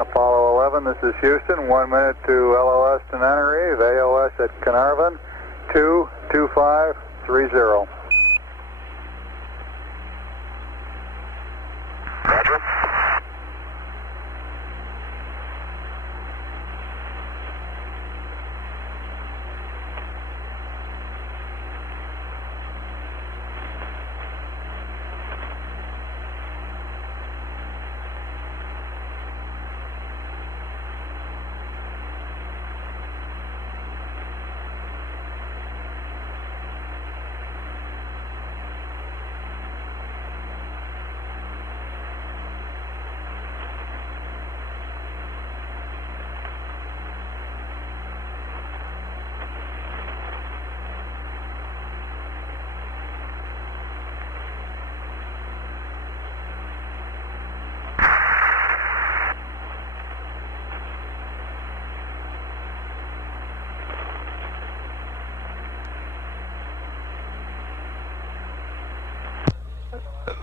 Apollo 11, this is Houston. 1 minute to LOS to Tenerife, AOS at Carnarvon, 22530. Roger.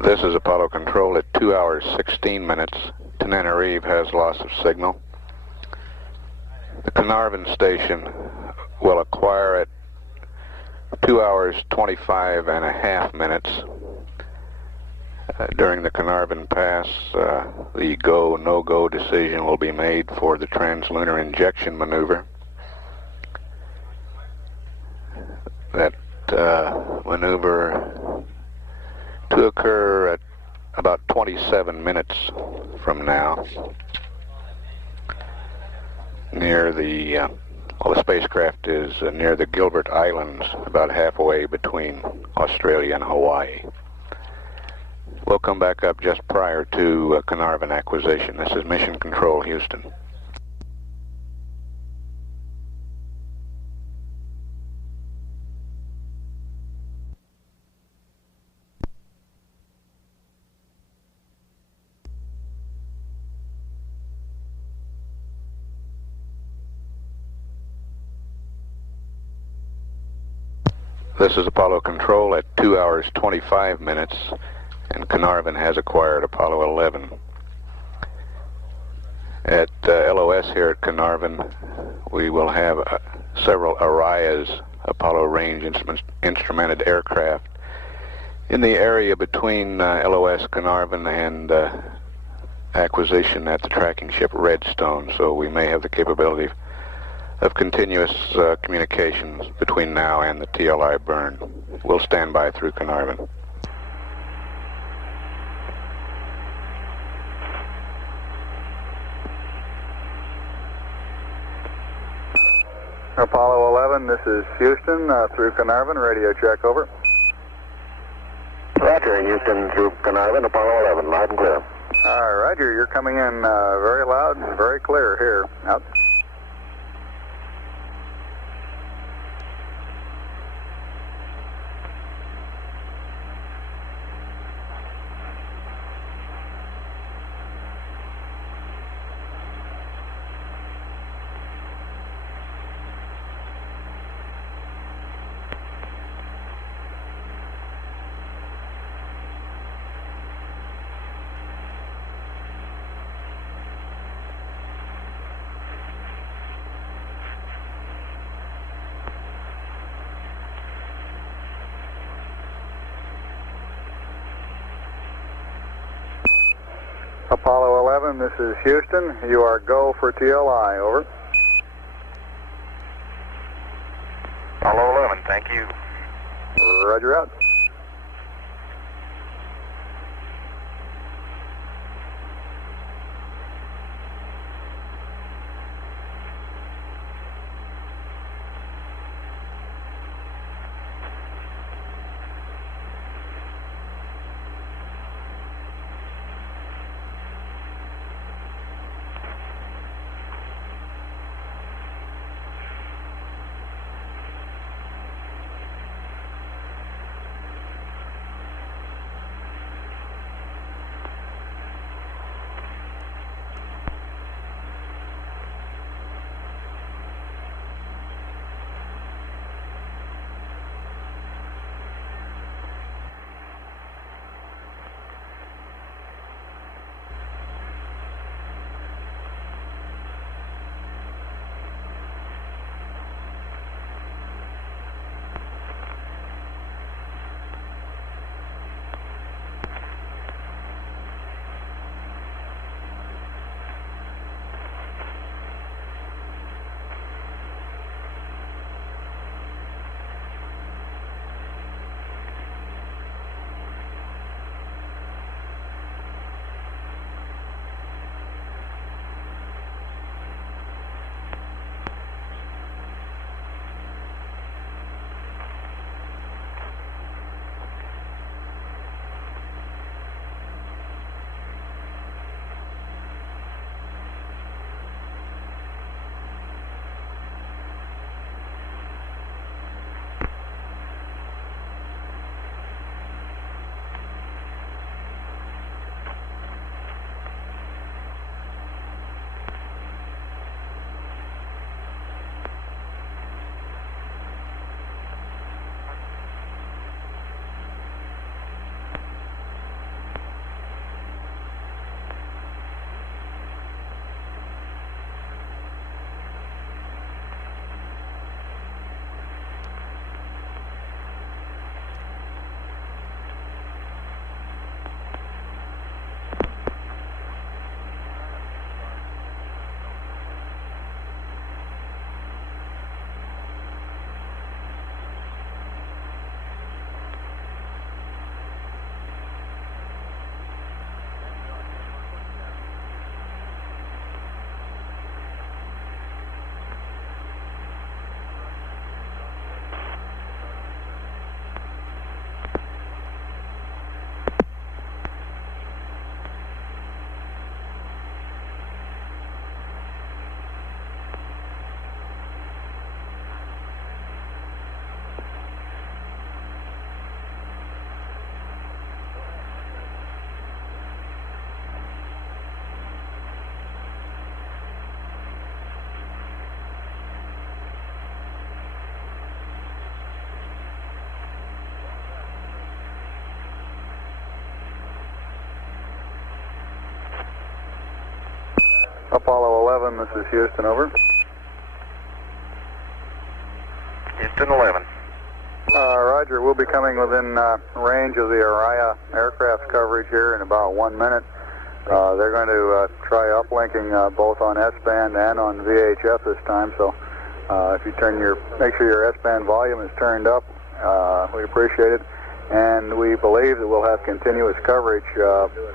This is Apollo Control at 2 hours 16 minutes. Tenerife has loss of signal. The Carnarvon station will acquire at 2 hours 25 and a half minutes. During the Carnarvon pass, the go, no-go decision will be made for the translunar injection maneuver. That maneuver to occur at about 27 minutes from now, near the the spacecraft is near the Gilbert Islands, about halfway between Australia and Hawaii. We'll come back up just prior to Carnarvon acquisition. This is Mission Control, Houston. This is Apollo Control at 2 hours 25 minutes, and Carnarvon has acquired Apollo 11. At LOS here at Carnarvon, we will have several Arias, Apollo range instrumented aircraft, in the area between LOS Carnarvon and acquisition at the tracking ship Redstone, so we may have the capability of continuous communications between now and the TLI burn. We'll stand by through Carnarvon. Apollo 11, this is Houston, through Carnarvon, radio check, over. Roger, Houston through Carnarvon, Apollo 11, loud and clear. Roger, you're coming in very loud and very clear here. Out. Apollo 11, this is Houston. You are go for TLI, over. Apollo 11, thank you. Roger, out. Apollo 11, this is Houston, over. Houston 11. Roger, we'll be coming within range of the Araya aircraft coverage here in about 1 minute. They're going to try uplinking both on S-band and on VHF this time, so if you make sure your S-band volume is turned up, we appreciate it. And we believe that we'll have continuous coverage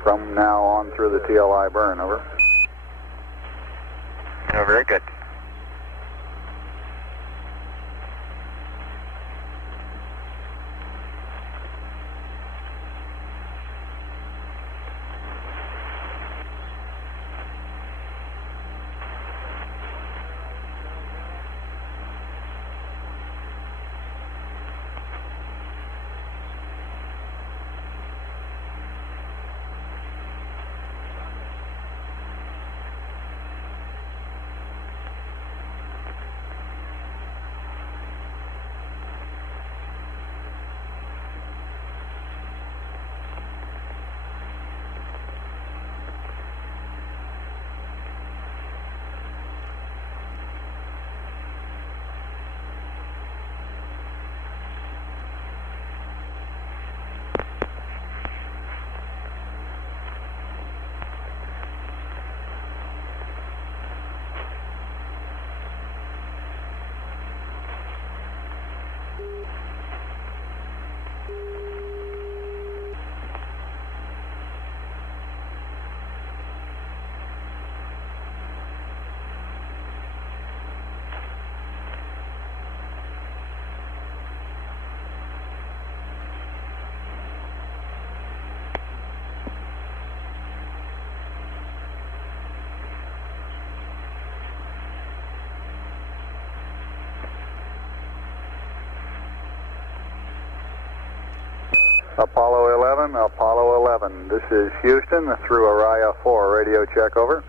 from now on through the TLI burn, over. Oh, very good. Apollo 11, this is Houston through Araya 4, radio check, over.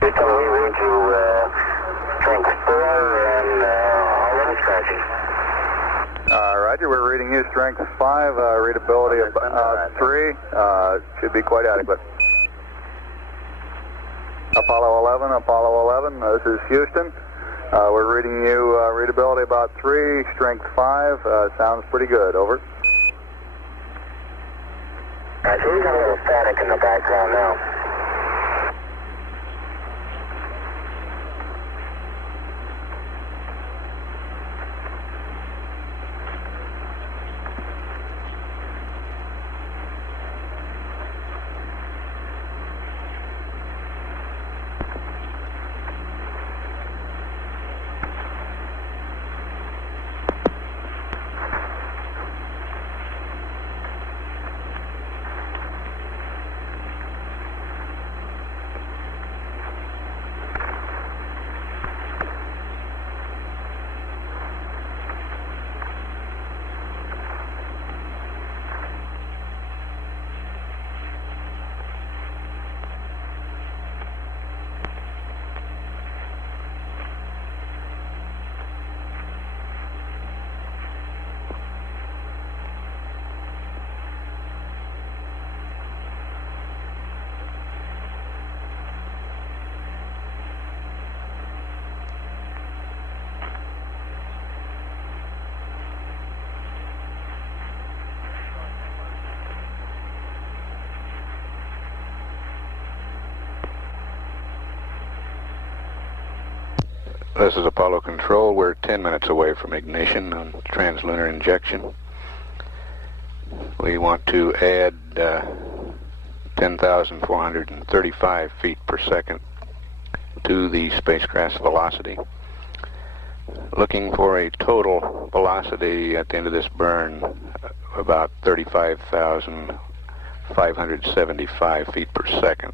Houston, we read you strength 4 and already scratching. Roger, we're reading you strength 5, readability of 3, should be quite adequate. Apollo 11, this is Houston. We're reading you readability about 3, strength 5, sounds pretty good, over. Roger, we've got a little static in the background now. This is Apollo Control. We're 10 minutes away from ignition on translunar injection. We want to add 10,435 feet per second to the spacecraft's velocity. Looking for a total velocity at the end of this burn about 35,575 feet per second.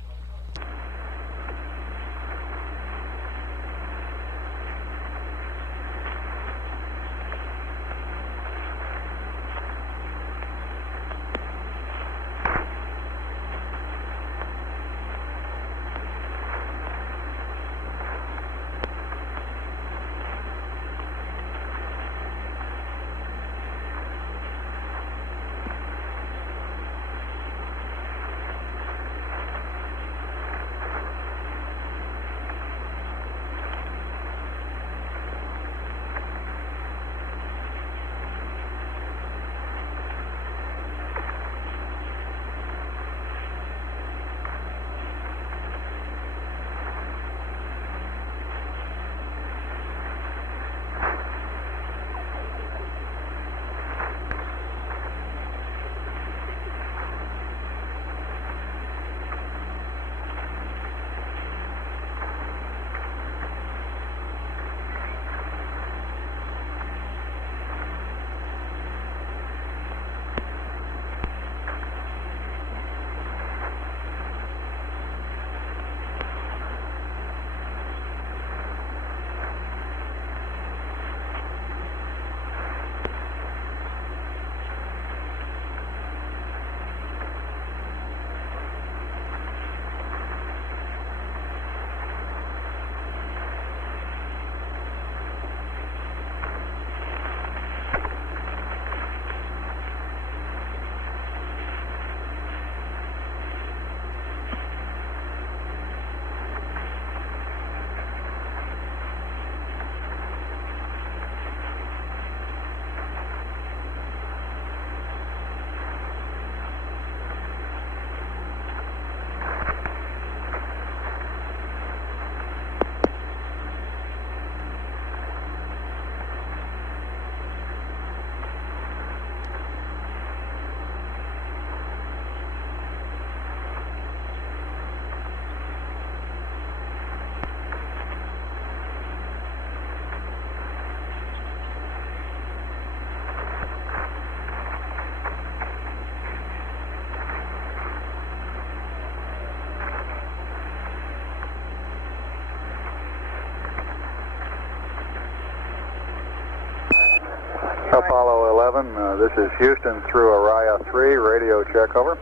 Apollo 11, this is Houston through Araya 3, radio check, over.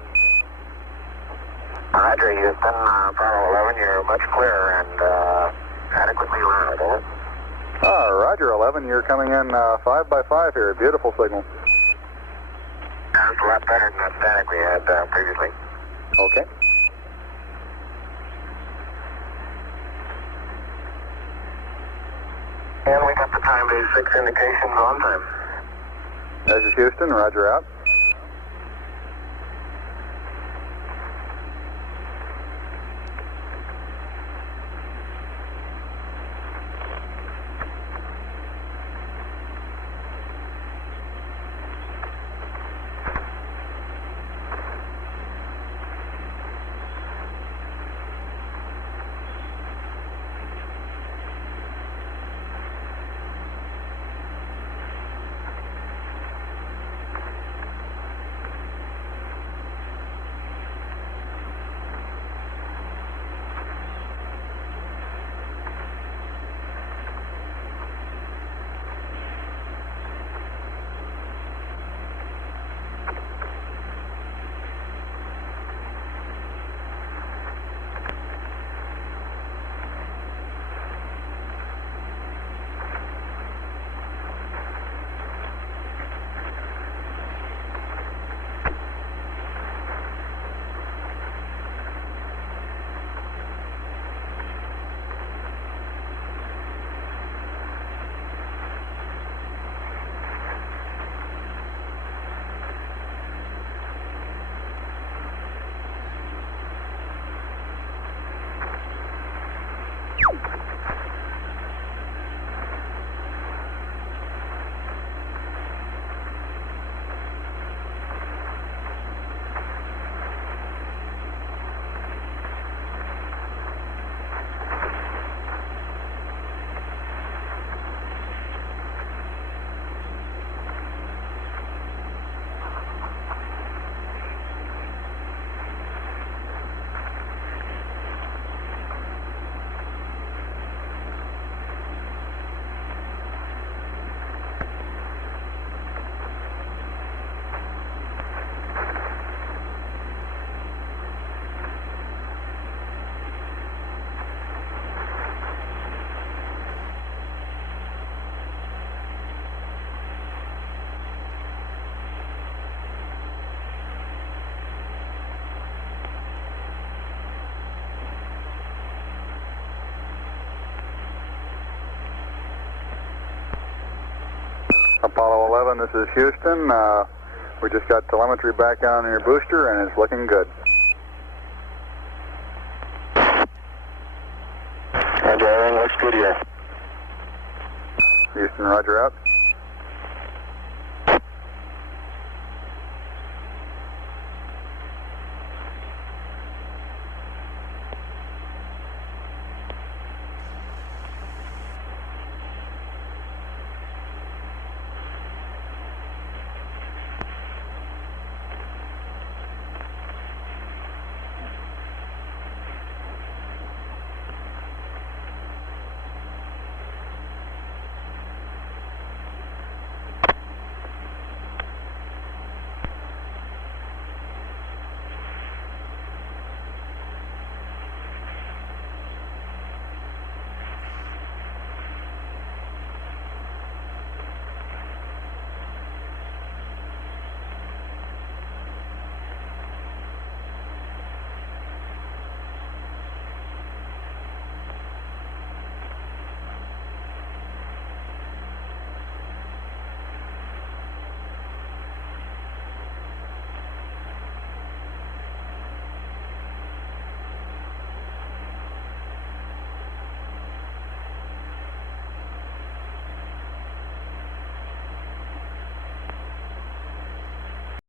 Roger, Houston, Apollo 11, you're much clearer and adequately loud, over. Roger 11, you're coming in 5 by 5 here, beautiful signal. That's a lot better than that static we had previously. Okay. And we got the time base 6 indications on time. This is Houston, roger out. Apollo 11, this is Houston. We just got telemetry back on your booster and it's looking good. Roger, everything looks good here. Houston, roger out.